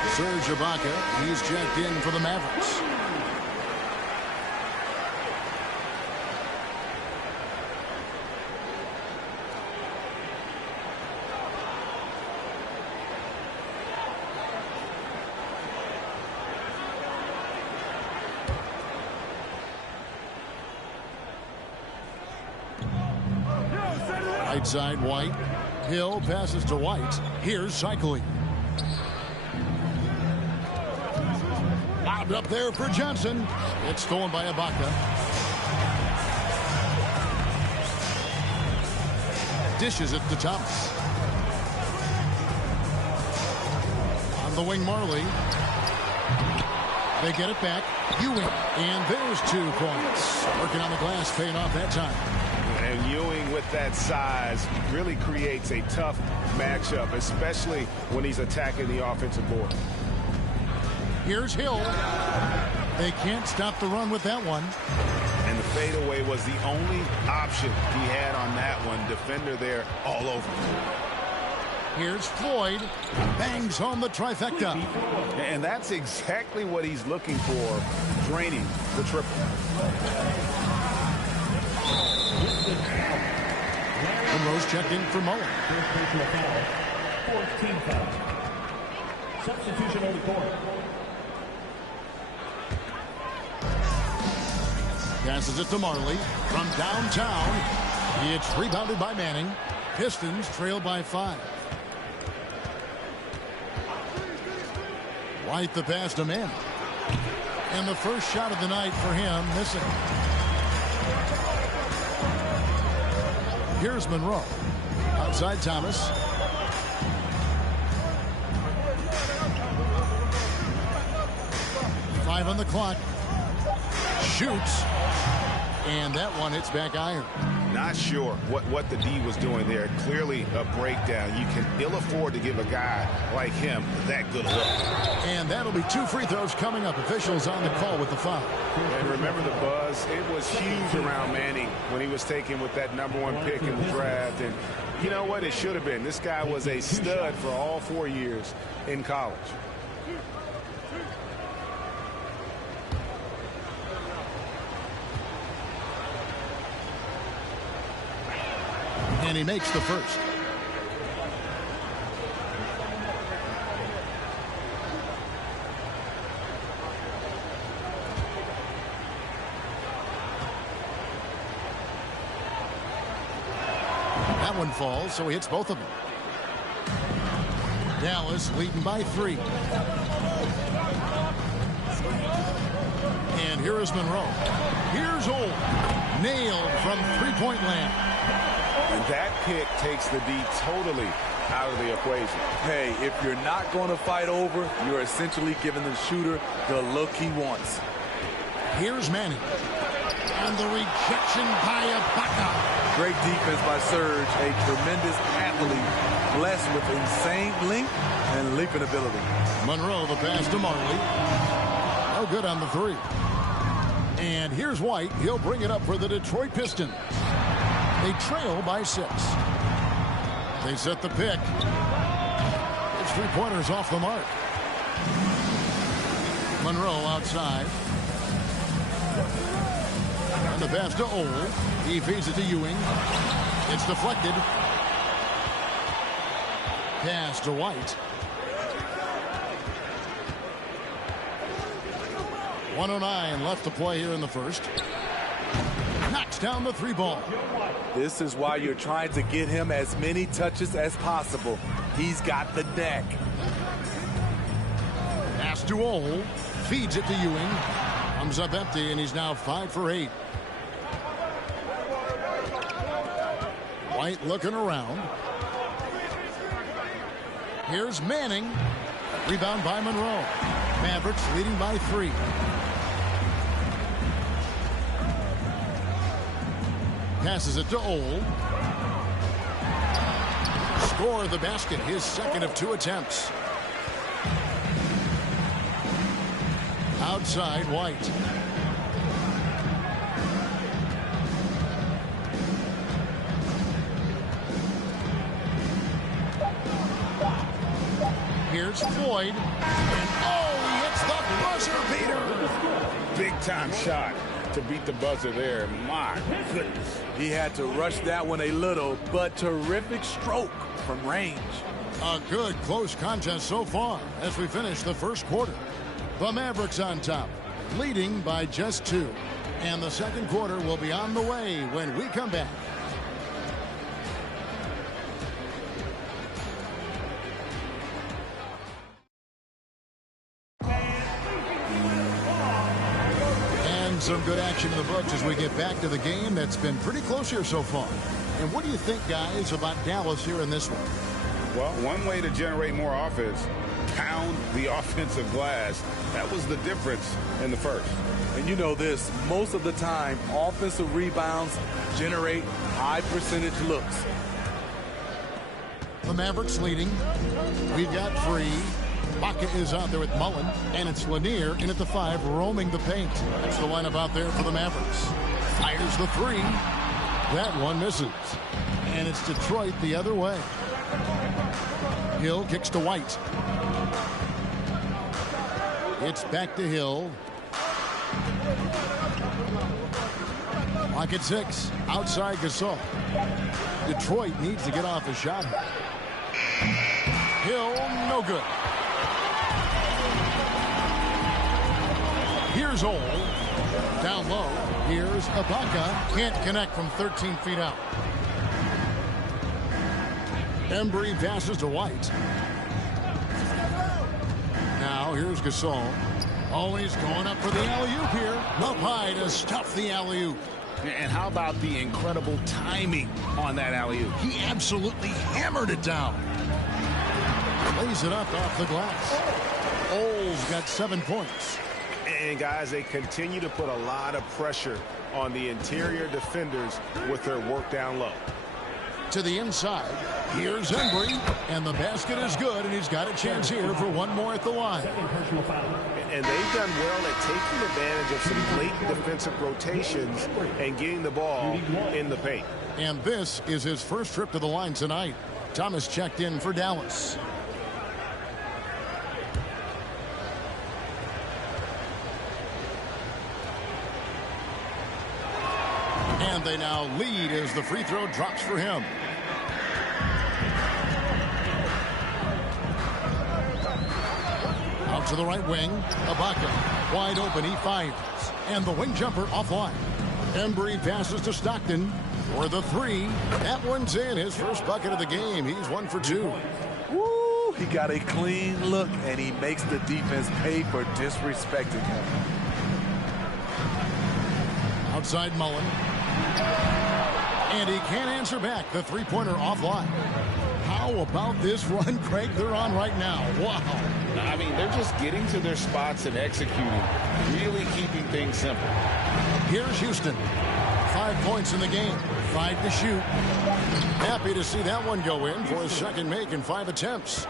Serge Ibaka, he's checked in for the Mavericks. Right side, White. Hill passes to White. Here's Cycling. Lobbed up there for Johnson. It's stolen by Ibaka. Dishes it to Thomas. On the wing, Marley. They get it back. Ewing. And there's 2 points. Working on the glass, paying off that time. And Ewing with that size really creates a tough matchup, especially when he's attacking the offensive board. Here's Hill. They can't stop the run with that one. And the fadeaway was the only option he had on that one. Defender there all over him. Here's Floyd. Bangs home the trifecta. And that's exactly what he's looking for, draining the triple. Rose checked in for Mullen. Substitution on the court. Passes it to Marley from downtown. It's rebounded by Manning. Pistons trail by 5. White the pass to Manning. And the first shot of the night for him missing. Here's Monroe. Outside Thomas. Five on the clock. Shoots. And that one hits back iron. Not sure what the D was doing there. Clearly a breakdown. You can ill afford to give a guy like him that good a look. And that'll be 2 free throws coming up. Officials on the call with the foul. And remember the buzz. It was huge around Manning when he was taken with that #1 pick in the draft. And you know what? It should have been. This guy was a stud for all 4 years in college. And he makes the first. That one falls, so he hits both of them. Dallas leading by 3. And here is Monroe. Here's Old. Nailed from 3-point land. And that pick takes the D totally out of the equation. Hey, if you're not going to fight over, you're essentially giving the shooter the look he wants. Here's Manning. And the rejection by Ibaka. Great defense by Serge, a tremendous athlete, blessed with insane length and leaping ability. Monroe, the pass to Marley. No good on the 3. And here's White. He'll bring it up for the Detroit Pistons. They trail by 6. They set the pick. It's 3-pointers off the mark. Monroe outside. And the pass to Ole. He feeds it to Ewing. It's deflected. Pass to White. 1:09 left to play here in the first. Knocks down the 3 ball. This is why you're trying to get him as many touches as possible. He's got the neck. Pass to Ole. Feeds it to Ewing. Comes up empty, and he's now 5 for 8. White looking around. Here's Manning. Rebound by Monroe. Mavericks leading by 3. Passes it to Ole. Score the basket, his second of 2 attempts. Outside, White. Here's Floyd. And he hits the buzzer beater. Big-time shot to beat the buzzer there. My goodness. He had to rush that one a little, but terrific stroke from range. A good close contest so far as we finish the first quarter. The Mavericks on top, leading by just 2. And the second quarter will be on the way when we come back. And some good action in the books as we get back to the game that's been pretty close here so far. And what do you think, guys, about Dallas here in this one? Well, one way to generate more offense, pound the offensive glass. That was the difference in the first. And you know this, most of the time, offensive rebounds generate high percentage looks. The Mavericks leading. We've got Free. Baca is out there with Mullen, and it's Lanier in at the 5, roaming the paint. That's the lineup out there for the Mavericks. Fires the 3. That one misses. And it's Detroit the other way. Hill kicks to White. It's back to Hill. Lock at 6. Outside Gasol. Detroit needs to get off a shot. Hill, no good. Here's Ole. Down low. Here's Ibaka. Can't connect from 13 feet out. Embry passes to White. Now here's Gasol. Always going up for the alley-oop here. Up high to stuff the alley-oop. And how about the incredible timing on that alley-oop? He absolutely hammered it down. Lays it up off the glass. Ole's got 7 points. And guys, they continue to put a lot of pressure on the interior defenders with their work down low. To the inside. Here's Embry, and the basket is good, and he's got a chance here for one more at the line. And they've done well at taking advantage of some late defensive rotations and getting the ball in the paint. And this is his first trip to the line tonight. Thomas checked in for Dallas. And they now lead as the free throw drops for him. Out to the right wing. Ibaka wide open. He fires. And the wing jumper offline. Embry passes to Stockton for the 3. That one's in. His first bucket of the game. He's 1 for 2. Woo! He got a clean look, and he makes the defense pay for disrespecting him. Outside Mullen. And he can't answer back. The three-pointer offline. How about this run, Craig, they're on right now? Wow. I mean, they're just getting to their spots and executing, really keeping things simple. Here's Houston. 5 points in the game. 5 to shoot. Happy to see that one go in for his second make in 5 attempts.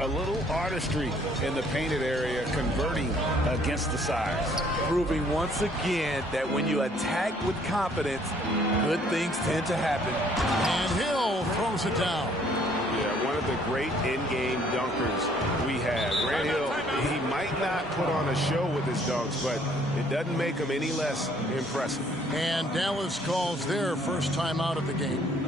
A little artistry in the painted area, converting against the size. Proving once again that when you attack with confidence, good things tend to happen. And Hill throws it down. Yeah, one of the great in-game dunkers we have. Grant Hill, he might not put on a show with his dunks, but it doesn't make him any less impressive. And Dallas calls their first time out of the game.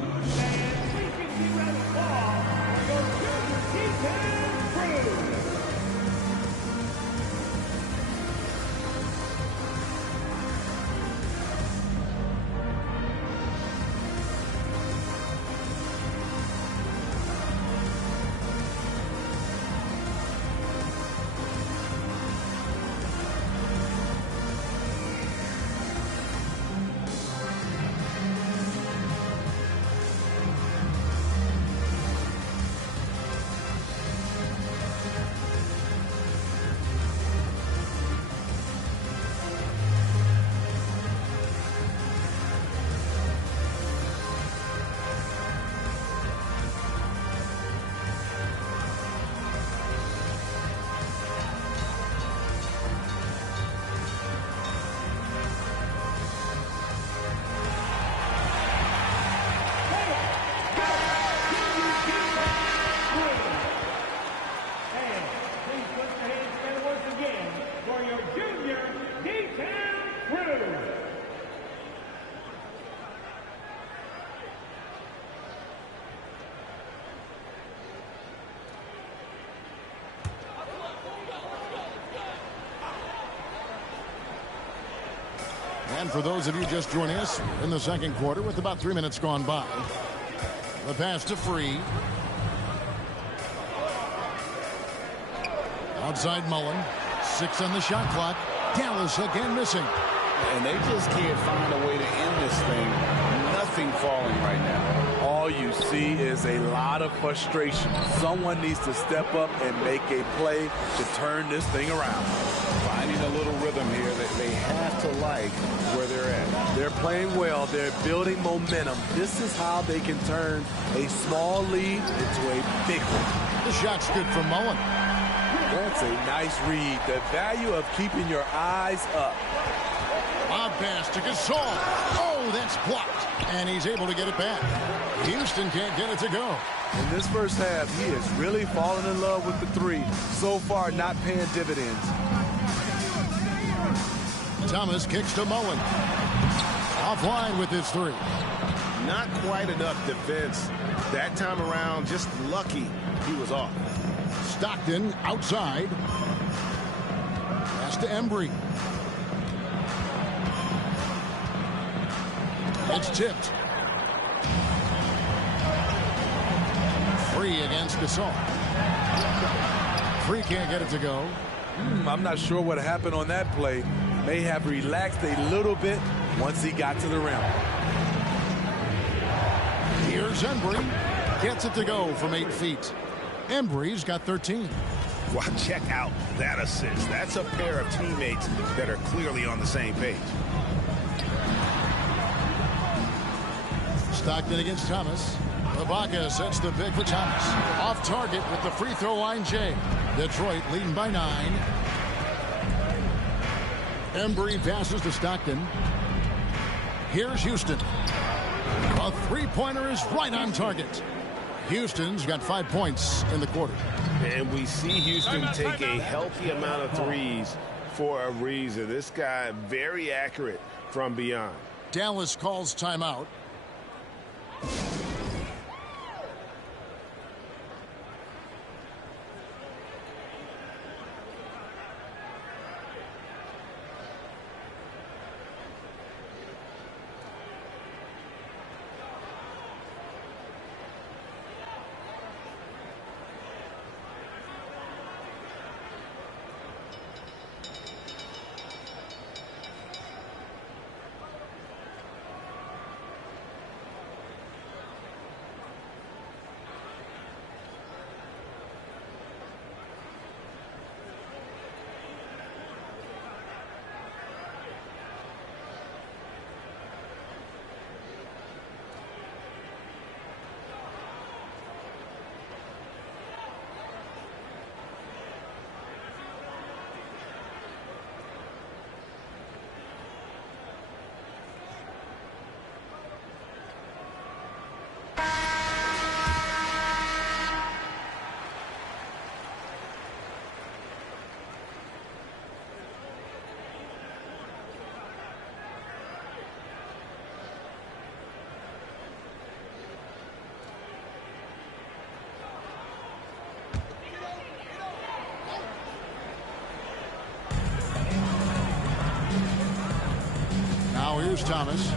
And for those of you just joining us in the second quarter with about 3 minutes gone by, the pass to Free. Outside Mullen. 6 on the shot clock. Dallas again missing. And they just can't find a way to end this thing. Nothing falling right now. All you see is a lot of frustration. Someone needs to step up and make a play to turn this thing around. Finding a little rhythm here that they have to like where they're at. They're playing well. They're building momentum. This is how they can turn a small lead into a big one. The shot's good from Mullen. That's a nice read. The value of keeping your eyes up. Lob pass to Gasol. Oh, that's blocked. And he's able to get it back. Houston can't get it to go. In this first half, he has really fallen in love with the three. So far, not paying dividends. Thomas kicks to Mullen. Offline with his three. Not quite enough defense. That time around, just lucky he was off. Stockton outside. Pass to Embry. It's tipped. Free against Gasol. Free can't get it to go. I'm not sure what happened on that play. May have relaxed a little bit once he got to the rim. Here's Embry. Gets it to go from 8 feet. Embry's got 13. Well, check out that assist. That's a pair of teammates that are clearly on the same page. Stockton against Thomas. Ibaka sets the pick for Thomas. Off target with the free throw line, Jay. Detroit leading by 9. Embry passes to Stockton. Here's Houston. A three-pointer is right on target. Houston's got 5 points in the quarter. And we see Houston take a healthy amount of threes for a reason. This guy very accurate from beyond. Dallas calls timeout. Here's Thomas.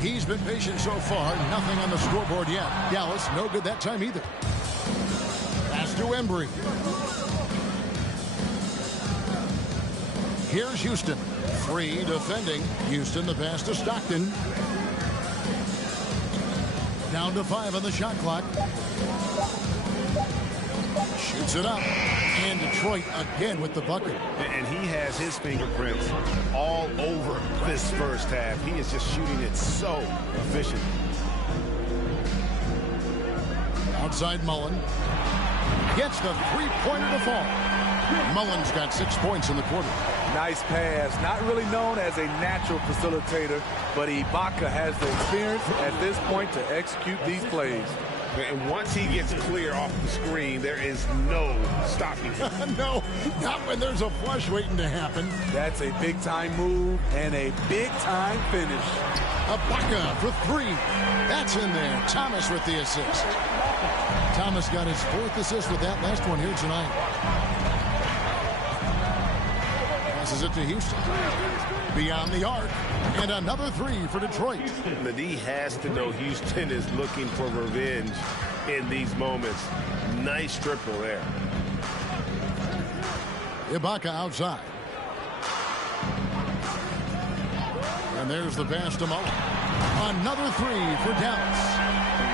He's been patient so far. Nothing on the scoreboard yet. Dallas, no good that time either. Pass to Embry. Here's Houston. Free defending. Houston, the pass to Stockton. Down to 5 on the shot clock. Shoots it up. And Detroit again with the bucket. And he has his fingerprints all over this first half. He is just shooting it so efficient. Outside Mullen. Gets the three-pointer to fall. Mullen's got 6 points in the quarter. Nice pass. Not really known as a natural facilitator, but Ibaka has the experience at this point to execute these plays. And once he gets clear off the screen, there is no stopping him. No, not when there's a flush waiting to happen. That's a big-time move and a big-time finish. Ibaka for 3. That's in there. Thomas with the assist. Thomas got his 4th assist with that last one here tonight. Passes it to Houston. Beyond the arc. And another three for Detroit. The D has to know Houston is looking for revenge in these moments. Nice triple there. Ibaka outside. And there's the pass to Mullen. Another three for Dallas.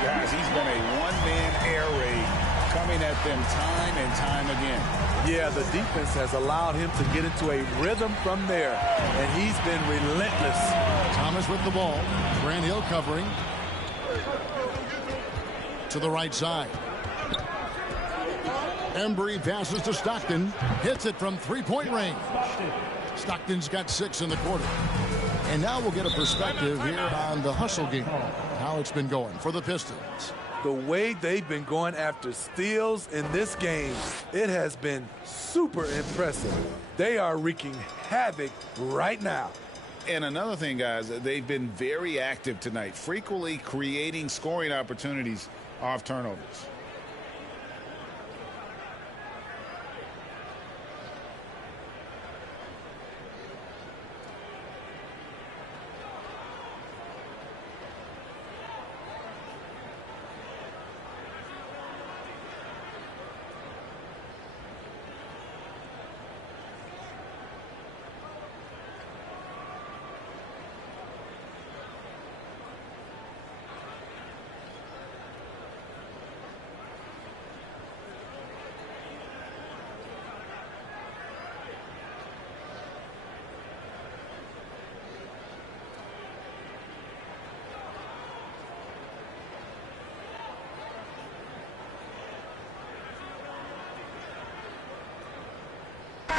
Guys, he's been a one-man air raid coming at them time and time again. Yeah, the defense has allowed him to get into a rhythm from there, and he's been relentless. Thomas with the ball. Grant Hill covering. To the right side. Embry passes to Stockton. Hits it from three-point range. Stockton's got 6 in the quarter. And now we'll get a perspective here on the hustle game. How it's been going for the Pistons. The way they've been going after steals in this game, it has been super impressive. They are wreaking havoc right now. And another thing, guys, they've been very active tonight, frequently creating scoring opportunities off turnovers.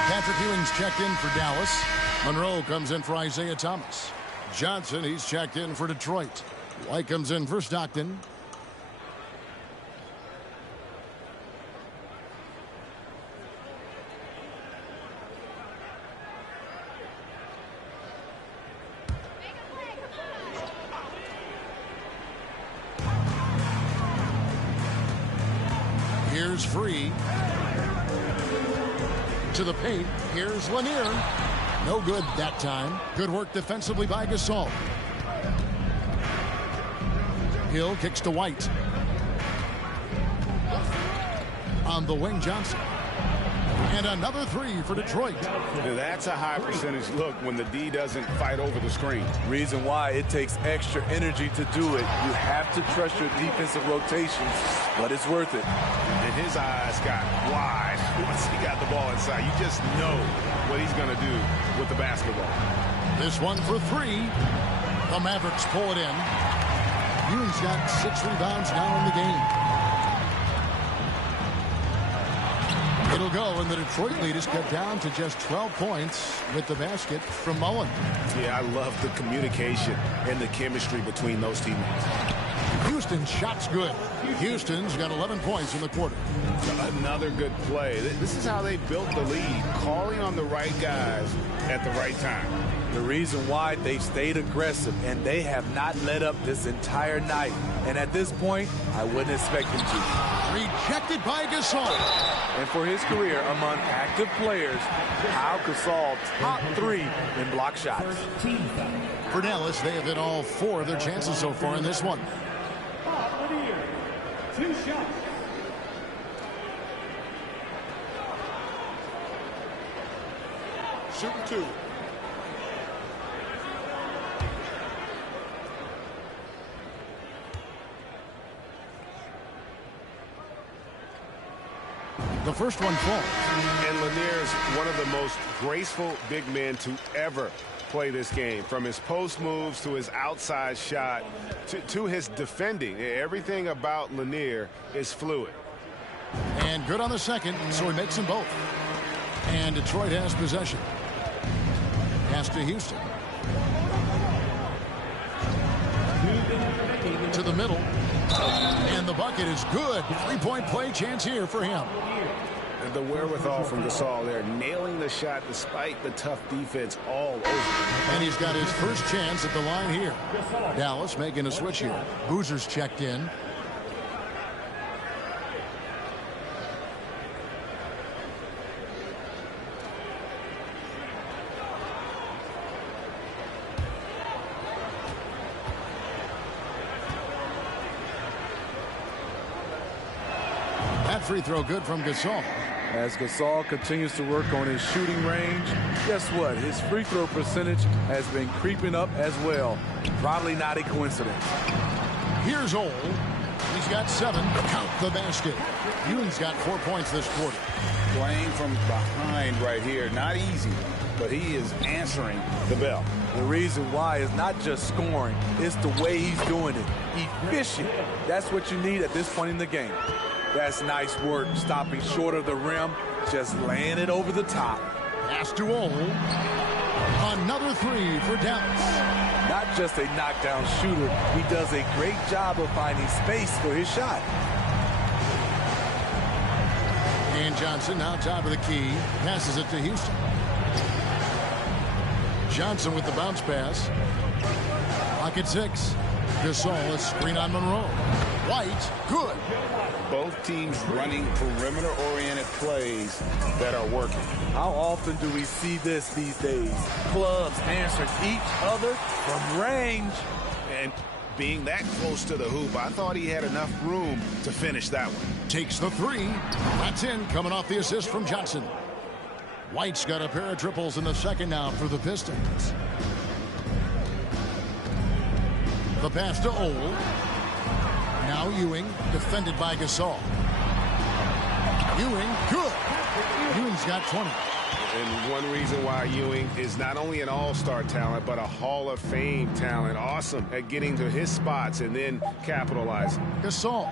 Patrick Ewing's checked in for Dallas. Monroe comes in for Isaiah Thomas. Johnson, he's checked in for Detroit. White comes in for Stockton. Here's Free. To the paint. Here's Lanier. No good that time. Good work defensively by Gasol. Hill kicks to White. On the wing, Johnson. And another three for Detroit. That's a high percentage look when the D doesn't fight over the screen. Reason why it takes extra energy to do it. You have to trust your defensive rotations, but it's worth it. And his eyes got wide once he got the ball inside. You just know what he's going to do with the basketball. This one for three. The Mavericks pull it in. Ewing's got 6 rebounds now in the game. It'll go, and the Detroit lead is cut down to just 12 points with the basket from Mullen. Yeah, I love the communication and the chemistry between those teammates. Houston's shot's good. Houston's got 11 points in the quarter. Another good play. This is how they built the lead, calling on the right guys at the right time. The reason why they've stayed aggressive, and they have not let up this entire night. And at this point, I wouldn't expect them to. Rejected by Gasol. And for his career among active players, Pau Gasol top 3 in block shots. For Dallas, they have hit all 4 of their chances so far in this one. 2 shots. Shooting 2. The first one falls. And Lanier's one of the most graceful big men to ever play this game. From his post moves to his outside shot to his defending. Everything about Lanier is fluid. And good on the second, so he makes them both. And Detroit has possession. Pass to Houston. To the middle. And the bucket is good. 3-point play chance here for him. And the wherewithal from Gasol there, nailing the shot despite the tough defense all over. And he's got his first chance at the line here. Dallas making a switch here. Boozer's checked in. free throw good from Gasol. As Gasol continues to work on his shooting range, guess what? His free throw percentage has been creeping up as well. Probably not a coincidence. Here's Ole. He's got 7. Count the basket. Ewing's got 4 points this quarter. Playing from behind right here. Not easy, but he is answering the bell. The reason why is not just scoring, it's the way he's doing it. Efficient. That's what you need at this point in the game. That's nice work, stopping short of the rim, just laying it over the top. Pass to Ole. Another 3 for Dallas. Not just a knockdown shooter, he does a great job of finding space for his shot. And Johnson now top of the key, passes it to Houston. Johnson with the bounce pass. Clock at 6. Gasol, a screen on Monroe. White, good. Both teams running perimeter-oriented plays that are working. How often do we see this these days? Clubs answering each other from range. And being that close to the hoop, I thought he had enough room to finish that one. Takes the 3. That's in, coming off the assist from Johnson. White's got a pair of triples in the second now for the Pistons. The pass to Ole. Now Ewing, defended by Gasol. Ewing, good. Ewing's got 20. And one reason why Ewing is not only an all-star talent, but a Hall of Fame talent. Awesome at getting to his spots and then capitalizing. Gasol.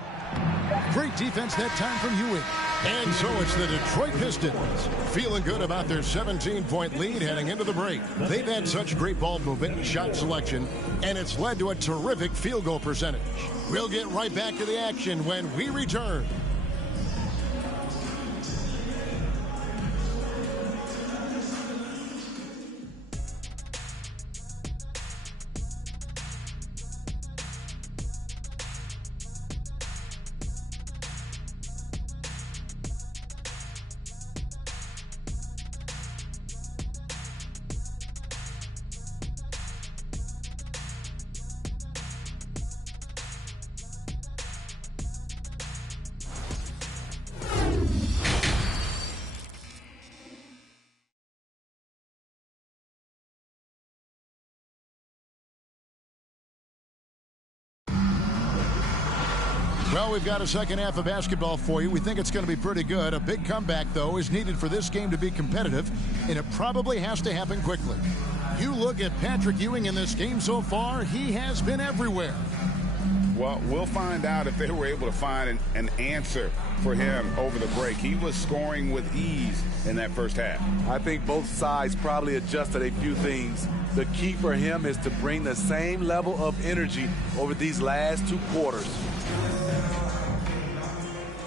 Great defense that time from Ewing. And so it's the Detroit Pistons feeling good about their 17-point lead heading into the break. They've had such great ball movement and shot selection, and it's led to a terrific field goal percentage. We'll get right back to the action when we return. Well, we've got a second half of basketball for you. We think it's going to be pretty good. A big comeback, though, is needed for this game to be competitive, and it probably has to happen quickly. You look at Patrick Ewing in this game so far, he has been everywhere. Well, we'll find out if they were able to find an answer for him over the break. He was scoring with ease in that first half. I think both sides probably adjusted a few things. The key for him is to bring the same level of energy over these last 2 quarters.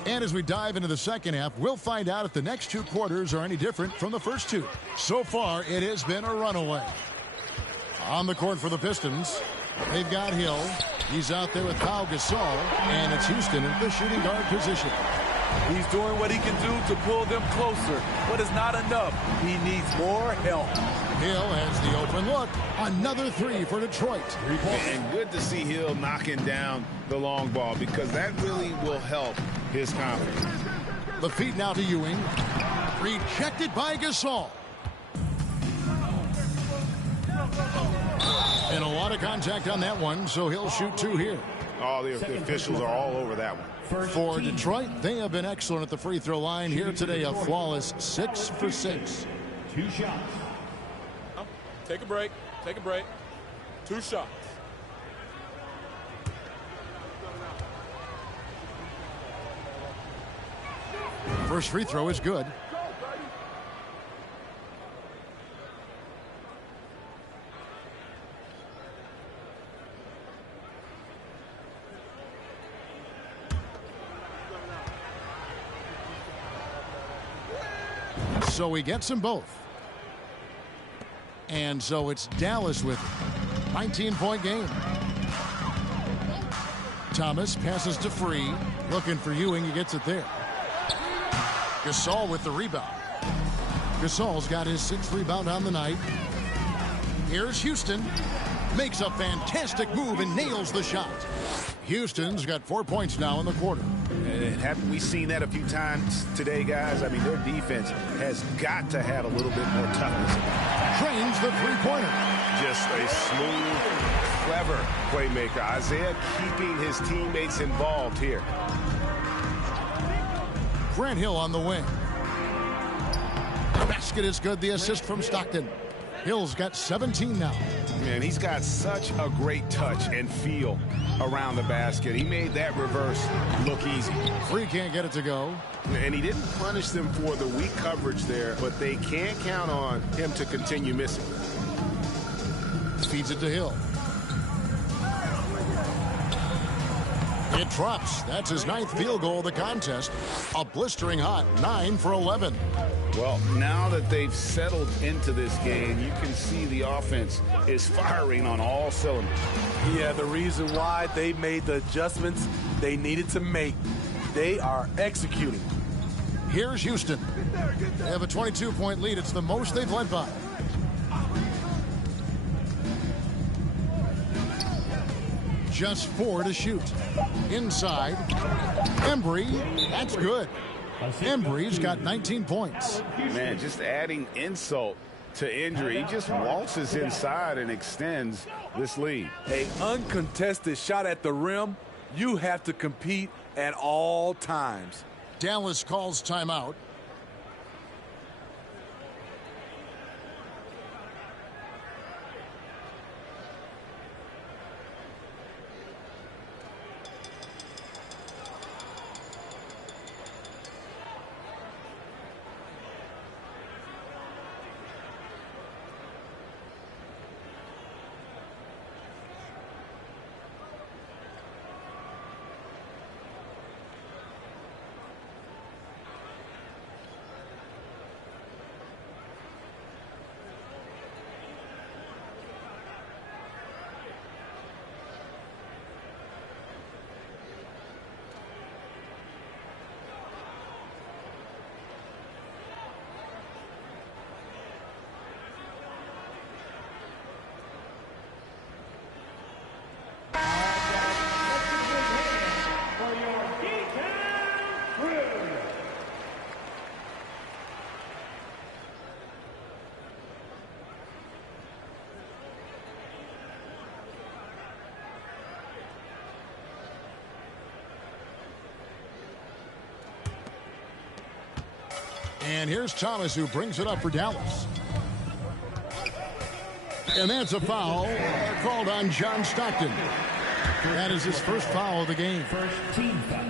And as we dive into the second half, we'll find out if the next 2 quarters are any different from the first 2. So far, it has been a runaway. On the court for the Pistons, they've got Hill. He's out there with Pau Gasol, and it's Houston in the shooting guard position. He's doing what he can do to pull them closer, but it's not enough. He needs more help. Hill has the open look. Another 3 for Detroit. And good to see Hill knocking down the long ball, because that really will help his confidence. The feed now to Ewing. Rejected by Gasol. And a lot of contact on that one, so he'll shoot 2 here. All the officials are all over that one. For Detroit, they have been excellent at the free throw line here today. A flawless 6 for 6. 2 shots. Take a break. Take a break. 2 shots. First free throw is good. So he gets them both. And so it's Dallas with it. 19-point game. Thomas passes to Free. Looking for Ewing. He gets it there. Gasol with the rebound. Gasol's got his 6th rebound on the night. Here's Houston. Makes a fantastic move and nails the shot. Houston's got 4 points now in the quarter. And haven't we seen that a few times today, guys? I mean, their defense has got to have a little bit more toughness. Drains the three-pointer. Just a smooth, clever playmaker. Isaiah keeping his teammates involved here. Grant Hill on the wing. The basket is good. The assist from Stockton. Hill's got 17 now. Man, he's got such a great touch and feel around the basket. He made that reverse look easy. Free can't get it to go. And he didn't punish them for the weak coverage there, but they can't count on him to continue missing. Feeds it to Hill. It drops. That's his 9th field goal of the contest. A blistering hot 9 for 11. Well, now that they've settled into this game, you can see the offense is firing on all cylinders. Yeah, the reason why they made the adjustments they needed to make. They are executing. Here's Houston. They have a 22-point lead. It's the most they've led by. Just 4 to shoot. Inside. Embry. That's good. Embry's got 19 points. Man, just adding insult to injury. He just waltzes inside and extends this lead. An uncontested shot at the rim, you have to compete at all times. Dallas calls timeout. And here's Thomas, who brings it up for Dallas. And that's a foul called on John Stockton. That is his first foul of the game. First team foul.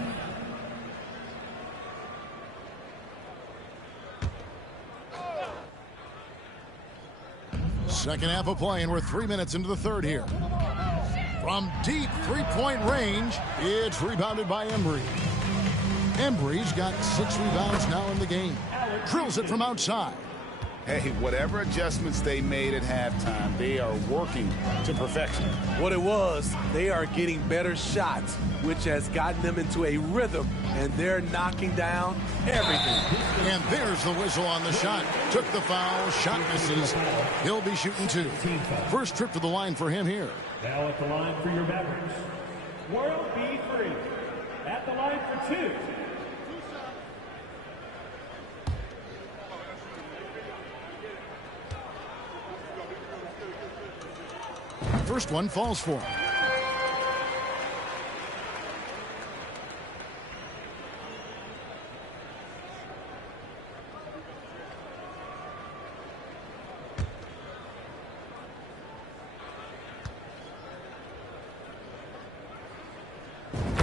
Second half of play, and we're 3 minutes into the third here. From deep three-point range, it's rebounded by Embry. Embry's got 6 rebounds now in the game. Drills it from outside. Hey, whatever adjustments they made at halftime, they are working to perfection. What it was, they are getting better shots, which has gotten them into a rhythm, and they're knocking down everything. And there's the whistle on the shot. Took the foul, shot misses. He'll be shooting 2. First trip to the line for him here. Now at the line for your Mavericks, World B3. At the line for 2. First one falls for him.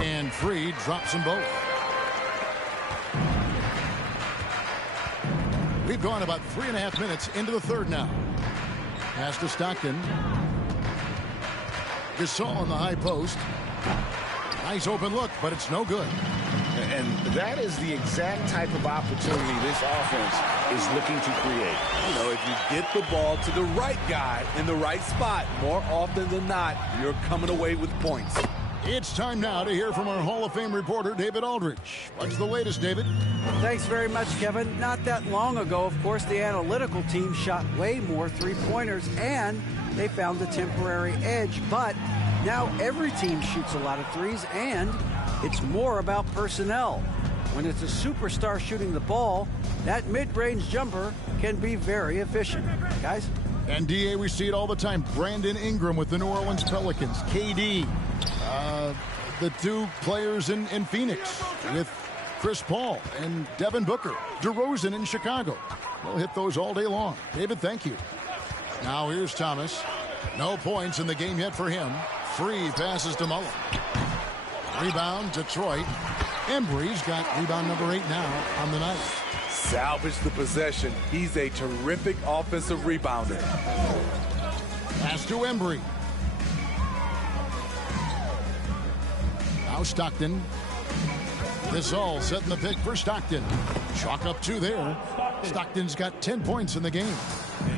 And Free drops them both. We've gone about 3.5 minutes into the third now. Pass to Stockton. Gasol on the high post. Nice open look, but it's no good. And that is the exact type of opportunity this offense is looking to create. You know, if you get the ball to the right guy in the right spot, more often than not, you're coming away with points. It's time now to hear from our Hall of Fame reporter, David Aldridge. What's the latest, David? Thanks very much, Kevin. Not that long ago, of course, the analytical team shot way more three-pointers, and they found a temporary edge. But now every team shoots a lot of threes, and It's more about personnel. When it's a superstar shooting the ball, that mid-range jumper can be very efficient. Guys? And DA, we see it all the time. Brandon Ingram with the New Orleans Pelicans. KD, the two players in Phoenix with Chris Paul and Devin Booker. DeRozan in Chicago. They'll hit those all day long. David, thank you. Now here's Thomas. No points in the game yet for him. Free passes to Mullen. Rebound, Detroit. Embry's got rebound number 8 now on the night. Salvage the possession. He's a terrific offensive rebounder. Pass to Embry. Now Stockton. This all setting the pick for Stockton. Chalk up 2 there. Stockton's got 10 points in the game.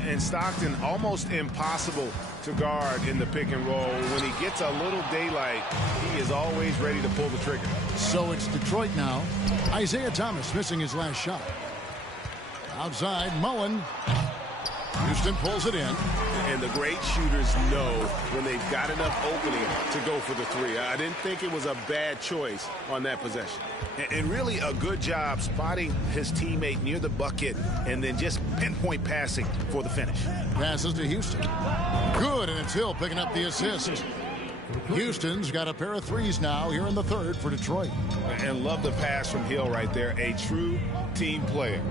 And Stockton almost impossible to guard in the pick and roll. When he gets a little daylight, he is always ready to pull the trigger. So it's Detroit now. Isaiah Thomas missing his last shot. Outside, Mullen. Houston pulls it in. And the great shooters know when they've got enough opening to go for the 3. I didn't think it was a bad choice on that possession. And really a good job spotting his teammate near the bucket and then just pinpoint passing for the finish. Passes to Houston. Good, and it's Hill picking up the assist. Houston's got a pair of 3s now here in the 3rd for Detroit. And love the pass from Hill right there. A true team player.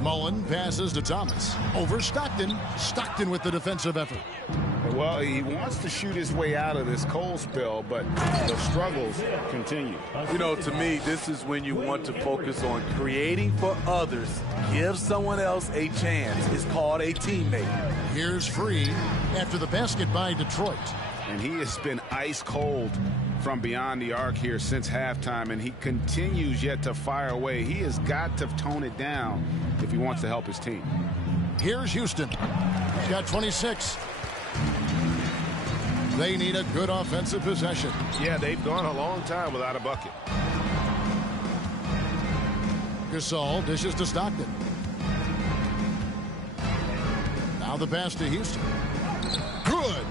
Mullen passes to Thomas. Over Stockton. Stockton with the defensive effort. Well, he wants to shoot his way out of this cold spell, but the struggles continue. You know, to me, this is when you want to focus on creating for others. Give someone else a chance. It's called a teammate. Here's Free after the basket by Detroit. And he has been ice cold from beyond the arc here since halftime, and he continues yet to fire away. He has got to tone it down if he wants to help his team. Here's Houston. He's got 26. They need a good offensive possession. Yeah, they've gone a long time without a bucket. Gasol dishes to Stockton. Now the pass to Houston. Good.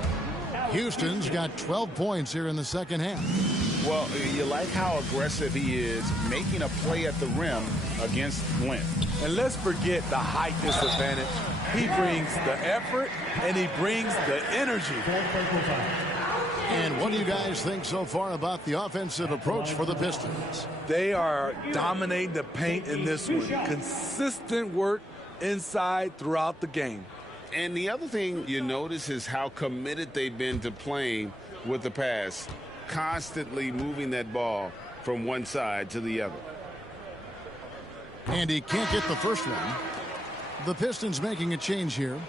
Houston's got 12 points here in the second half. Well, you like how aggressive he is making a play at the rim against length. And let's forget the height disadvantage. He brings the effort and he brings the energy. And what do you guys think so far about the offensive approach for the Pistons? They are dominating the paint in this one. Consistent work inside throughout the game. And the other thing you notice is how committed they've been to playing with the pass, constantly moving that ball from one side to the other. And he can't get the first one. The Pistons making a change here.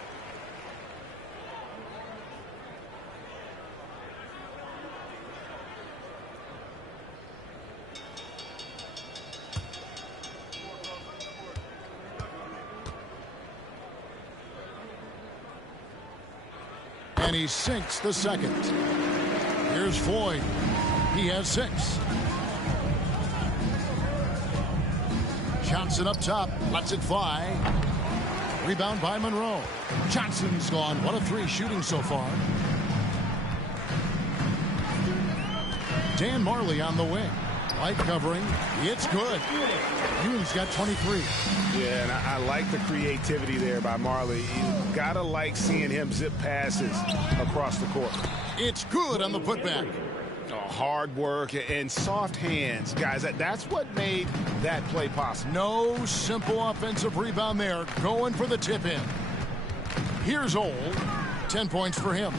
And he sinks the second. Here's Floyd. He has 6. Johnson up top. Lets it fly. Rebound by Monroe. Johnson's gone 1 of 3 shooting so far. Dan Marley on the wing. Light covering. It's good. Ewing's got 23. Yeah, and I like the creativity there by Marley. You gotta like seeing him zip passes across the court. It's good on the putback. Hard work and soft hands, guys. That's what made that play possible. No simple offensive rebound there. Going for the tip in. Here's Old. 10 points for him.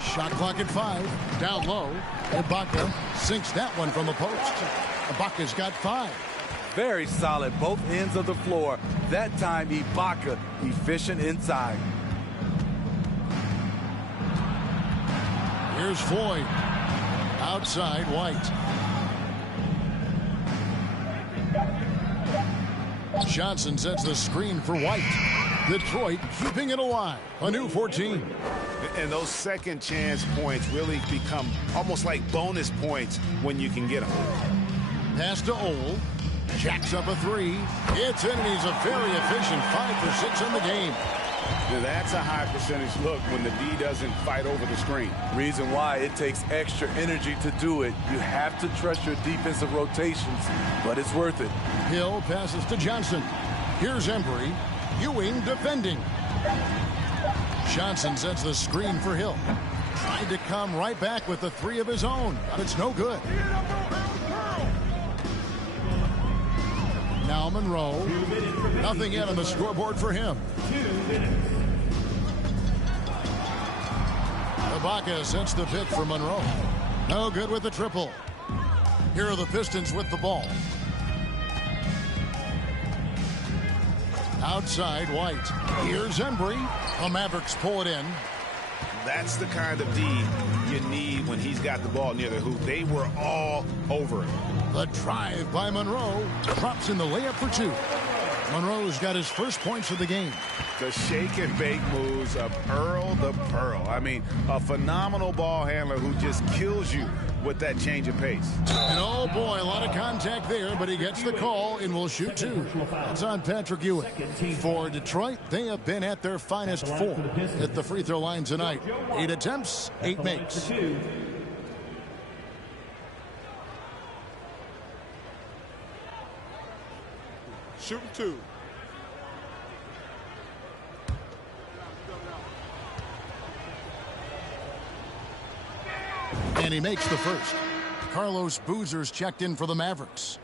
Shot clock at 5. Down low. Ibaka sinks that one from the post. Ibaka's got 5. Very solid, both ends of the floor. That time, Ibaka efficient inside. Here's Floyd. Outside, White. Johnson sets the screen for White. Detroit keeping it alive. A new 14. And those second chance points really become almost like bonus points when you can get them. Pass to Old. Jacks up a 3. It's in, and he's a very efficient 5 for 6 in the game. Now that's a high percentage look when the D doesn't fight over the screen. Reason why it takes extra energy to do it. You have to trust your defensive rotations, but it's worth it. Hill passes to Johnson. Here's Embry. Ewing defending. Johnson sets the screen for Hill. Tried to come right back with the three of his own, but it's no good. Now Monroe. Nothing yet on the scoreboard for him. Ibaka sets the pick for Monroe. No good with the triple. Here are the Pistons with the ball. Outside, White. Here's Embry. The Mavericks pull it in. That's the kind of D you need when he's got the ball near the hoop. They were all over it. The drive by Monroe. Drops in the layup for two. Monroe's got his first points of the game. The shake and bake moves of Earl the Pearl. I mean, a phenomenal ball handler who just kills you with that change of pace. And oh boy, a lot of contact there, but he gets the call and will shoot two. That's on Patrick Ewing. For Detroit, they have been at their finest 4 at the free throw line tonight. 8 attempts, 8 makes. Shooting 2. And he makes the first. Carlos Boozer's checked in for the Mavericks.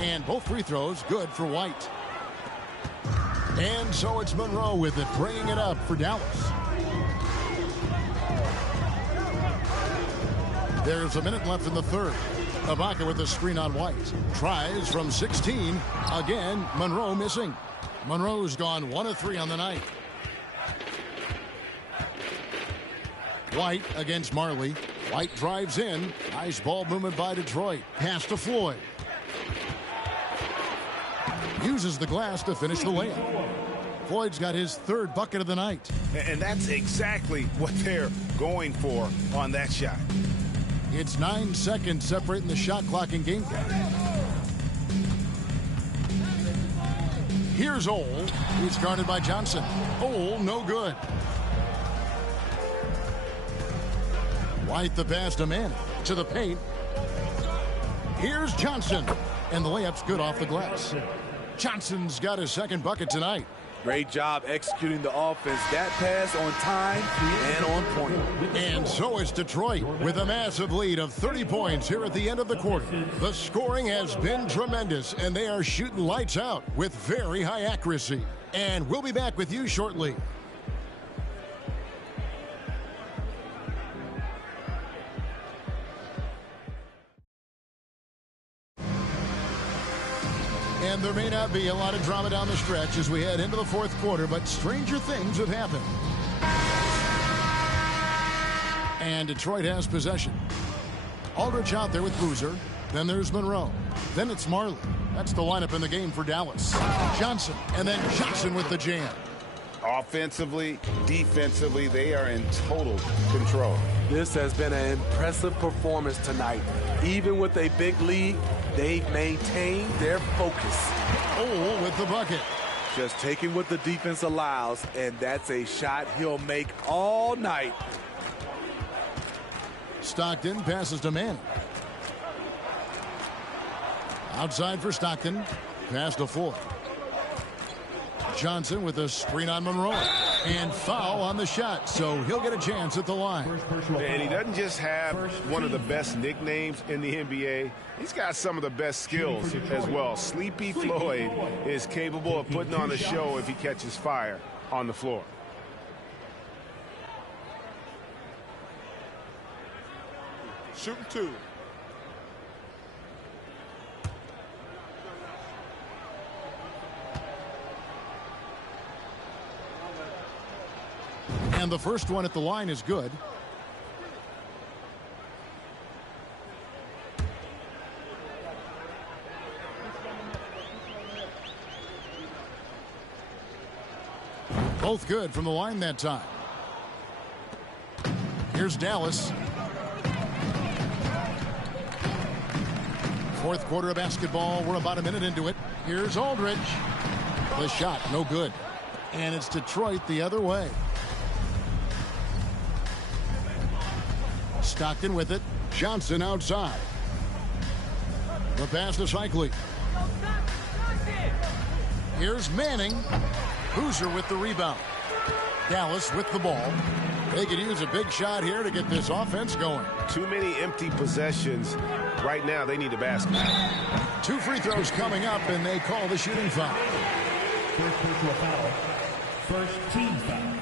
And both free throws good for White. And so it's Monroe with it, bringing it up for Dallas. There's a minute left in the third. Ibaka with the screen on White. Tries from 16. Again, Monroe missing. Monroe's gone 1 of 3 on the night. White against Marley. White drives in. Nice ball movement by Detroit. Pass to Floyd. Uses the glass to finish the layup. Floyd's got his 3rd bucket of the night. And that's exactly what they're going for on that shot. It's 9 seconds separating the shot clock and game clock. Here's Ole. He's guarded by Johnson. Ole, no good. White the pass to Manning. To the paint. Here's Johnson. And the layup's good off the glass. Johnson's got his 2nd bucket tonight. Great job executing the offense. That pass on time and on point. And so it's Detroit with a massive lead of 30 points here at the end of the quarter. The scoring has been tremendous, and they are shooting lights out with very high accuracy. And we'll be back with you shortly. And there may not be a lot of drama down the stretch as we head into the 4th quarter, but stranger things have happened. And Detroit has possession. Aldridge out there with Boozer. Then there's Monroe. Then it's Marley. That's the lineup in the game for Dallas. Johnson, and then Johnson with the jam. Offensively, defensively, they are in total control. This has been an impressive performance tonight. Even with a big lead, they've maintained their focus. Ole with the bucket. Just taking what the defense allows, and that's a shot he'll make all night. Stockton passes to Manning. Outside for Stockton. Pass to Floyd. Johnson with a screen on Monroe. And foul on the shot, so he'll get a chance at the line. And he doesn't just have one of the best nicknames in the NBA. He's got some of the best skills as well. Sleepy Floyd is capable of putting on a show if he catches fire on the floor. Shooting 2. And the first one at the line is good. Both good from the line that time. Here's Dallas. Fourth quarter of basketball. We're about a minute into it. Here's Aldridge. The shot, no good. And it's Detroit the other way. Stockton with it. Johnson outside. The pass to Cycli. Here's Manning. Boozer with the rebound. Dallas with the ball. They could use a big shot here to get this offense going. Too many empty possessions. Right now, they need a basket. 2 free throws coming up, and they call the shooting foul. First personal foul. First team foul.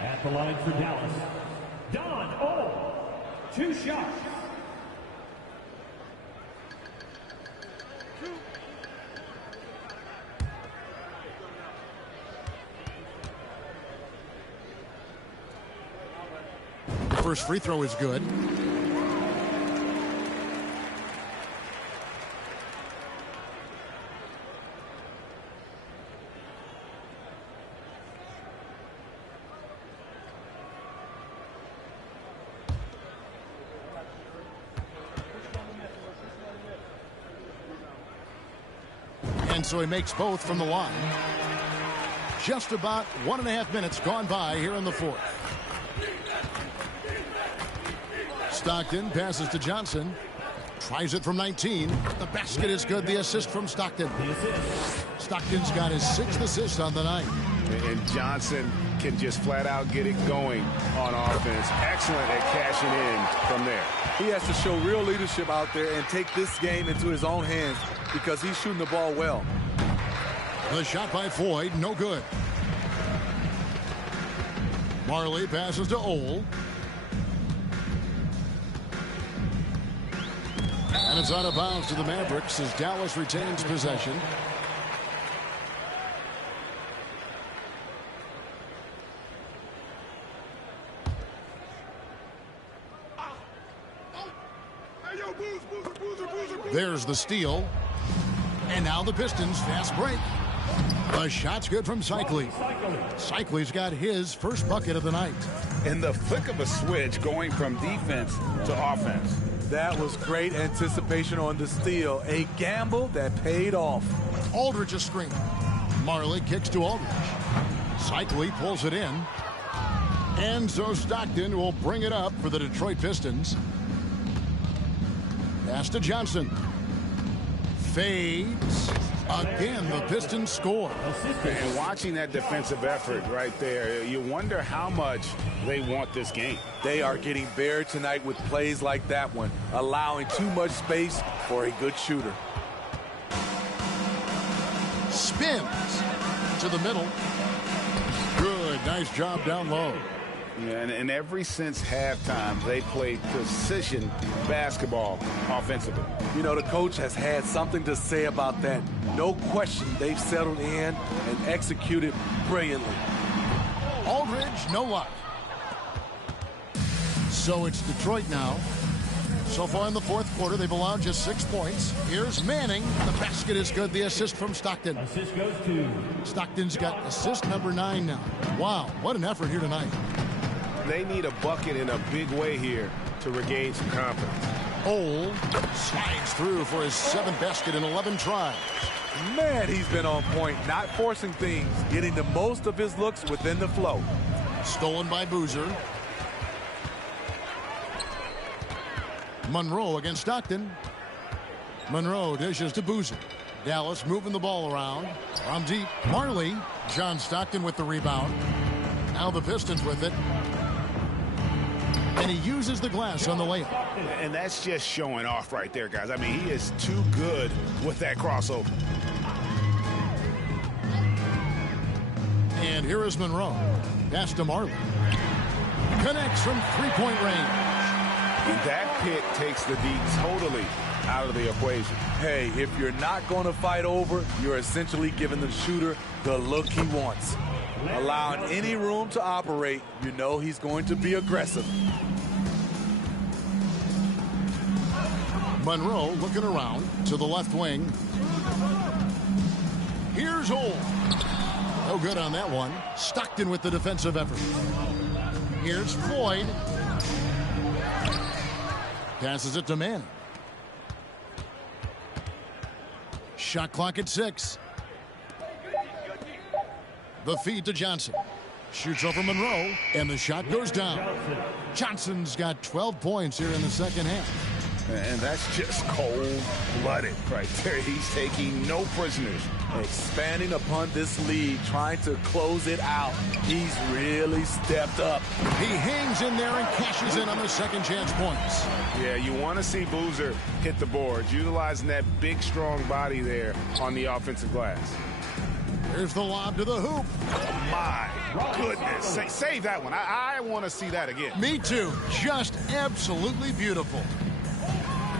At the line for Dallas, Don O. 2 shots. First free throw is good. And so he makes both from the line. Just about 1.5 minutes gone by here in the fourth. Stockton passes to Johnson. Tries it from 19. The basket is good. The assist from Stockton. Stockton's got his 6th assist on the night. And Johnson can just flat out get it going on offense. Excellent at cashing in from there. He has to show real leadership out there and take this game into his own hands because he's shooting the ball well. The shot by Floyd, no good. Marley passes to Ole. And it's out of bounds to the Mavericks as Dallas retains possession. There's the steal. And now the Pistons fast break. The shot's good from Cycli. Cycli's got his first bucket of the night. In the flick of a switch, going from defense to offense. That was great anticipation on the steal. A gamble that paid off. Aldridge a screen. Marley kicks to Aldridge. Cycli pulls it in. And so Stockton will bring it up for the Detroit Pistons. Pass to Johnson. Fades. Again, the Pistons score. And watching that defensive effort right there, you wonder how much they want this game. They are getting buried tonight with plays like that one, allowing too much space for a good shooter. Spins to the middle. Good, nice job down low. Yeah, and ever since halftime, they played precision basketball offensively. You know, the coach has had something to say about that. No question, they've settled in and executed brilliantly. Aldridge, no luck. So it's Detroit now. So far in the fourth quarter, they've allowed just 6 points. Here's Manning. The basket is good. The assist from Stockton. Assist goes to Stockton's got assist number 9 now. Wow, what an effort here tonight. They need a bucket in a big way here to regain some confidence. Ole slides through for his 7th basket in 11 tries. Man, he's been on point, not forcing things, getting the most of his looks within the flow. Stolen by Boozer. Monroe against Stockton. Monroe dishes to Boozer. Dallas moving the ball around. From deep, Marley. John Stockton with the rebound. Now the Pistons with it. And he uses the glass on the layup. And that's just showing off right there, guys. I mean, he is too good with that crossover. And here is Monroe. Pass to Marley. Connects from three-point range. And that pick takes the D totally out of the equation. Hey, if you're not going to fight over, you're essentially giving the shooter the look he wants. Allowing any room to operate, you know he's going to be aggressive. Monroe looking around to the left wing. Here's Ole. No good on that one. Stockton with the defensive effort. Here's Floyd. Passes it to Manning. Shot clock at 6. The feed to Johnson. Shoots over Monroe, and the shot goes down. Johnson's got 12 points here in the second half. And that's just cold-blooded right there. He's taking no prisoners. Expanding upon this lead, trying to close it out. He's really stepped up. He hangs in there and cashes in on the second chance points. Yeah, you want to see Boozer hit the boards, utilizing that big, strong body there on the offensive glass. Here's the lob to the hoop. Oh, my goodness. Save that one. I want to see that again. Me too. Just absolutely beautiful.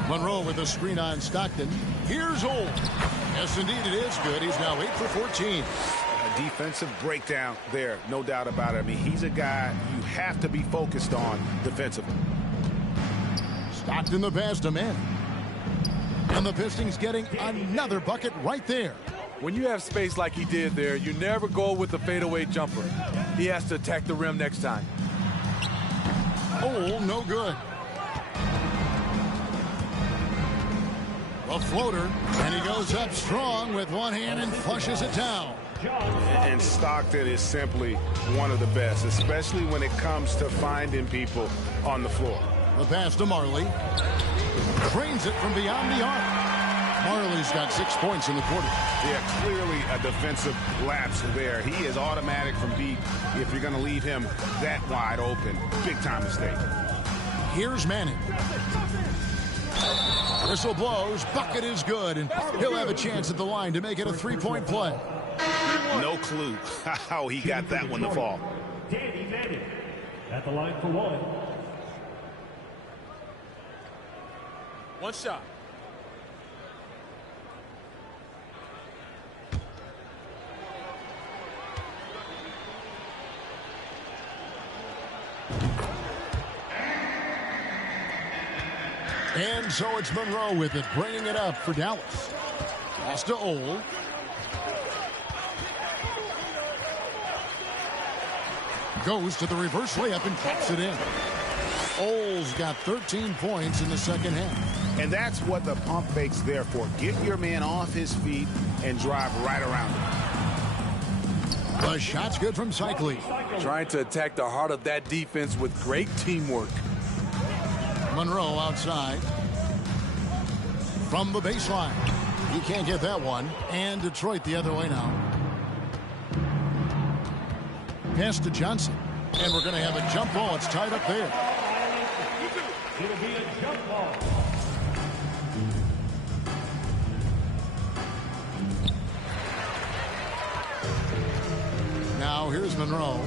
Monroe with a screen on Stockton. Here's Old. Yes, indeed, it is good. He's now 8 for 14. A defensive breakdown there, no doubt about it. I mean, he's a guy you have to be focused on defensively. Stockton the pass to Manning. And the Pistons getting another bucket right there. When you have space like he did there, you never go with the fadeaway jumper. He has to attack the rim next time. Oh, no good. A floater, and he goes up strong with one hand and flushes it down. And Stockton is simply one of the best, especially when it comes to finding people on the floor. The pass to Marley. Drains it from beyond the arc. Marley's got 6 points in the quarter. Yeah, clearly a defensive lapse there. He is automatic from deep if you're going to leave him that wide open. Big time mistake. Here's Manning. Whistle blows. Bucket is good, and he'll have a chance at the line to make it a 3-point play. No clue how he got that one to fall. Danny Manning at the line for one. One shot. And so it's Monroe with it, bringing it up for Dallas. Pass to Ole. Goes to the reverse layup and taps it in. Ole's got 13 points in the second half. And that's what the pump fake's there for. Get your man off his feet and drive right around him. The shot's good from Cycli. Trying to attack the heart of that defense with great teamwork. Monroe outside. From the baseline. He can't get that one. And Detroit the other way now. Pass to Johnson. And we're going to have a jump ball. It's tied up there. It'll be a jump ball. Now here's Monroe.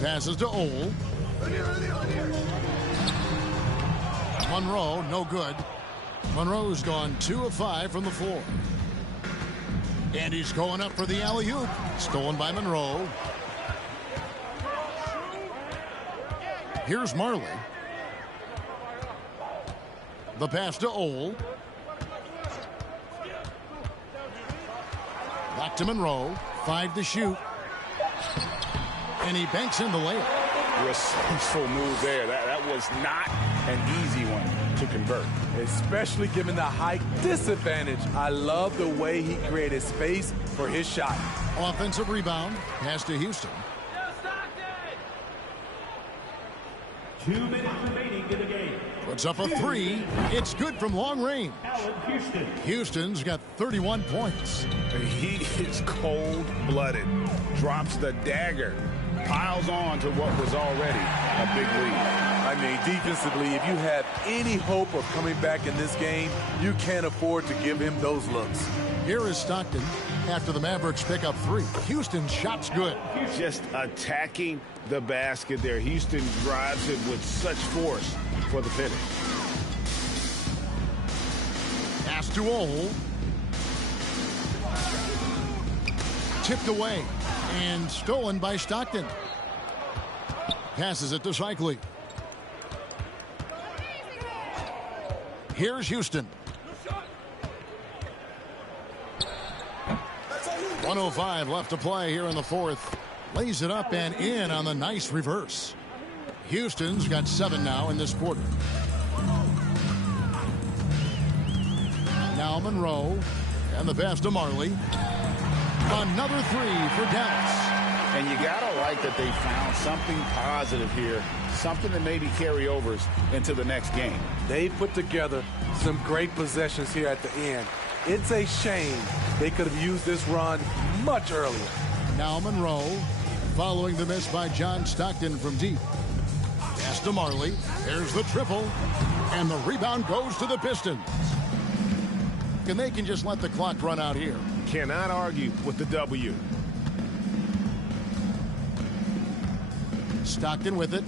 Passes to Ole. Monroe, no good. Monroe's gone 2 of 5 from the floor. And he's going up for the alley-oop. Stolen by Monroe. Here's Marley. The pass to Ole. Back to Monroe. 5 to shoot. And he banks in the layup. Resourceful move there. That was not an easy one to convert. Especially given the height disadvantage. I love the way he created space for his shot. Offensive rebound. Pass to Houston. 2 minutes remaining in the game. Puts up a 3. It's good from long range. Allen Houston. Houston's got 31 points. He is cold-blooded. Drops the dagger. Piles on to what was already a big lead. I mean, defensively, if you have any hope of coming back in this game, you can't afford to give him those looks. Here is Stockton after the Mavericks pick up 3. Houston's shot's good. Just attacking the basket there. Houston drives it with such force for the finish. Pass to Ole. Tipped away and stolen by Stockton. Passes it to Cycli. Here's Houston. 1:05 left to play here in the fourth. Lays it up and in on the nice reverse. Houston's got 7 now in this quarter. Now Monroe, and the pass to Marley. Another 3 for Dallas. And you got to like that they found something positive here, something that maybe carry overs into the next game. They put together some great possessions here at the end. It's a shame they could have used this run much earlier. Now Monroe, following the miss by John Stockton from deep. Pass to Marley. There's the triple. And the rebound goes to the Pistons. And they can just let the clock run out here. Cannot argue with the W. Stockton with it.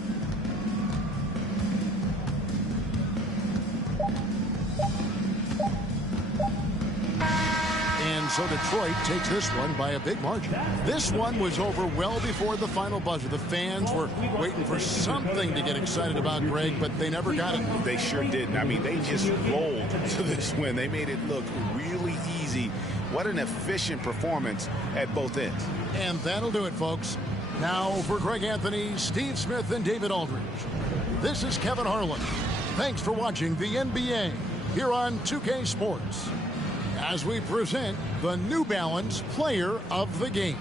And so Detroit takes this one by a big margin. This one was over well before the final buzzer. The fans were waiting for something to get excited about, Greg, but they never got it. They sure didn't. I mean, they just rolled to this win. They made it look really easy. What an efficient performance at both ends. And that'll do it, folks. Now for Greg Anthony, Steve Smith, and David Aldridge. This is Kevin Harlan. Thanks for watching the NBA here on 2K Sports, as we present the New Balance Player of the Game.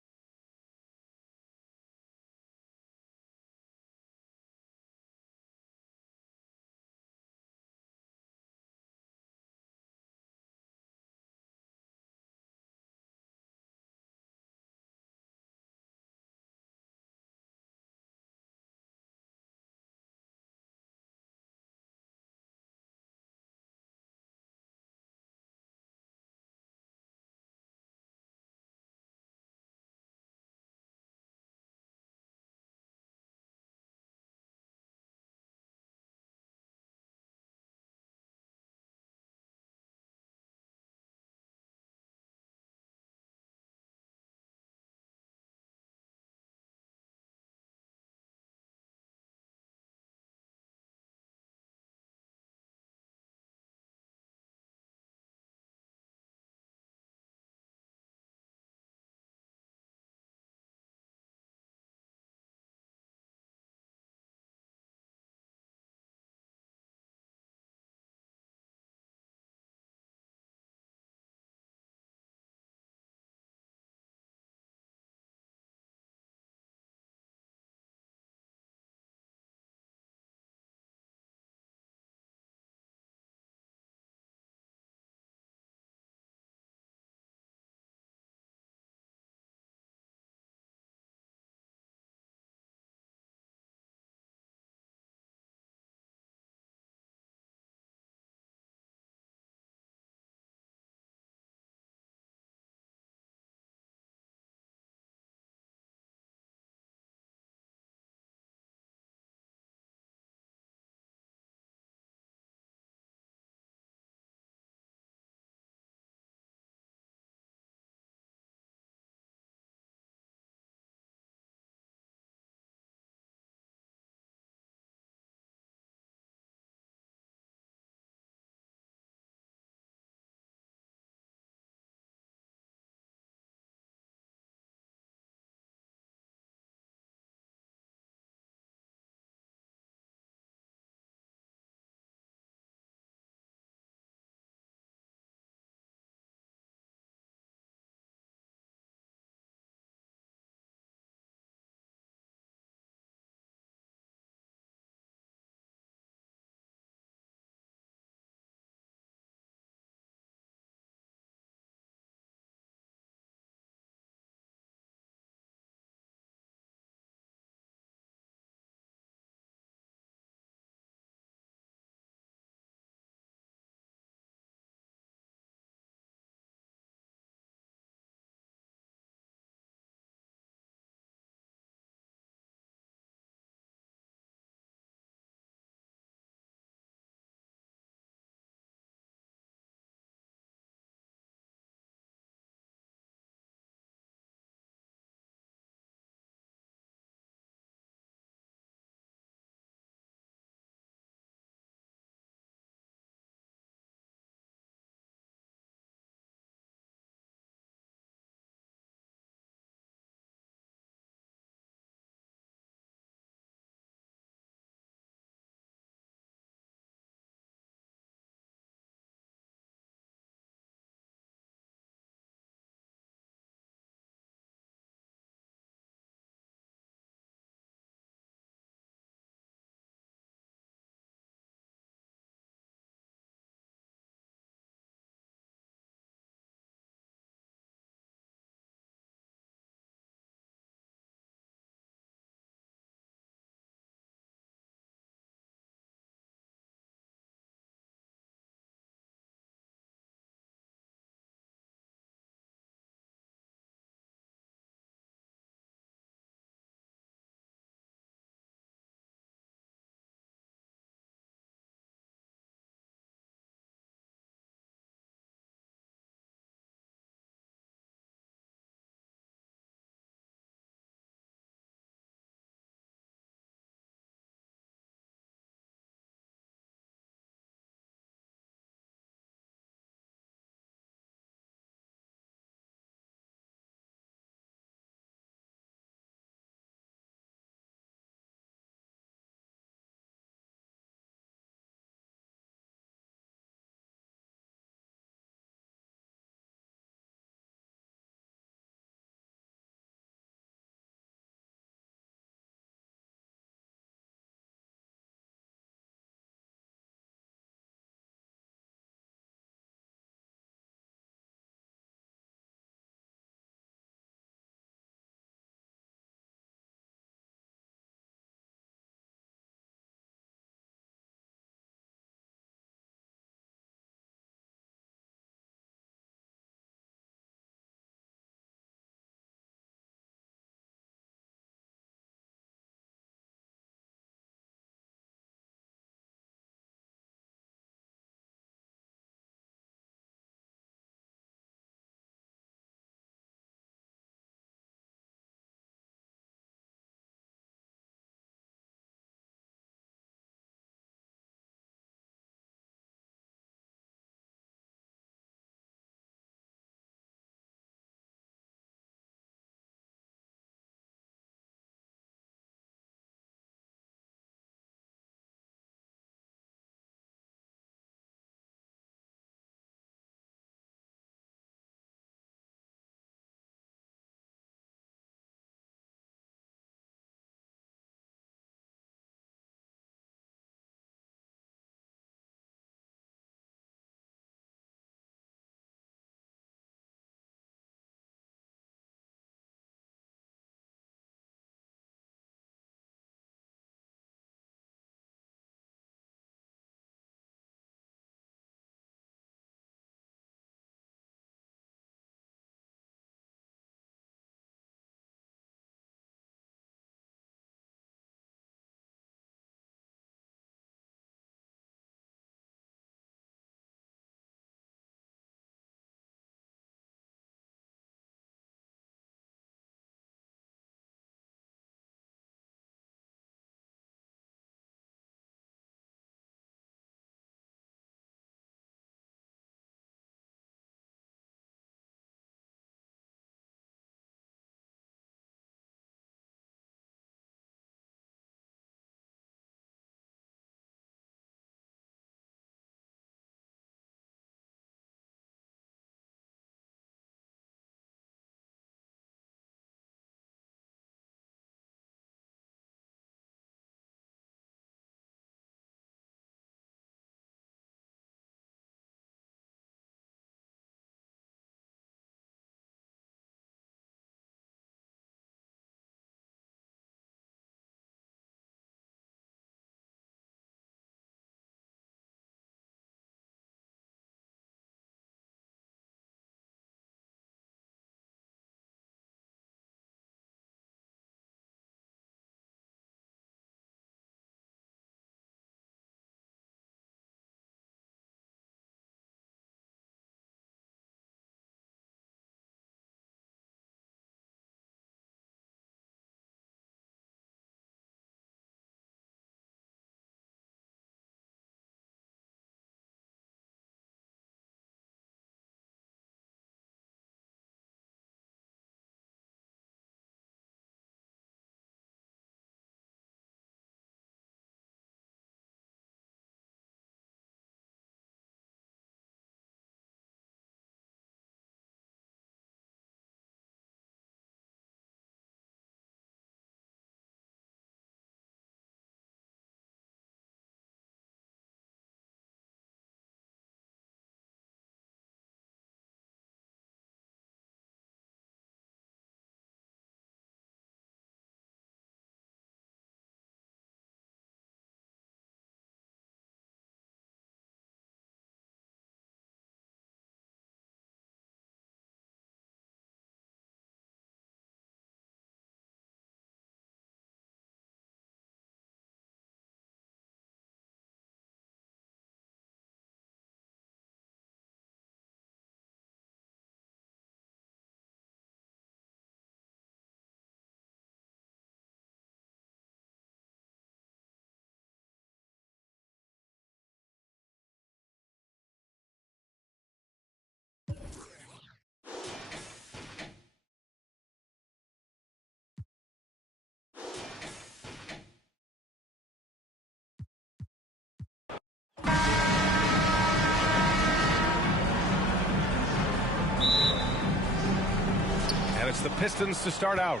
it's the Pistons to start out.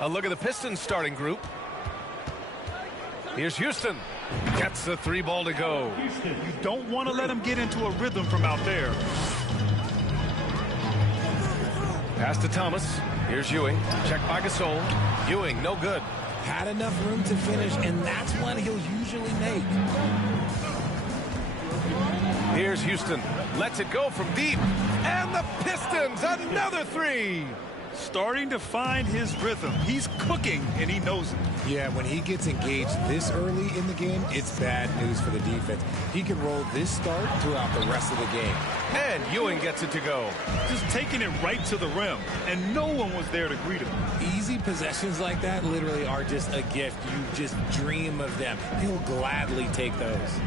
A look at the Pistons starting group. Here's Houston. Gets the 3 ball to go. You don't want to let him get into a rhythm from out there. Pass to Thomas. Here's Ewing. Check by Gasol. Ewing, no good. Had enough room to finish, and that's one he'll usually make. Here's Houston. Lets it go from deep. And the Pistons, another 3. Starting to find his rhythm. He's cooking, and he knows it. Yeah, when he gets engaged this early in the game, it's bad news for the defense. He can roll this start throughout the rest of the game. And Ewing gets it to go. Just taking it right to the rim, and no one was there to greet him. Easy possessions like that literally are just a gift. You just dream of them. He'll gladly take those.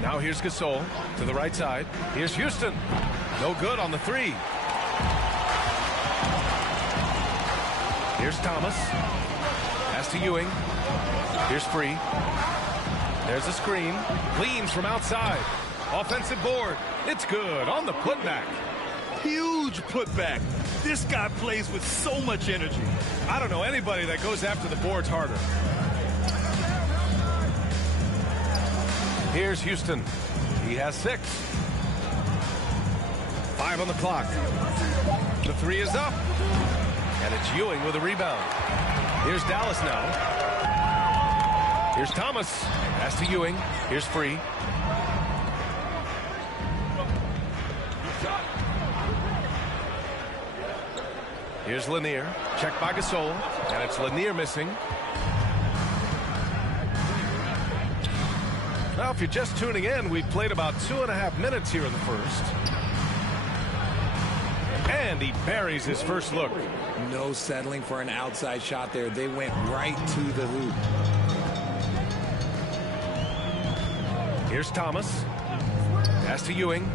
Now here's Gasol to the right side. Here's Houston. No good on the 3. Here's Thomas. Pass to Ewing. Here's Free. There's a screen. Cleans from outside. Offensive board. It's good on the putback. Huge putback. This guy plays with so much energy. I don't know anybody that goes after the boards harder. Here's Houston. He has 6. 5 on the clock. The 3 is up. And it's Ewing with a rebound. Here's Dallas now. Here's Thomas. Pass to Ewing. Here's Free. Here's Lanier. Check by Gasol. And it's Lanier missing. Now, if you're just tuning in, we've played about 2.5 minutes here in the first. And he buries his first look. No settling for an outside shot there. They went right to the hoop. Here's Thomas. Pass to Ewing.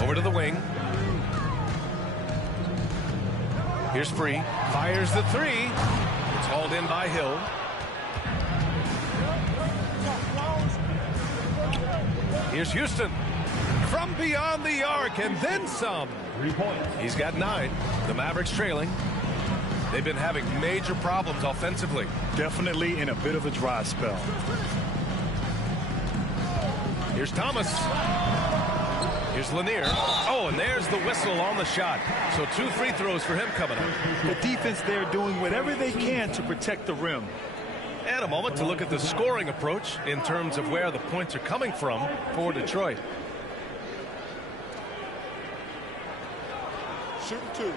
Over to the wing. Here's Free. Fires the 3. It's hauled in by Hill. Here's Houston. From beyond the arc and then some. 3 points. He's got 9. The Mavericks trailing. They've been having major problems offensively. Definitely in a bit of a dry spell. Here's Thomas. Here's Lanier. Oh, and there's the whistle on the shot. So 2 free throws for him coming up. The defense there doing whatever they can to protect the rim. And a moment to look at the scoring approach in terms of where the points are coming from for Detroit. Shoot 2.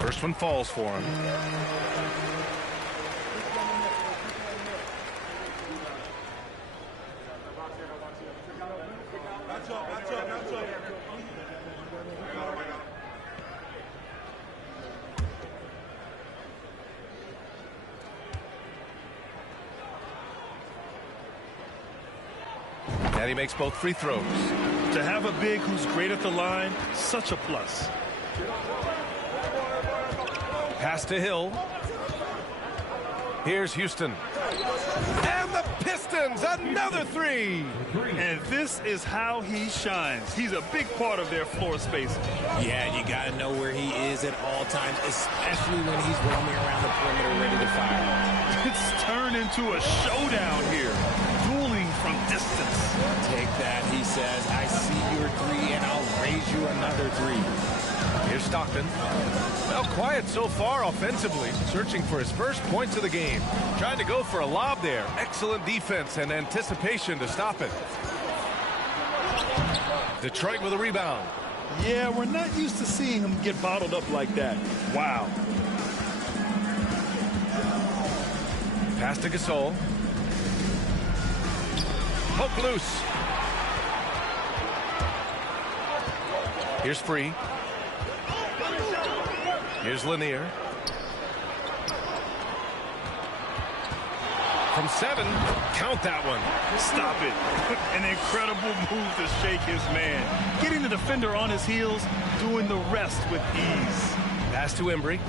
First one falls for him. And he makes both free throws. To have a big who's great at the line, such a plus. Pass to Hill. Here's Houston. And the Pistons, another 3. And this is how he shines. He's a big part of their floor space. Yeah, you got to know where he is at all times, especially when he's roaming around the perimeter ready to fire. It's turned into a showdown here. Dueling from distance. Take that, he says. I see your 3, and I'll raise you another 3. Here's Stockton. Well, quiet so far offensively, searching for his first points of the game. Trying to go for a lob there. Excellent defense and anticipation to stop it. Detroit with a rebound. Yeah, we're not used to seeing him get bottled up like that. Wow. Pass to Gasol. Poke loose. Here's Free. Here's Lanier. From 7, count that one. Stop it. An incredible move to shake his man. Getting the defender on his heels, doing the rest with ease. Pass to Embry.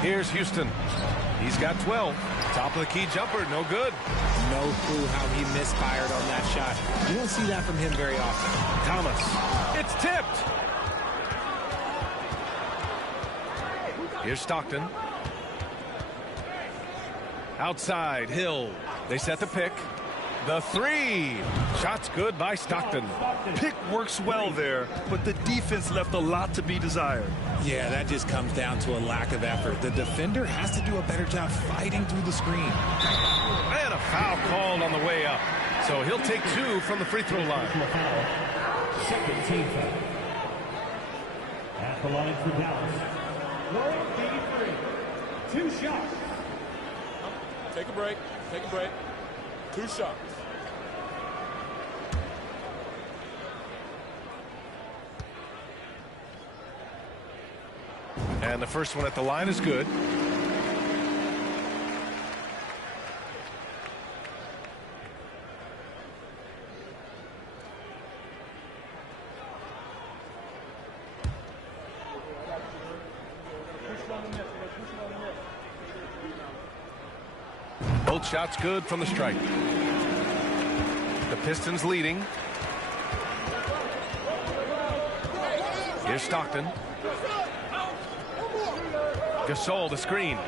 Here's Houston. He's got 12. Top of the key jumper, no good. No clue how he misfired on that shot. You don't see that from him very often. Thomas. It's tipped. Here's Stockton. Outside, Hill. They set the pick. The three. Shot's good by Stockton. Pick works well there, but the defense left a lot to be desired. Yeah, that just comes down to a lack of effort. The defender has to do a better job fighting through the screen. And a foul called on the way up. So he'll take 2 from the free throw line. Second team foul. At the line for Dallas. Lauren B. 3. 2 shots. Take a break. Take a break. 2 shots. And the first one at the line is good. Both shots good from the stripe. The Pistons leading. Here's Stockton. Gasol, the screen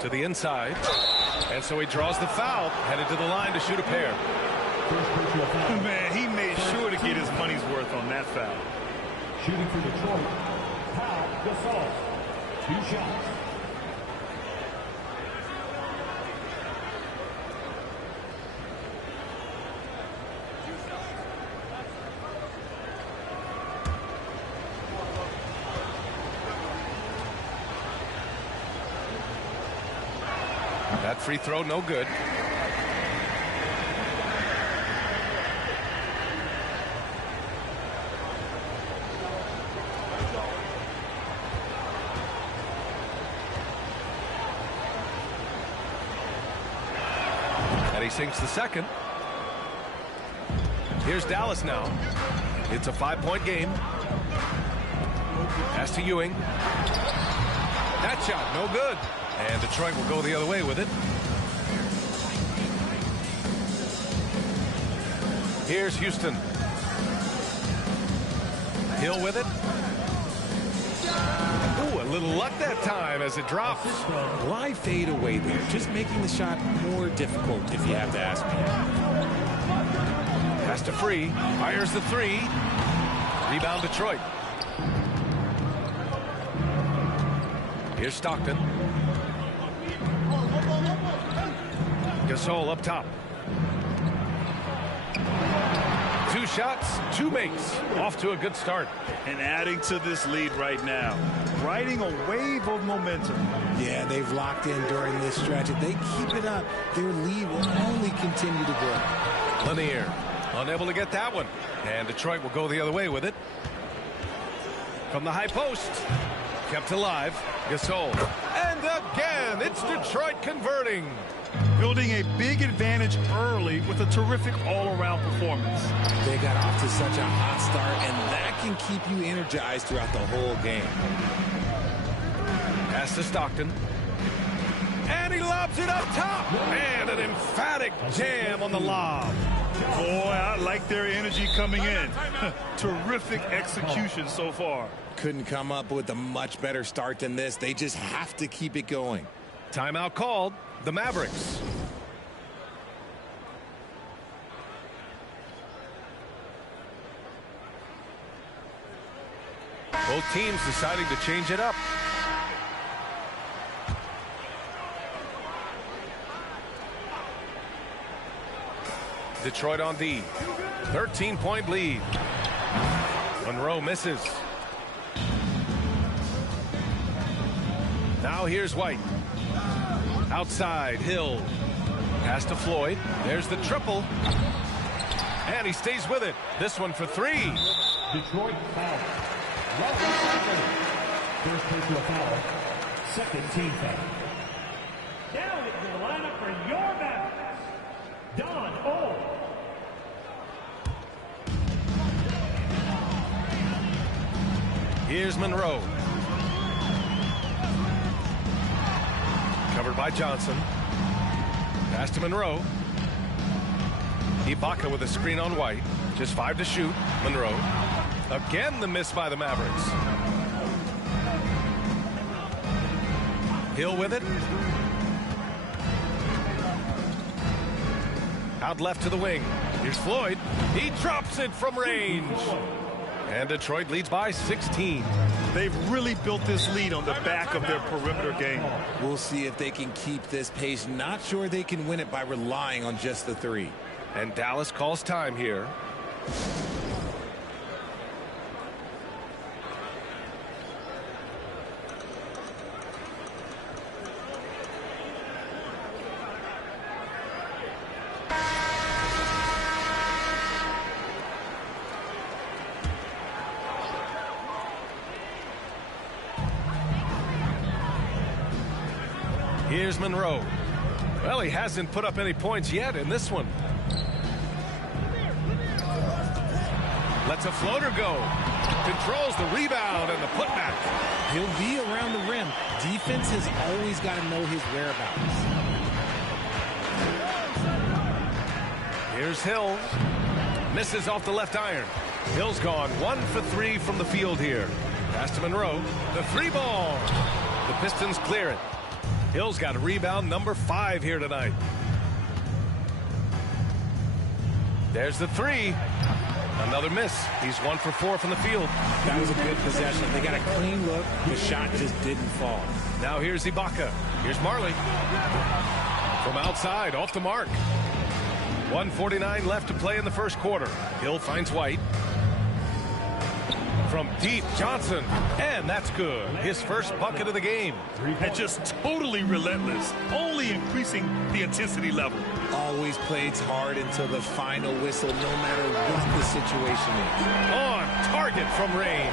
to the inside. And so he draws the foul, headed to the line to shoot a pair. Man, he made sure to get his money's worth on that foul. Shooting for Detroit, Pau Gasol. 2 shots. That free throw, no good. And he sinks the second. Here's Dallas now. It's a 5-point game. Pass to Ewing. That shot, no good. And Detroit will go the other way with it. Here's Houston. Hill with it. Ooh, a little luck that time as it drops. Why fade away there? Just making the shot more difficult, if you have to ask me. Pass to Free. Fires the three. Rebound Detroit. Here's Stockton. Gasol up top. 2 shots, 2 makes. Off to a good start. And adding to this lead right now. Riding a wave of momentum. Yeah, they've locked in during this stretch. If they keep it up, their lead will only continue to grow. Lanier, unable to get that one. And Detroit will go the other way with it. From the high post. Kept alive. Gasol. And again, it's Detroit converting. Building a big advantage early with a terrific all-around performance. They got off to such a hot start, and that can keep you energized throughout the whole game. Pass to Stockton. And he lobs it up top. And an emphatic jam on the lob. Boy, I like their energy coming in. Terrific execution so far. Couldn't come up with a much better start than this. They just have to keep it going. Timeout called. The Mavericks. Both teams deciding to change it up. Detroit on D. 13-point lead. Monroe misses. Now here's White. Outside, Hill. Pass to Floyd. There's the triple. And he stays with it. This one for 3. Detroit foul. First personal foul. Second team foul. Down into the lineup for your Mavericks, Don O. Here's Monroe. by Johnson. Pass to Monroe. Ibaka with a screen on White. Just 5 to shoot. Monroe. Again the miss by the Mavericks. Hill with it. Out left to the wing. Here's Floyd. He drops it from range. And Detroit leads by 16. They've really built this lead on the back of their perimeter game. We'll see if they can keep this pace. Not sure they can win it by relying on just the three. And Dallas calls time here. Here's Monroe. Well, he hasn't put up any points yet in this one. Lets a floater go. Controls the rebound and the putback. He'll be around the rim. Defense has always got to know his whereabouts. Here's Hill. Misses off the left iron. Hill's gone 1 for 3 from the field here. Pass to Monroe. The 3 ball. The Pistons clear it. Hill's got a rebound number 5 here tonight. There's the 3. Another miss. He's 1 for 4 from the field. That was a good possession. They got a clean look. The shot just didn't fall. Now here's Ibaka. Here's Marley. From outside, off the mark. 1:49 left to play in the first quarter. Hill finds White. From deep, Johnson. And that's good. His first bucket of the game. And just totally relentless. Only increasing the intensity level. Always plays hard until the final whistle, no matter what the situation is. On target from range.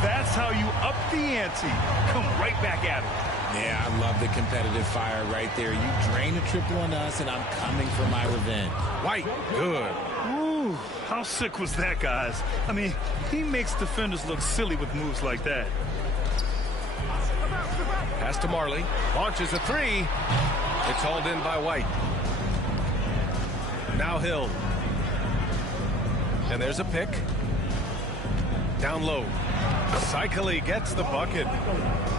That's how you up the ante. Come right back at it. Yeah, I love the competitive fire right there. You drain a triple on us, and I'm coming for my revenge. White, good. Ooh, how sick was that, guys? I mean, he makes defenders look silly with moves like that. Pass to Marley. Launches a 3. It's hauled in by White. Now Hill. And there's a pick. Down low. Cycli gets the bucket.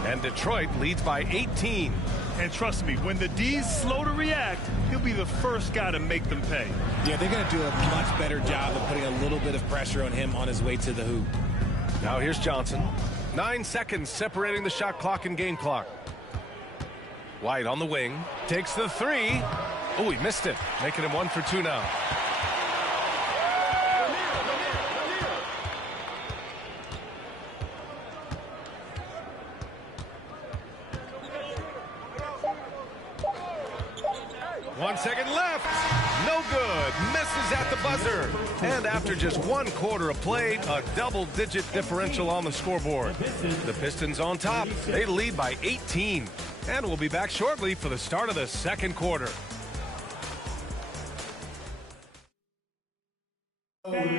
And Detroit leads by 18. And trust me, when the D's slow to react, he'll be the first guy to make them pay. Yeah, they're going to do a much better job of putting a little bit of pressure on him on his way to the hoop. Now here's Johnson. 9 seconds separating the shot clock and game clock. White on the wing. Takes the 3. Oh, he missed it. Making him 1 for 2 now. One second left. No good. Misses at the buzzer. And after just 1 quarter of play, a double-digit differential on the scoreboard. The Pistons on top. They lead by 18. And we'll be back shortly for the start of the second quarter. And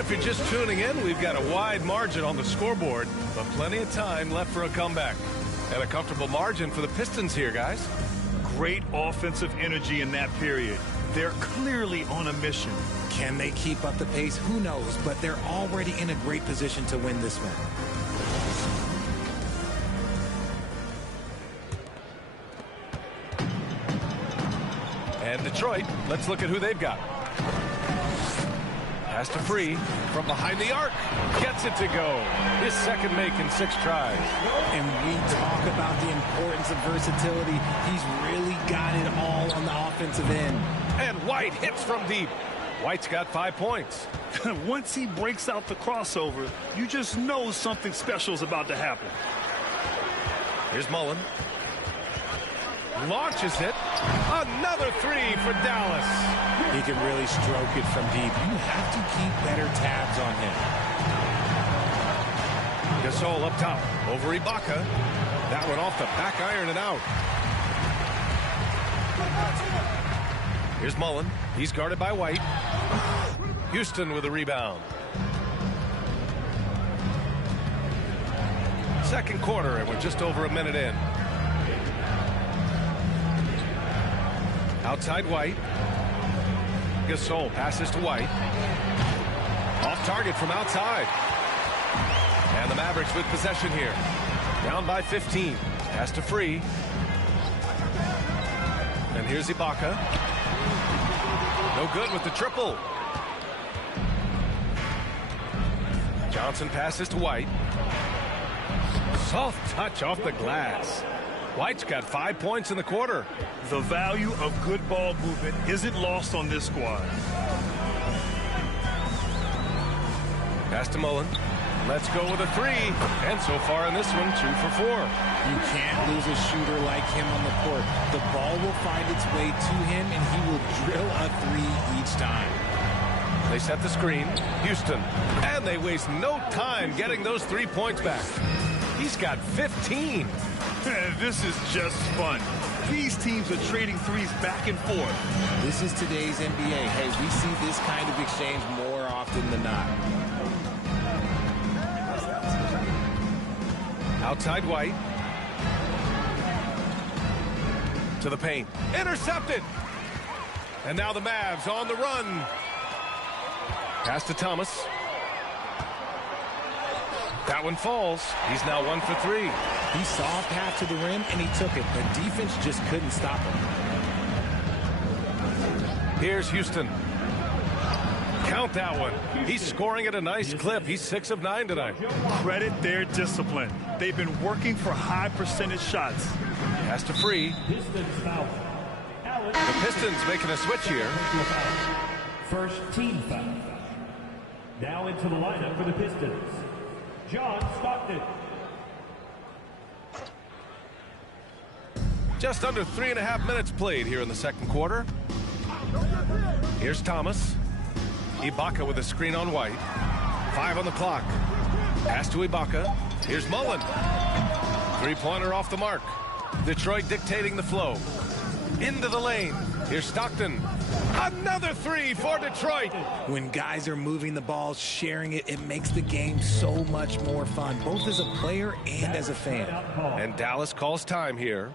if you're just tuning in, we've got a wide margin on the scoreboard, but plenty of time left for a comeback. And a comfortable margin for the Pistons here, guys. Great offensive energy in that period. They're clearly on a mission. Can they keep up the pace? Who knows? But they're already in a great position to win this one. And Detroit, let's look at who they've got. Pass to Free from behind the arc. Gets it to go. His second make in 6 tries. And we talk about the importance of versatility. He's really got it all on the offensive end. And White hits from deep. White's got 5 points. Once he breaks out the crossover, you just know something special is about to happen. Here's Mullen. Launches it. Another 3 for Dallas. He can really stroke it from deep. You have to keep better tabs on him. Gasol up top. Over Ibaka. That one off the back iron and out. Here's Mullen. He's guarded by White. Houston with a rebound. Second quarter, and we're just over a minute in. Outside White. Gasol passes to White. Off target from outside. And the Mavericks with possession here. Down by 15. Pass to Free. And here's Ibaka. No good with the triple. Johnson passes to White. Soft touch off the glass. White's got 5 points in the quarter. The value of good ball movement isn't lost on this squad. Pass to Mullen. Let's go with a three. And so far in this one, 2 for 4. You can't lose a shooter like him on the court. The ball will find its way to him, and he will drill a three each time. They set the screen. Houston. And they waste no time getting those 3 points back. He's got 15. This is just fun. These teams are trading threes back and forth. This is today's NBA. Hey, we see this kind of exchange more often than not. Outside White. To the paint. Intercepted. And now the Mavs on the run. Pass to Thomas. That one falls. He's now 1 for 3. He saw a path to the rim, and he took it. The defense just couldn't stop him. Here's Houston. Count that one. He's scoring at a nice clip. He's 6 of 9 tonight. Credit their discipline. They've been working for high percentage shots. Pass to Free. The Pistons making a switch here. First team foul. Now into the lineup for the Pistons, John Stockton. Just under 3.5 minutes played here in the second quarter. Here's Thomas. Ibaka with a screen on White. 5 on the clock. Pass to Ibaka. Here's Mullen. Three-pointer off the mark. Detroit dictating the flow. Into the lane. Here's Stockton. Another 3 for Detroit. When guys are moving the ball, sharing it, it makes the game so much more fun, both as a player and as a fan. And Dallas calls time here.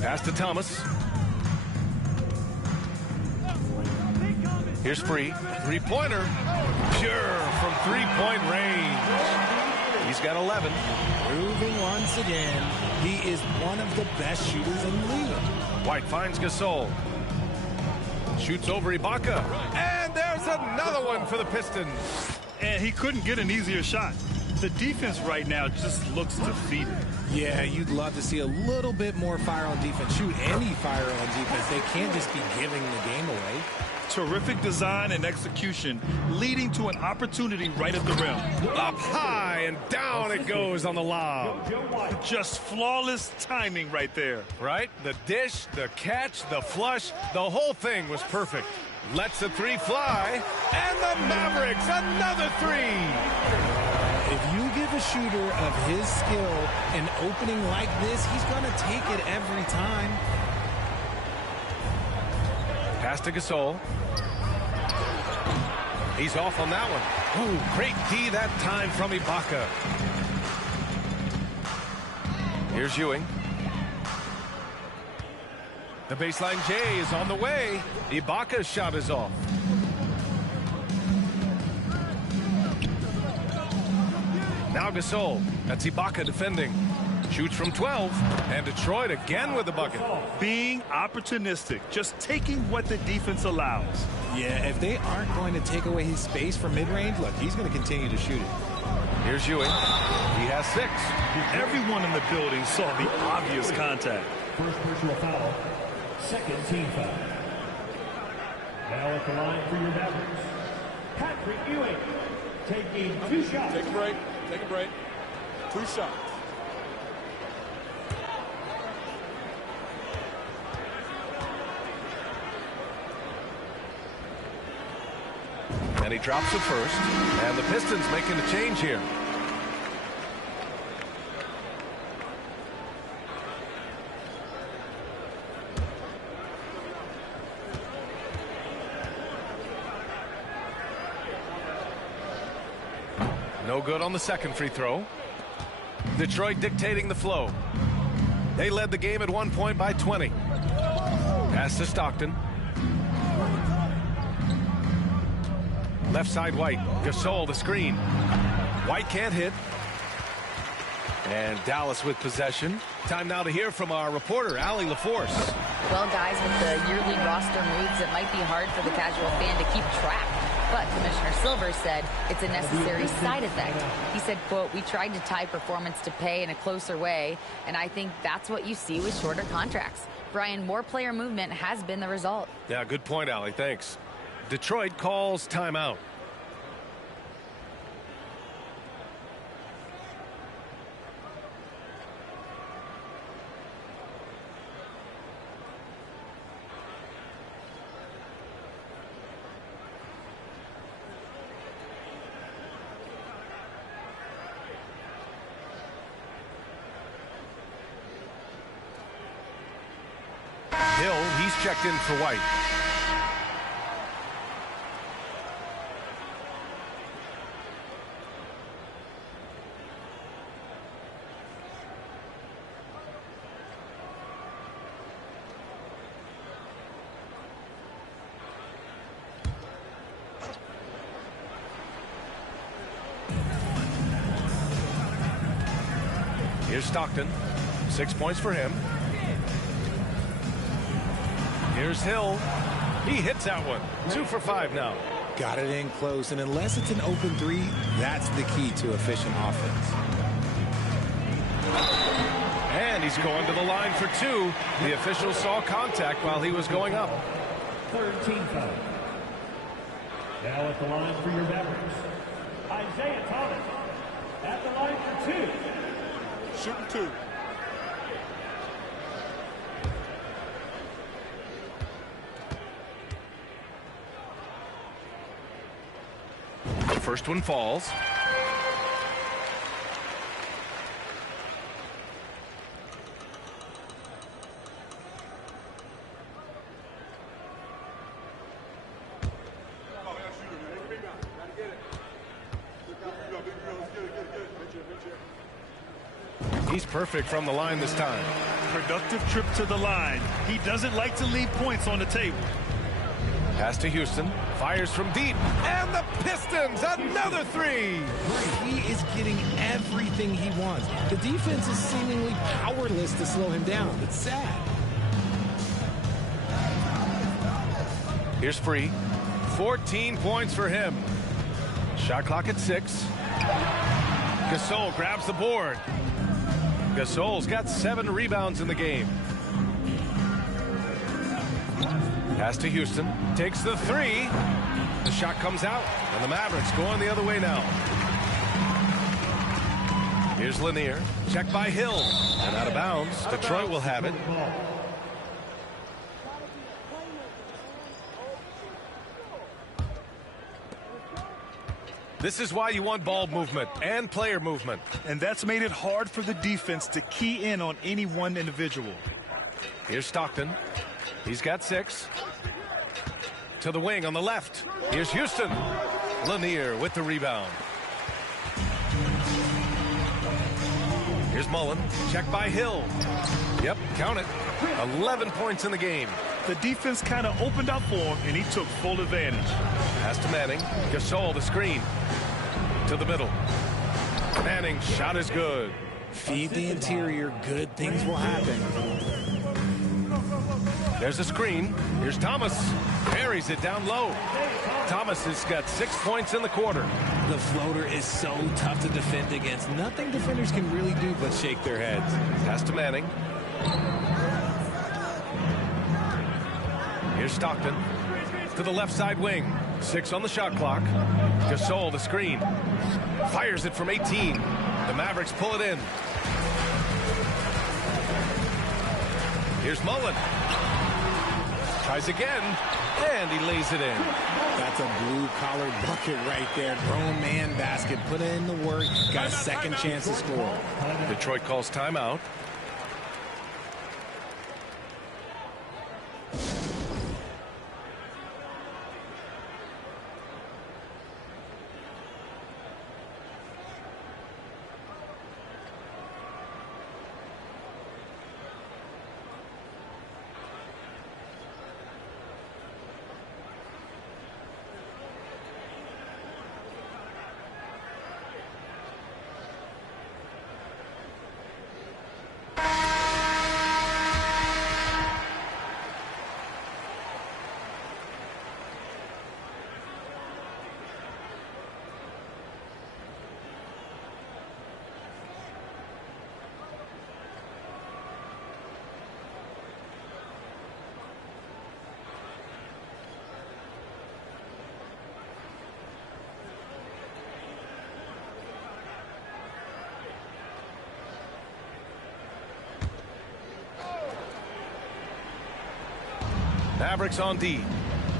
Pass to Thomas. Here's Free. Three-pointer. Pure from three-point range. He's got 11. Proving once again, he is one of the best shooters in the league. White finds Gasol. Shoots over Ibaka. And there's another one for the Pistons. And he couldn't get an easier shot. The defense right now just looks defeated. Yeah, you'd love to see a little bit more fire on defense. Shoot, any fire on defense. They can't just be giving the game away. Terrific design and execution, leading to an opportunity right at the rim. Up high and down it goes on the lob. Just flawless timing right there. Right? The dish, the catch, the flush, the whole thing was perfect. Lets the three fly, and the Mavericks, another three. If you give a shooter of his skill, an opening like this, he's going to take it every time. Pass to Gasol. He's off on that one. Ooh, great D that time from Ibaka. Here's Ewing. The baseline J is on the way. Ibaka's shot is off. Now Gasol. That's Ibaka defending. Shoots from 12. And Detroit again with the bucket. Being opportunistic. Just taking what the defense allows. Yeah, if they aren't going to take away his space from mid-range, look, he's going to continue to shoot it. Here's Ewing. He has 6. Everyone in the building saw the obvious contact. First personal foul. Second team foul. Now at the line for your Mavericks, Patrick Ewing, taking 2 shots. Take a break. Take a break. 2 shots. And he drops the first. And the Pistons making a change here. No good on the second free throw. Detroit dictating the flow. They led the game at one point by 20. Pass to Stockton. Left side White. Gasol the screen. White can't hit. And Dallas with possession. Time now to hear from our reporter, Allie LaForce. Well, guys, with the yearly roster moves, it might be hard for the casual fan to keep track. But Commissioner Silver said it's a necessary side effect. He said, quote, "We tried to tie performance to pay in a closer way, and I think that's what you see with shorter contracts." Brian, more player movement has been the result. Yeah, good point, Allie. Thanks. Detroit calls timeout. Hill, he's checked in for White. Here's Stockton. 6 points for him. Here's Hill. He hits that one. 2 for 5 now. Got it in close, and unless it's an open 3, that's the key to efficient offense. And he's going to the line for 2. The official saw contact while he was going up. Third team foul. Now at the line for your Mavericks, Isaiah Thomas. At the line for 2. Shooting 2. First one falls. He's perfect from the line this time. Productive trip to the line. He doesn't like to leave points on the table. Pass to Houston. Fires from deep. And the Pistons, another 3. He is getting everything he wants. The defense is seemingly powerless to slow him down. It's sad. Here's Free. 14 points for him. Shot clock at 6. Gasol grabs the board. Gasol's got 7 rebounds in the game. Pass to Houston. Takes the 3. The shot comes out. And the Mavericks going the other way now. Here's Lanier. Checked by Hill. And out of bounds. Detroit will have it. This is why you want ball movement and player movement. And that's made it hard for the defense to key in on any one individual. Here's Stockton. He's got 6. To the wing on the left. Here's Houston. Lanier with the rebound. Here's Mullen. Check by Hill. Yep, count it. 11 points in the game. The defense kind of opened up for him, and he took full advantage. Pass to Manning. Gasol, the screen. To the middle. Manning, shot is good. Feed the interior. Good things will happen. There's a screen. Here's Thomas. Buries it down low. Thomas has got 6 points in the quarter. The floater is so tough to defend against. Nothing defenders can really do but shake their heads. Pass to Manning. Here's Stockton. To the left side wing. 6 on the shot clock. Gasol, the screen. Fires it from 18. The Mavericks pull it in. Here's Mullen. Tries again, and he lays it in. That's a blue-collar bucket right there. Grown man basket. Put in the work. Got a second chance to score. Detroit calls timeout. Mavericks on D.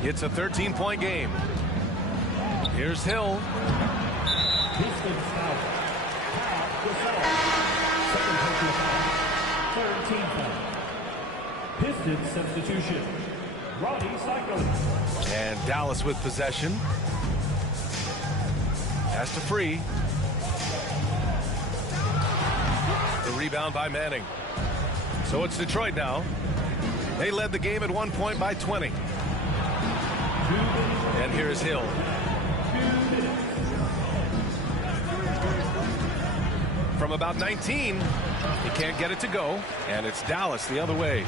It's a 13-point game. Here's Hill. Pistons out. Third team foul. Pistons substitution. Roddy Cycling. And Dallas with possession. Pass to Free. The rebound by Manning. So it's Detroit now. They led the game at 1 point by 20. And here's Hill. From about 19, he can't get it to go, and it's Dallas the other way.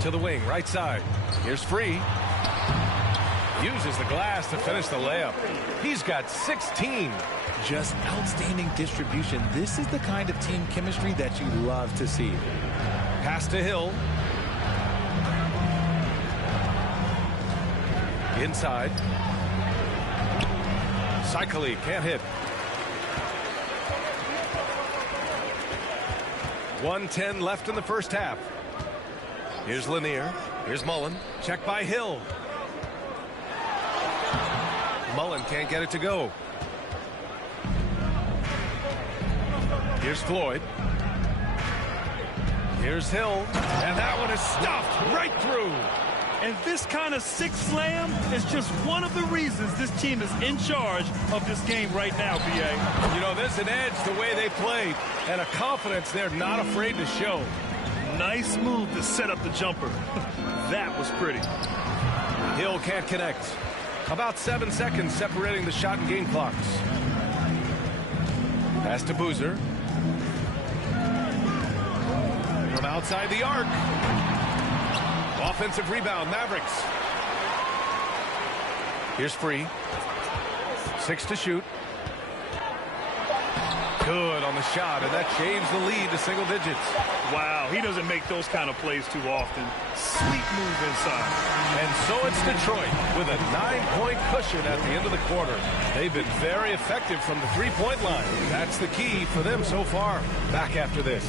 To the wing, right side. Here's Free. Uses the glass to finish the layup. He's got 16. Just outstanding distribution. This is the kind of team chemistry that you love to see. Pass to Hill. Inside. Cycling can't hit. 1:10 left in the first half. Here's Lanier. Here's Mullen. Check by Hill. Mullen can't get it to go. Here's Floyd. Here's Hill. And that one is stuffed right through. And this kind of six slam is just one of the reasons this team is in charge of this game right now, B.A. You know, there's an edge the way they played and a confidence they're not afraid to show. Nice move to set up the jumper. That was pretty. Hill can't connect. About 7 seconds separating the shot and game clocks. Pass to Boozer. From outside the arc. Offensive rebound, Mavericks. Here's Free. 6 to shoot. Good on the shot, and that shaves the lead to single digits. Wow, he doesn't make those kind of plays too often. Sweet move inside. And so it's Detroit with a 9-point cushion at the end of the quarter. They've been very effective from the three-point line. That's the key for them so far. Back after this.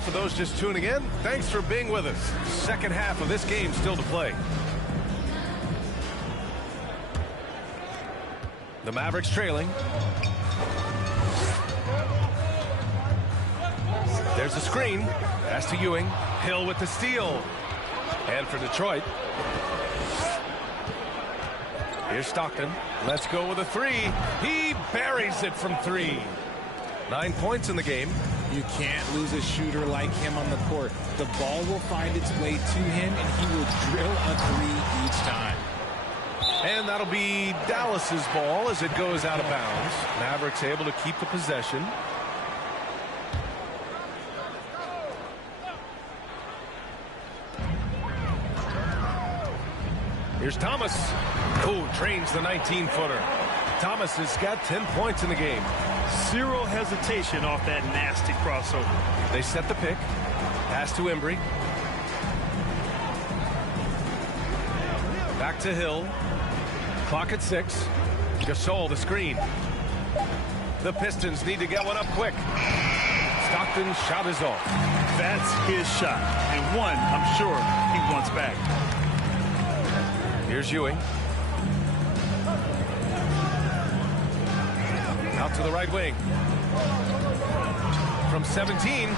Well, for those just tuning in, thanks for being with us. Second half of this game still to play. The Mavericks trailing. There's a screen. Pass to Ewing. Hill with the steal. And for Detroit. Here's Stockton. Let's go with a three. He buries it from three. 9 points in the game. You can't lose a shooter like him on the court. The ball will find its way to him, and he will drill a three each time. And that'll be Dallas's ball as it goes out of bounds. Mavericks able to keep the possession. Here's Thomas, who drains the 19-footer. Thomas has got 10 points in the game. Zero hesitation off that nasty crossover. They set the pick. Pass to Embry. Back to Hill. Clock at 6. Gasol the screen. The Pistons need to get one up quick. Stockton's shot is off. That's his shot. And one, I'm sure, he wants back. Here's Ewing. Out to the right wing. From 17,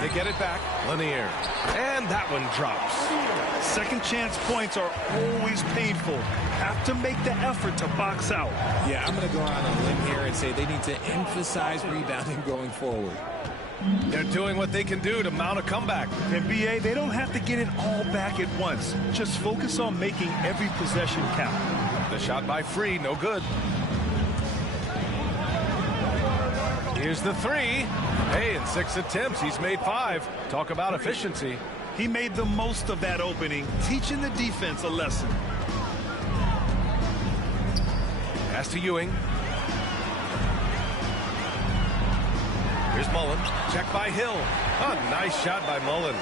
they get it back. Lanier. And that one drops. Second chance points are always painful. Have to make the effort to box out. Yeah, I'm going to go on a limb here and say they need to emphasize rebounding going forward. They're doing what they can do to mount a comeback. And BA, they don't have to get it all back at once. Just focus on making every possession count. The shot by Free, no good. Here's the three. Hey, in 6 attempts, he's made 5. Talk about efficiency. He made the most of that opening, teaching the defense a lesson. Pass to Ewing. Here's Mullen. Check by Hill. A nice shot by Mullen.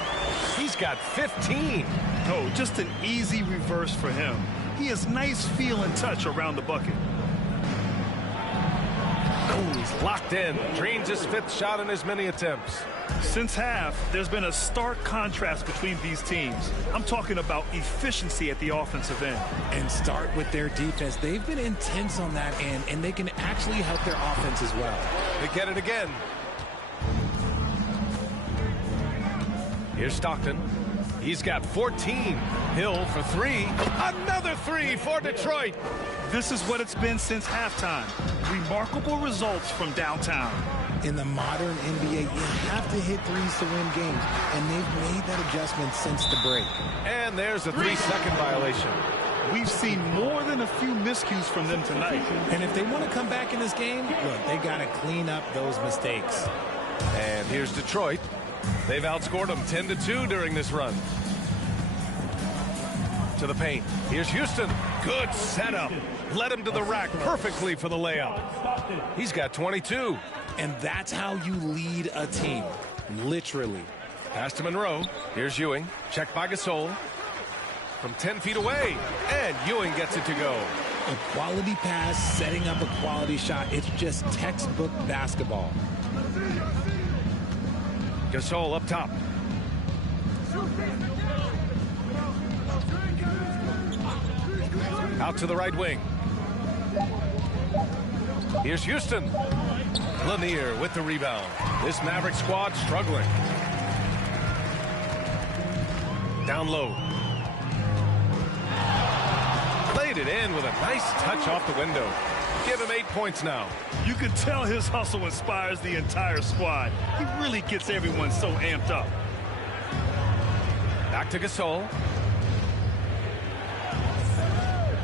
He's got 15. Oh, just an easy reverse for him. He has nice feel and touch around the bucket. Oh, he's locked in. Drains his 5th shot in as many attempts. Since half, there's been a stark contrast between these teams. I'm talking about efficiency at the offensive end. And start with their defense. They've been intense on that end, and they can actually help their offense as well. They get it again. Here's Stockton. He's got 14. Hill for 3. Another 3 for Detroit. This is what it's been since halftime. Remarkable results from downtown. In the modern NBA, you have to hit threes to win games, and they've made that adjustment since the break. And there's a 3-second violation. We've seen more than a few miscues from them tonight. And if they want to come back in this game, look, they got to clean up those mistakes. And here's Detroit. They've outscored them 10-2 during this run. To the paint. Here's Houston. Good setup. Led him to the rack perfectly for the layup. He's got 22. And that's how you lead a team. Literally. Pass to Monroe. Here's Ewing. Checked by Gasol. From 10 feet away. And Ewing gets it to go. A quality pass, setting up a quality shot. It's just textbook basketball. Gasol up top. Out to the right wing. Here's Houston. Lanier with the rebound. This Maverick squad struggling. Down low. Laid it in with a nice touch off the window. Give him 8 points now. You can tell his hustle inspires the entire squad. He really gets everyone so amped up. Back to Gasol.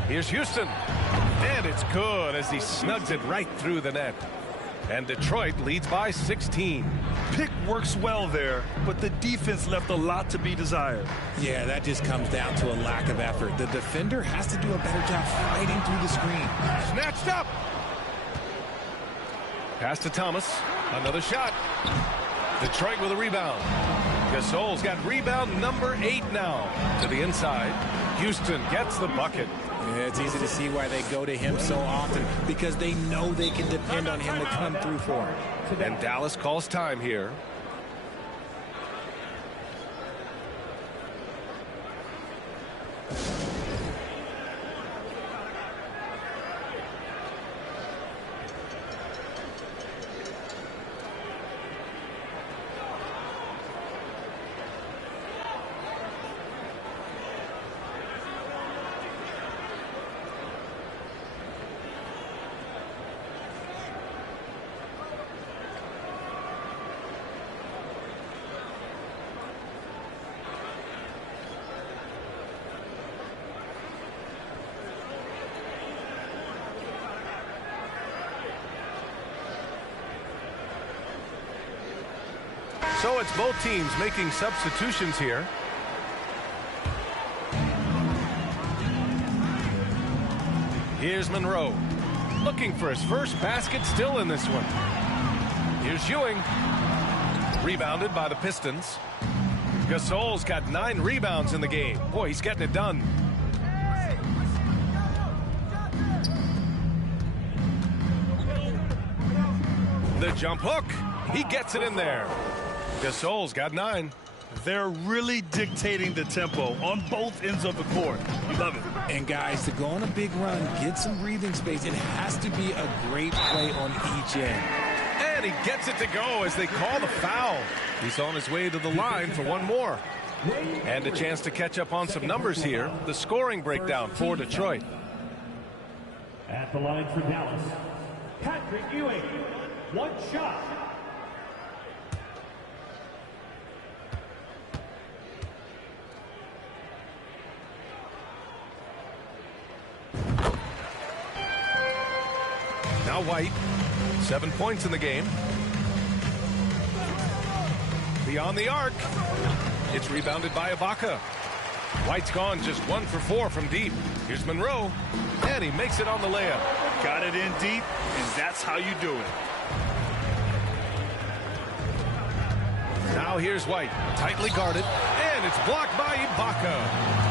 Here's Houston. And it's good as he snugs it right through the net. And Detroit leads by 16. Pick works well there, but the defense left a lot to be desired. Yeah, that just comes down to a lack of effort. The defender has to do a better job fighting through the screen. Snatched up. Pass to Thomas. Another shot. Detroit with a rebound. Gasol's got rebound number 8 now. To the inside. Houston gets the bucket. Yeah, it's easy to see why they go to him so often, because they know they can depend on him to come through for them. And Dallas calls time here. So it's both teams making substitutions here. Here's Monroe, looking for his first basket, still in this one. Here's Ewing, rebounded by the Pistons. Gasol's got 9 rebounds in the game. Boy, he's getting it done. The jump hook, he gets it in there. Gasol's got 9. They're really dictating the tempo on both ends of the court. You love it. And guys, to go on a big run, get some breathing space, it has to be a great play on each end. And he gets it to go as they call the foul. He's on his way to the line for one more. And a chance to catch up on some numbers here. The scoring breakdown for Detroit. At the line for Dallas, Patrick Ewing, 1 shot. Now White, 7 points in the game. Beyond the arc. It's rebounded by Ibaka. White's gone just 1 for 4 from deep. Here's Monroe, and he makes it on the layup. Got it in deep, and that's how you do it. Now here's White, tightly guarded, and it's blocked by Ibaka.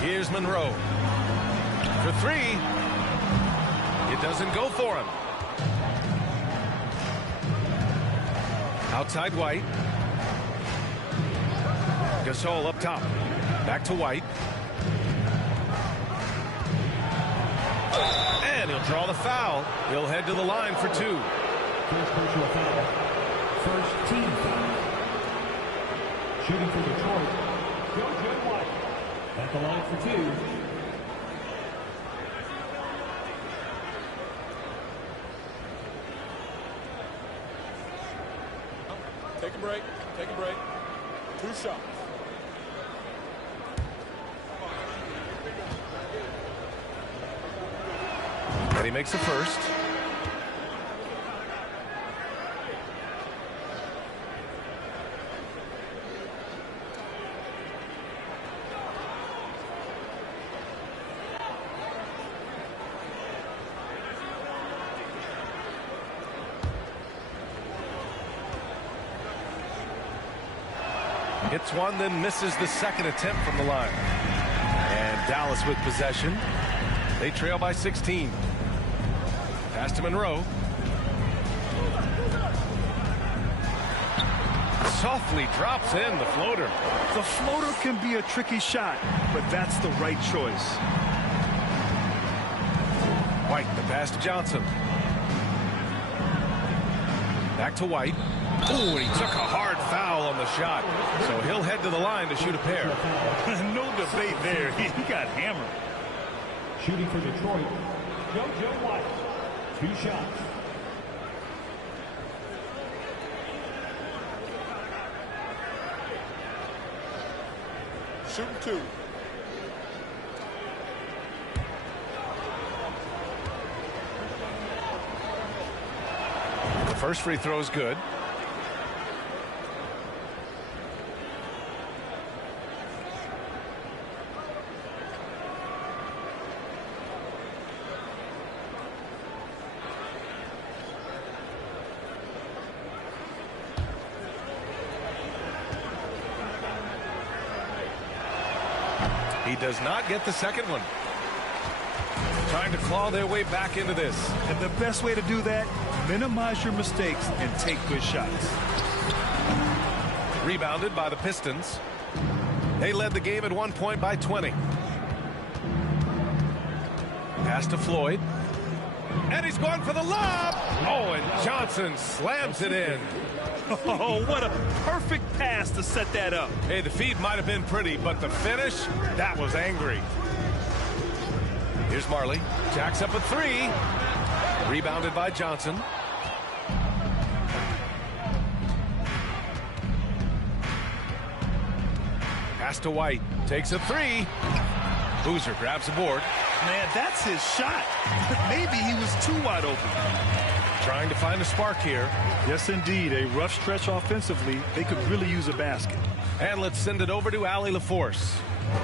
Here's Monroe. For 3. It doesn't go for him. Outside White. Gasol up top. Back to White. And he'll draw the foul. He'll head to the line for 2. First personal foul. First team foul. Shooting for Detroit, Joe White. At the line for 2. Take a break. Take a break. 2 shots. And he makes the first. Hits one, then misses the second attempt from the line. And Dallas with possession. They trail by 16. Pass to Monroe. Softly drops in the floater. The floater can be a tricky shot, but that's the right choice. White, the pass to Johnson. Back to White. Ooh, and he took a hard foul on the shot. So he'll head to the line to shoot a pair. No debate there. He got hammered. Shooting for Detroit, Joe White. 2 shots. Shooting 2. The first free throw is good. He does not get the second one. Trying to claw their way back into this. And the best way to do that, minimize your mistakes and take good shots. Rebounded by the Pistons. They led the game at 1 point by 20. Pass to Floyd. And he's going for the lob. Oh, and Johnson slams it in. Oh, what a perfect pass to set that up. Hey, the feed might have been pretty, but the finish, that was angry. Here's Marley. Jacks up a 3. Rebounded by Johnson. Pass to White. Takes a 3. Boozer grabs the board. Man, that's his shot. But maybe he was too wide open. Trying to find a spark here. Yes, indeed. A rough stretch offensively. They could really use a basket. And let's send it over to Allie LaForce.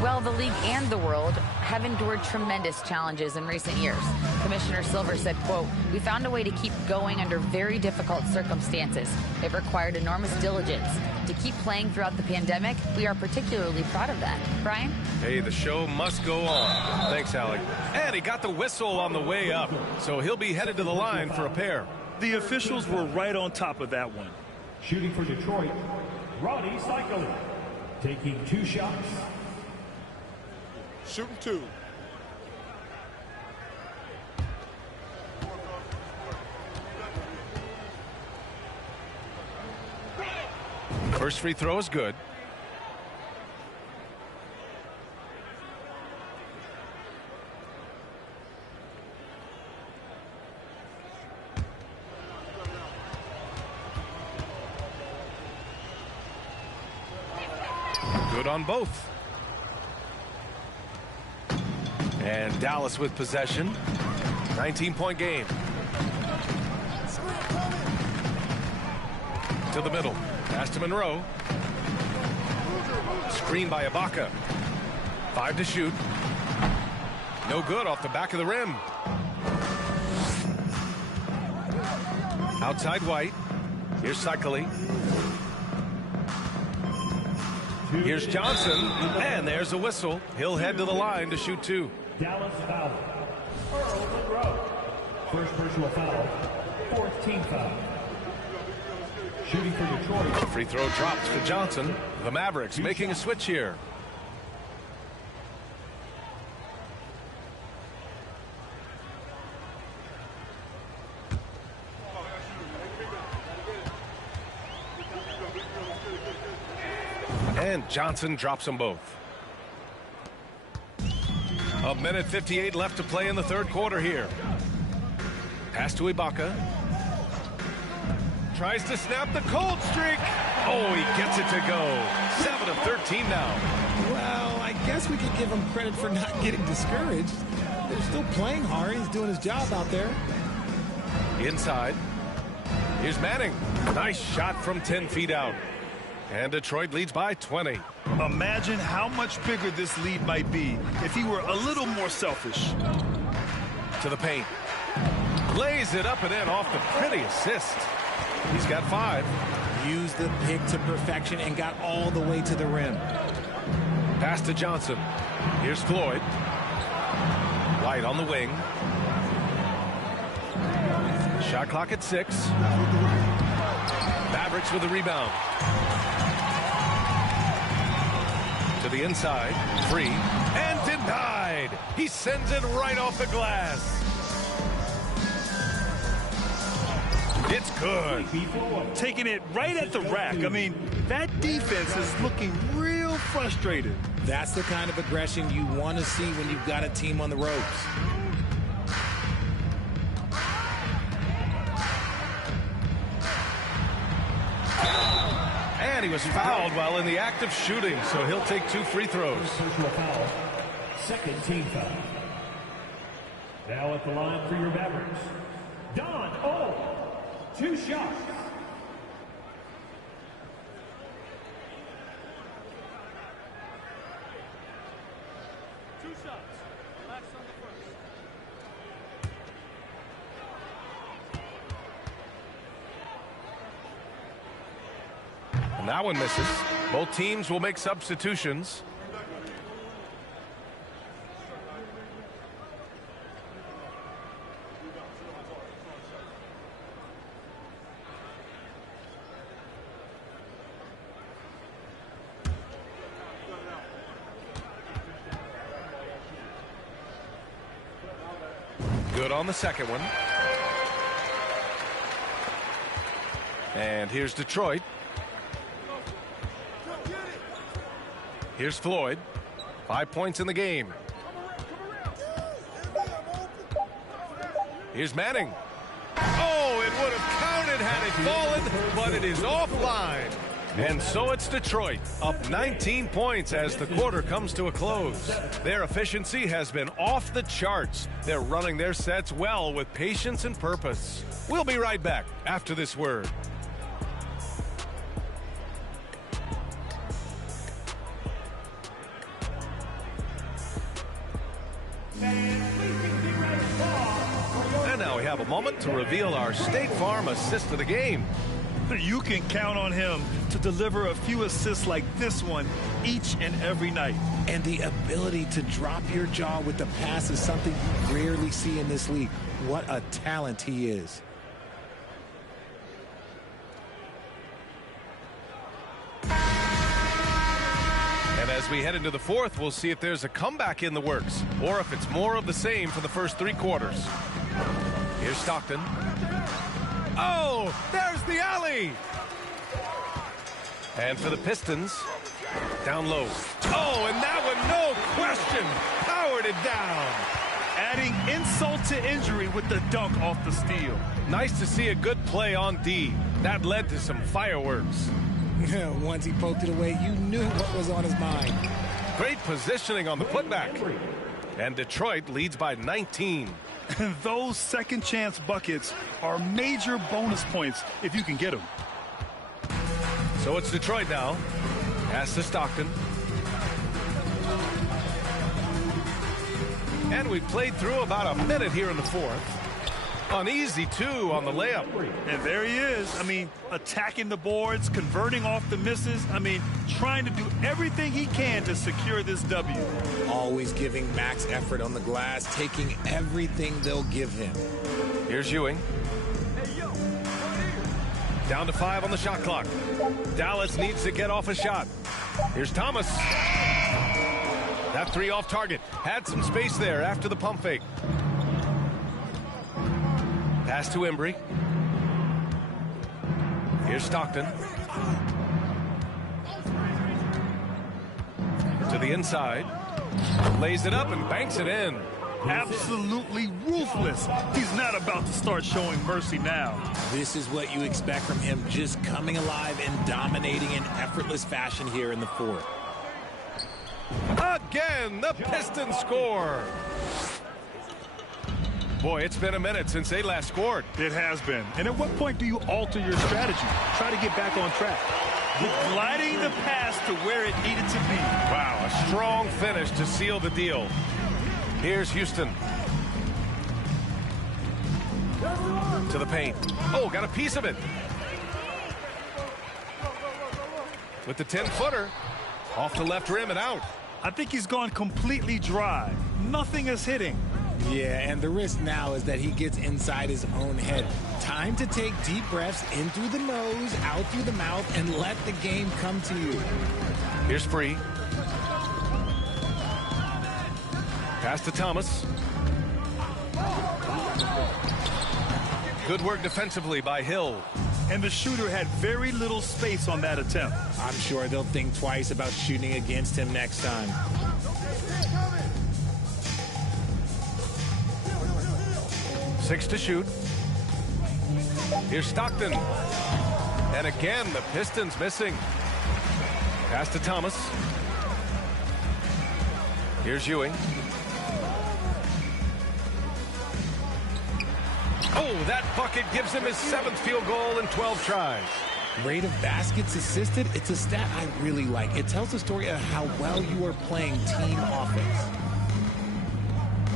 Well, the league and the world have endured tremendous challenges in recent years. Commissioner Silver said, quote, "We found a way to keep going under very difficult circumstances. It required enormous diligence. To keep playing throughout the pandemic, we are particularly proud of that." Brian? Hey, the show must go on. Thanks, Allie. And he got the whistle on the way up, so he'll be headed to the line for a pair. The officials were right on top of that one. Shooting for Detroit, Ronnie Cycling, taking 2 shots. Shooting 2. First free throw is good. Good on both. And Dallas with possession. 19-point game. To the middle. Pass to Monroe. Screen by Ibaka. 5 to shoot. No good off the back of the rim. Outside White. Here's Cycling. Here's Johnson. And there's a whistle. He'll head to the line to shoot 2. Dallas foul. Earl Monroe. First personal foul. 4th team foul. Shooting for Detroit. Free throw drops for Johnson. The Mavericks making a switch here. And Johnson drops them both. 1:58 left to play in the third quarter here. Pass to Ibaka. Tries to snap the cold streak. Oh, he gets it to go. 7 of 13 now. Well, I guess we could give him credit for not getting discouraged. They're still playing hard. He's doing his job out there. Inside. Here's Manning. Nice shot from 10 feet out. And Detroit leads by 20. Imagine how much bigger this lead might be if he were a little more selfish. To the paint. Lays it up and in off the pretty assist. He's got 5. Used the pick to perfection and got all the way to the rim. Pass to Johnson. Here's Floyd. White on the wing. Shot clock at 6. Mavericks with the rebound. To the inside. Free. And denied. He sends it right off the glass. It's good. Taking it right at the rack. I mean, that defense is looking real frustrated. That's the kind of aggression you want to see when you've got a team on the ropes. And he was fouled while in the act of shooting, so he'll take 2 free throws. Personal foul. 2nd team foul. Now at the line for your Mavericks, Don O. 2 shots. And that one misses. Both teams will make substitutions. Good on the second one. And here's Detroit. Here's Floyd. 5 points in the game. Here's Manning. Oh, it would have counted had it fallen, but it is offline. And so it's Detroit, up 19 points as the quarter comes to a close. Their efficiency has been off the charts. They're running their sets well with patience and purpose. We'll be right back after this word. And now we have a moment to reveal our State Farm assist of the game. You can count on him to deliver a few assists like this one each and every night. And the ability to drop your jaw with the pass is something you rarely see in this league. What a talent he is. And as we head into the fourth, we'll see if there's a comeback in the works or if it's more of the same for the first 3 quarters. Here's Stockton. Oh, there's the alley. And for the Pistons, down low. Oh, and that one, no question, powered it down. Adding insult to injury with the dunk off the steal. Nice to see a good play on D. That led to some fireworks. Once he poked it away, you knew what was on his mind. Great positioning on the putback. And Detroit leads by 19. Those second chance buckets are major bonus points if you can get them. So it's Detroit now. Pass to Stockton. And we played through about a minute here in the fourth. Uneasy, too, on the layup. And there he is. I mean, attacking the boards, converting off the misses. I mean, trying to do everything he can to secure this W. Always giving max effort on the glass, taking everything they'll give him. Here's Ewing. Down to 5 on the shot clock. Dallas needs to get off a shot. Here's Thomas. That 3 off target. Had some space there after the pump fake. Pass to Embry. Here's Stockton. To the inside. Lays it up and banks it in. Absolutely ruthless. He's not about to start showing mercy now. This is what you expect from him, just coming alive and dominating in effortless fashion here in the fourth. Again, the Pistons score. Boy, it's been a minute since they last scored. It has been. And at what point do you alter your strategy? Try to get back on track. Gliding the pass to where it needed to be. Wow, a strong finish to seal the deal. Here's Houston. To the paint. Oh, got a piece of it. With the 10-footer. Off the left rim and out. I think he's gone completely dry. Nothing is hitting. Yeah, and the risk now is that he gets inside his own head. Time to take deep breaths in through the nose, out through the mouth, and let the game come to you. Here's Free. Pass to Thomas. Good work defensively by Hill. And the shooter had very little space on that attempt. I'm sure they'll think twice about shooting against him next time. Six to shoot. Here's Stockton. And again, the Pistons missing. Pass to Thomas. Here's Ewing. Oh, that bucket gives him his 7th field goal in 12 tries. Rate of baskets assisted, it's a stat I really like. It tells the story of how well you are playing team offense.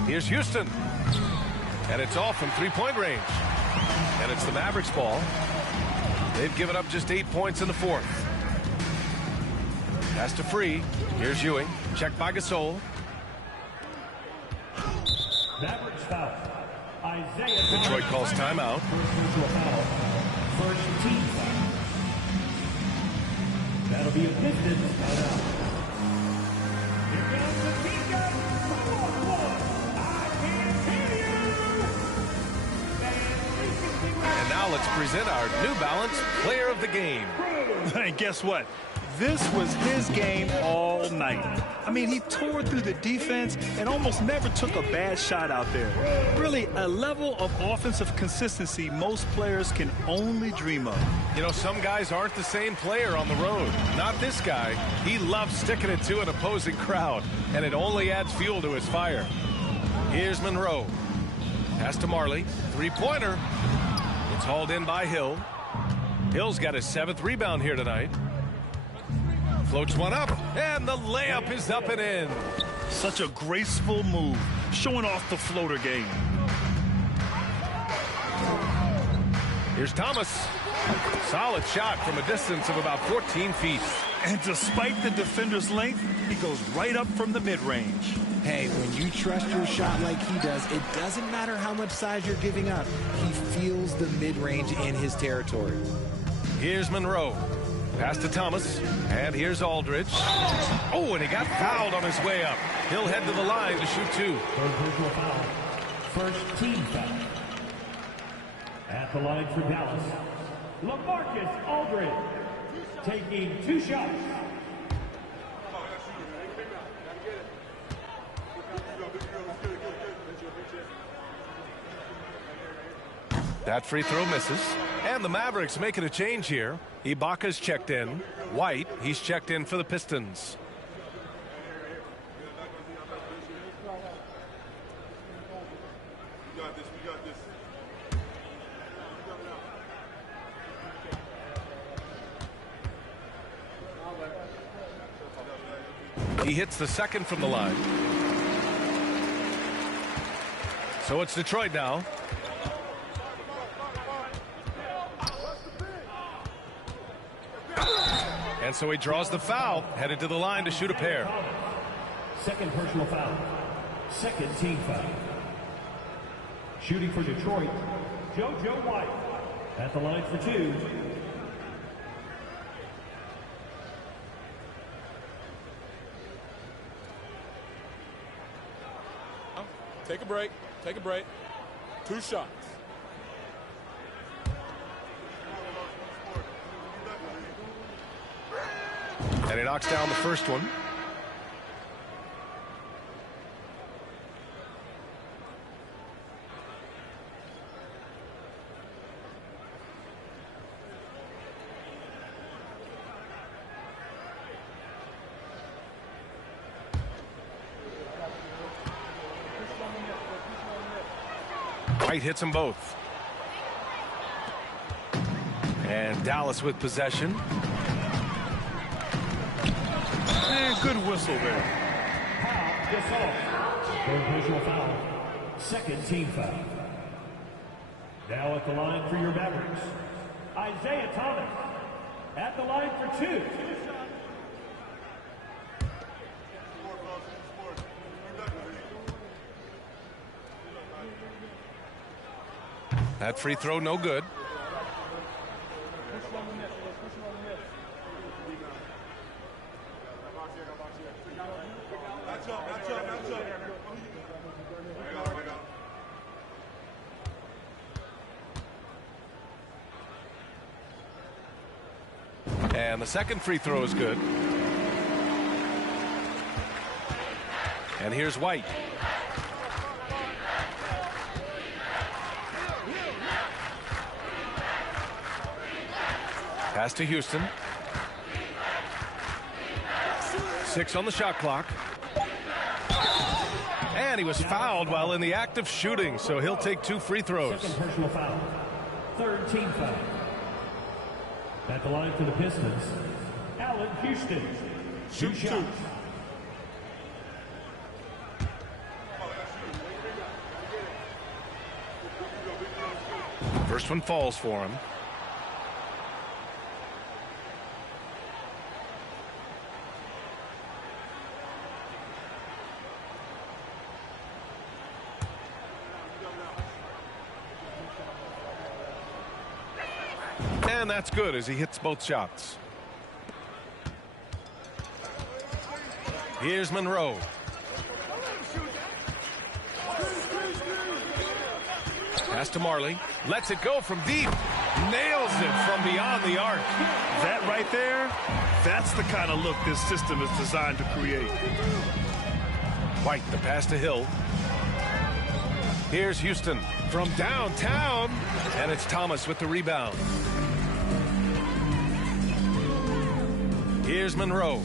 Here's Houston. And it's off from 3-point range. And it's the Mavericks ball. They've given up just 8 points in the fourth. Pass to Free. Here's Ewing. Checked by Gasol. Mavericks foul. Detroit calls timeout. First team foul. That'll be a Pistons timeout. Here comes the Pistons. I can't hear you. And now let's present our New Balance Player of the Game. And guess what? This was his game all night. I mean, he tore through the defense and almost never took a bad shot out there. Really, a level of offensive consistency most players can only dream of. You know, some guys aren't the same player on the road. Not this guy. He loves sticking it to an opposing crowd, and it only adds fuel to his fire. Here's Monroe. Pass to Marley. Three-pointer. It's hauled in by Hill. Hill's got his 7th rebound here tonight. Floats one up, and the layup is up and in. Such a graceful move, showing off the floater game. Here's Thomas. Solid shot from a distance of about 14 feet. And despite the defender's length, he goes right up from the mid-range. Hey, when you trust your shot like he does, it doesn't matter how much size you're giving up. He feels the mid-range in his territory. Here's Monroe. Pass to Thomas. And here's Aldridge. Oh, and he got fouled on his way up. He'll head to the line to shoot 2. Third personal foul. First team foul. At the line for Dallas, LaMarcus Aldridge taking 2 shots. That free throw misses. And the Mavericks making a change here. Ibaka's checked in. White, he's checked in for the Pistons. He hits the second from the line. So it's Detroit now. And so he draws the foul, headed to the line to shoot a pair. Second personal foul. Second team foul. Shooting for Detroit, JoJo White. At the line for 2. Take a break. Take a break. 2 shots. And he knocks down the first one. White hits them both. And Dallas with possession. And good whistle there. Third personal foul. Second team foul. Now at the line for your Mavericks, Isaiah Thomas. At the line for 2. That free throw no good. And the second free throw is good. And here's White. Pass to Houston. 6 on the shot clock. And he was fouled while in the act of shooting, so he'll take 2 free throws. Second personal foul. Third team foul. At the line for the Pistons, Allen Houston. 2 shots. First one falls for him. And that's good as he hits both shots. Here's Monroe. Pass to Marley. Lets it go from deep. Nails it from beyond the arc. That right there, that's the kind of look this system is designed to create. White, the pass to Hill. Here's Houston from downtown, and it's Thomas with the rebound. Here's Monroe.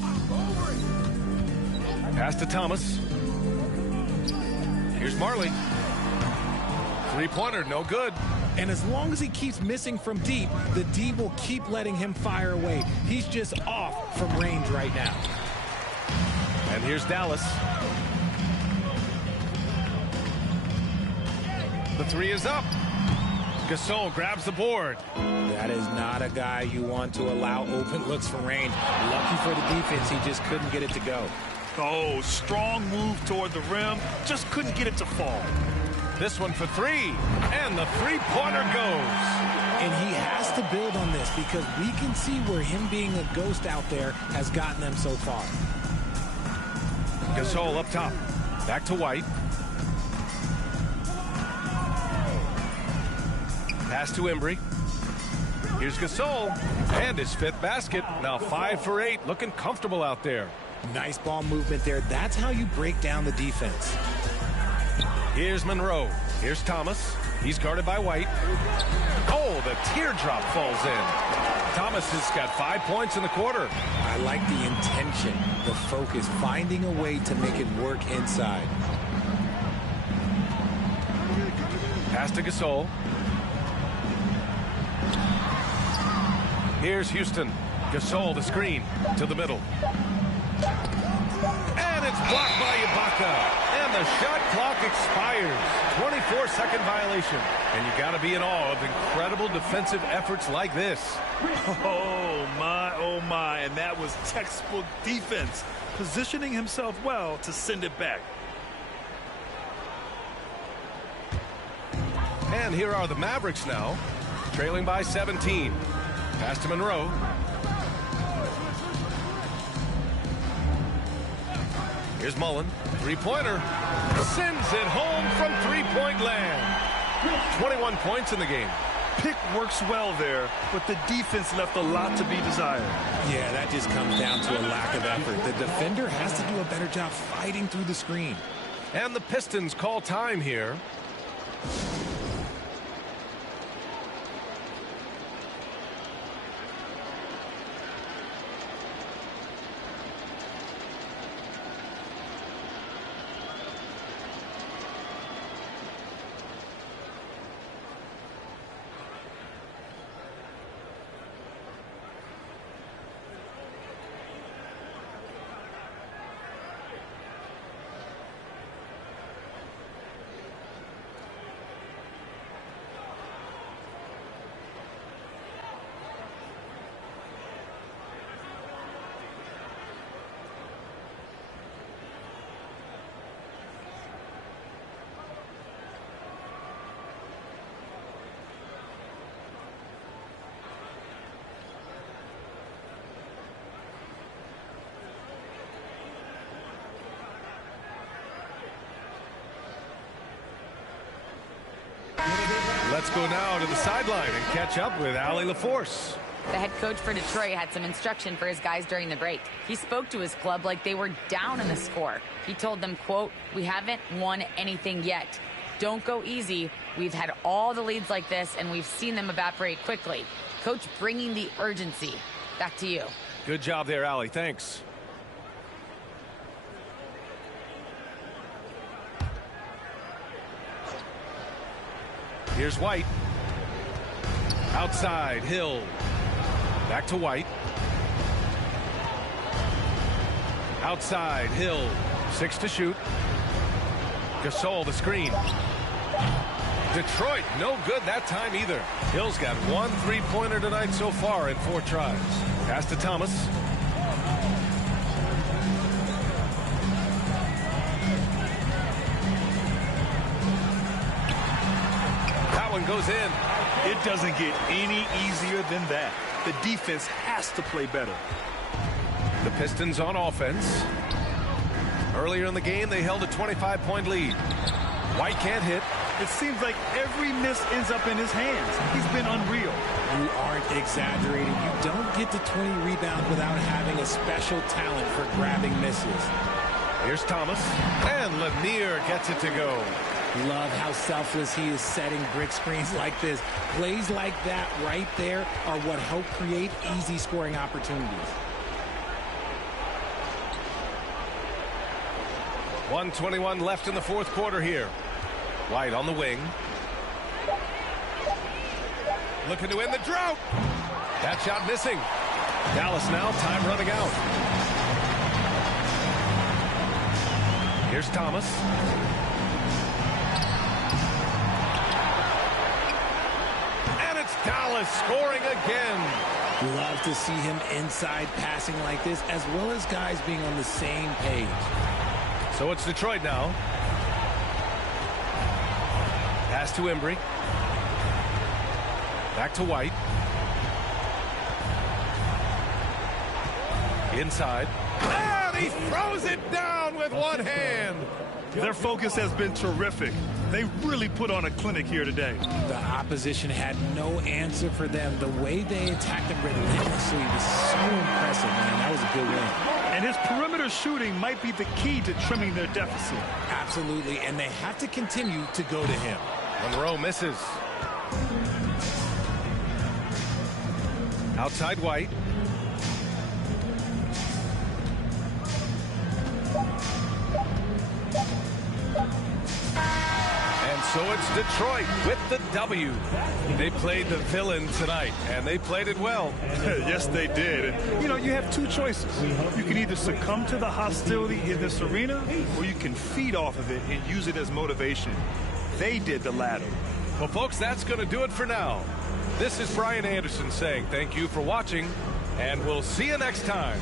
Pass to Thomas. Here's Marley. Three-pointer, no good. And as long as he keeps missing from deep, the D will keep letting him fire away. He's just off from range right now. And here's Dallas. The three is up. Gasol grabs the board. That is not a guy you want to allow open looks from range. Lucky for the defense, he just couldn't get it to go. Oh, strong move toward the rim. Just couldn't get it to fall. This one for three, and the three-pointer goes. And he has to build on this because we can see where him being a ghost out there has gotten them so far. Gasol up top. Back to White. Pass to Embry. Here's Gasol, and his fifth basket. Now 5 for 8, looking comfortable out there. Nice ball movement there. That's how you break down the defense. Here's Monroe. Here's Thomas. He's guarded by White. Oh, the teardrop falls in. Thomas has got 5 points in the quarter. I like the intention, the focus, finding a way to make it work inside. Pass to Gasol. Here's Houston. Gasol, the screen to the middle. And it's blocked by Ibaka. And the shot clock expires. 24-second violation. And you got to be in awe of incredible defensive efforts like this. Oh, my. And that was textbook defense. Positioning himself well to send it back. And here are the Mavericks now, trailing by 17. Pass to Monroe. Here's Mullen. Three-pointer. Sends it home from three-point land. 21 points in the game. Pick works well there, but the defense left a lot to be desired. Yeah, that just comes down to a lack of effort. The defender has to do a better job fighting through the screen. And the Pistons call time here. Let's go now to the sideline and catch up with Allie LaForce. The head coach for Detroit had some instruction for his guys during the break. He spoke to his club like they were down in the score. He told them, quote, "We haven't won anything yet. Don't go easy. We've had all the leads like this, and we've seen them evaporate quickly." Coach bringing the urgency. Back to you. Good job there, Allie. Thanks. Here's White. Outside, Hill. Back to White. Outside, Hill. 6 to shoot. Gasol, the screen. Detroit, no good that time either. Hill's got 1 3-pointer tonight so far in 4 tries. Pass to Thomas. That one goes in. It doesn't get any easier than that. The defense has to play better. The Pistons on offense. Earlier in the game, they held a 25-point lead. White can't hit. It seems like every miss ends up in his hands. He's been unreal. You aren't exaggerating. You don't get to 20 rebounds without having a special talent for grabbing misses. Here's Thomas, and Lanier gets it to go. Love how selfless he is setting brick screens like this. Plays like that right there are what help create easy scoring opportunities. 1:21 left in the fourth quarter here. White on the wing. Looking to end the drought. That shot missing. Dallas now, time running out. Here's Thomas. And it's Dallas scoring again. Love to see him inside passing like this, as well as guys being on the same page. So it's Detroit now. Pass to Embry. Back to White. Inside. And he throws it down with one hand. Their focus has been terrific. They really put on a clinic here today. The opposition had no answer for them. The way they attacked them relentlessly was so impressive, man. That was a good win. And his perimeter shooting might be the key to trimming their deficit. Absolutely, and they have to continue to go to him. Monroe misses. Outside White. And so it's Detroit with the W. They played the villain tonight, and they played it well. Yes, they did. And, you know, you have two choices. You can either succumb to the hostility in this arena, or you can feed off of it and use it as motivation. They did the latter. Well, folks, that's going to do it for now. This is Brian Anderson saying thank you for watching, and we'll see you next time.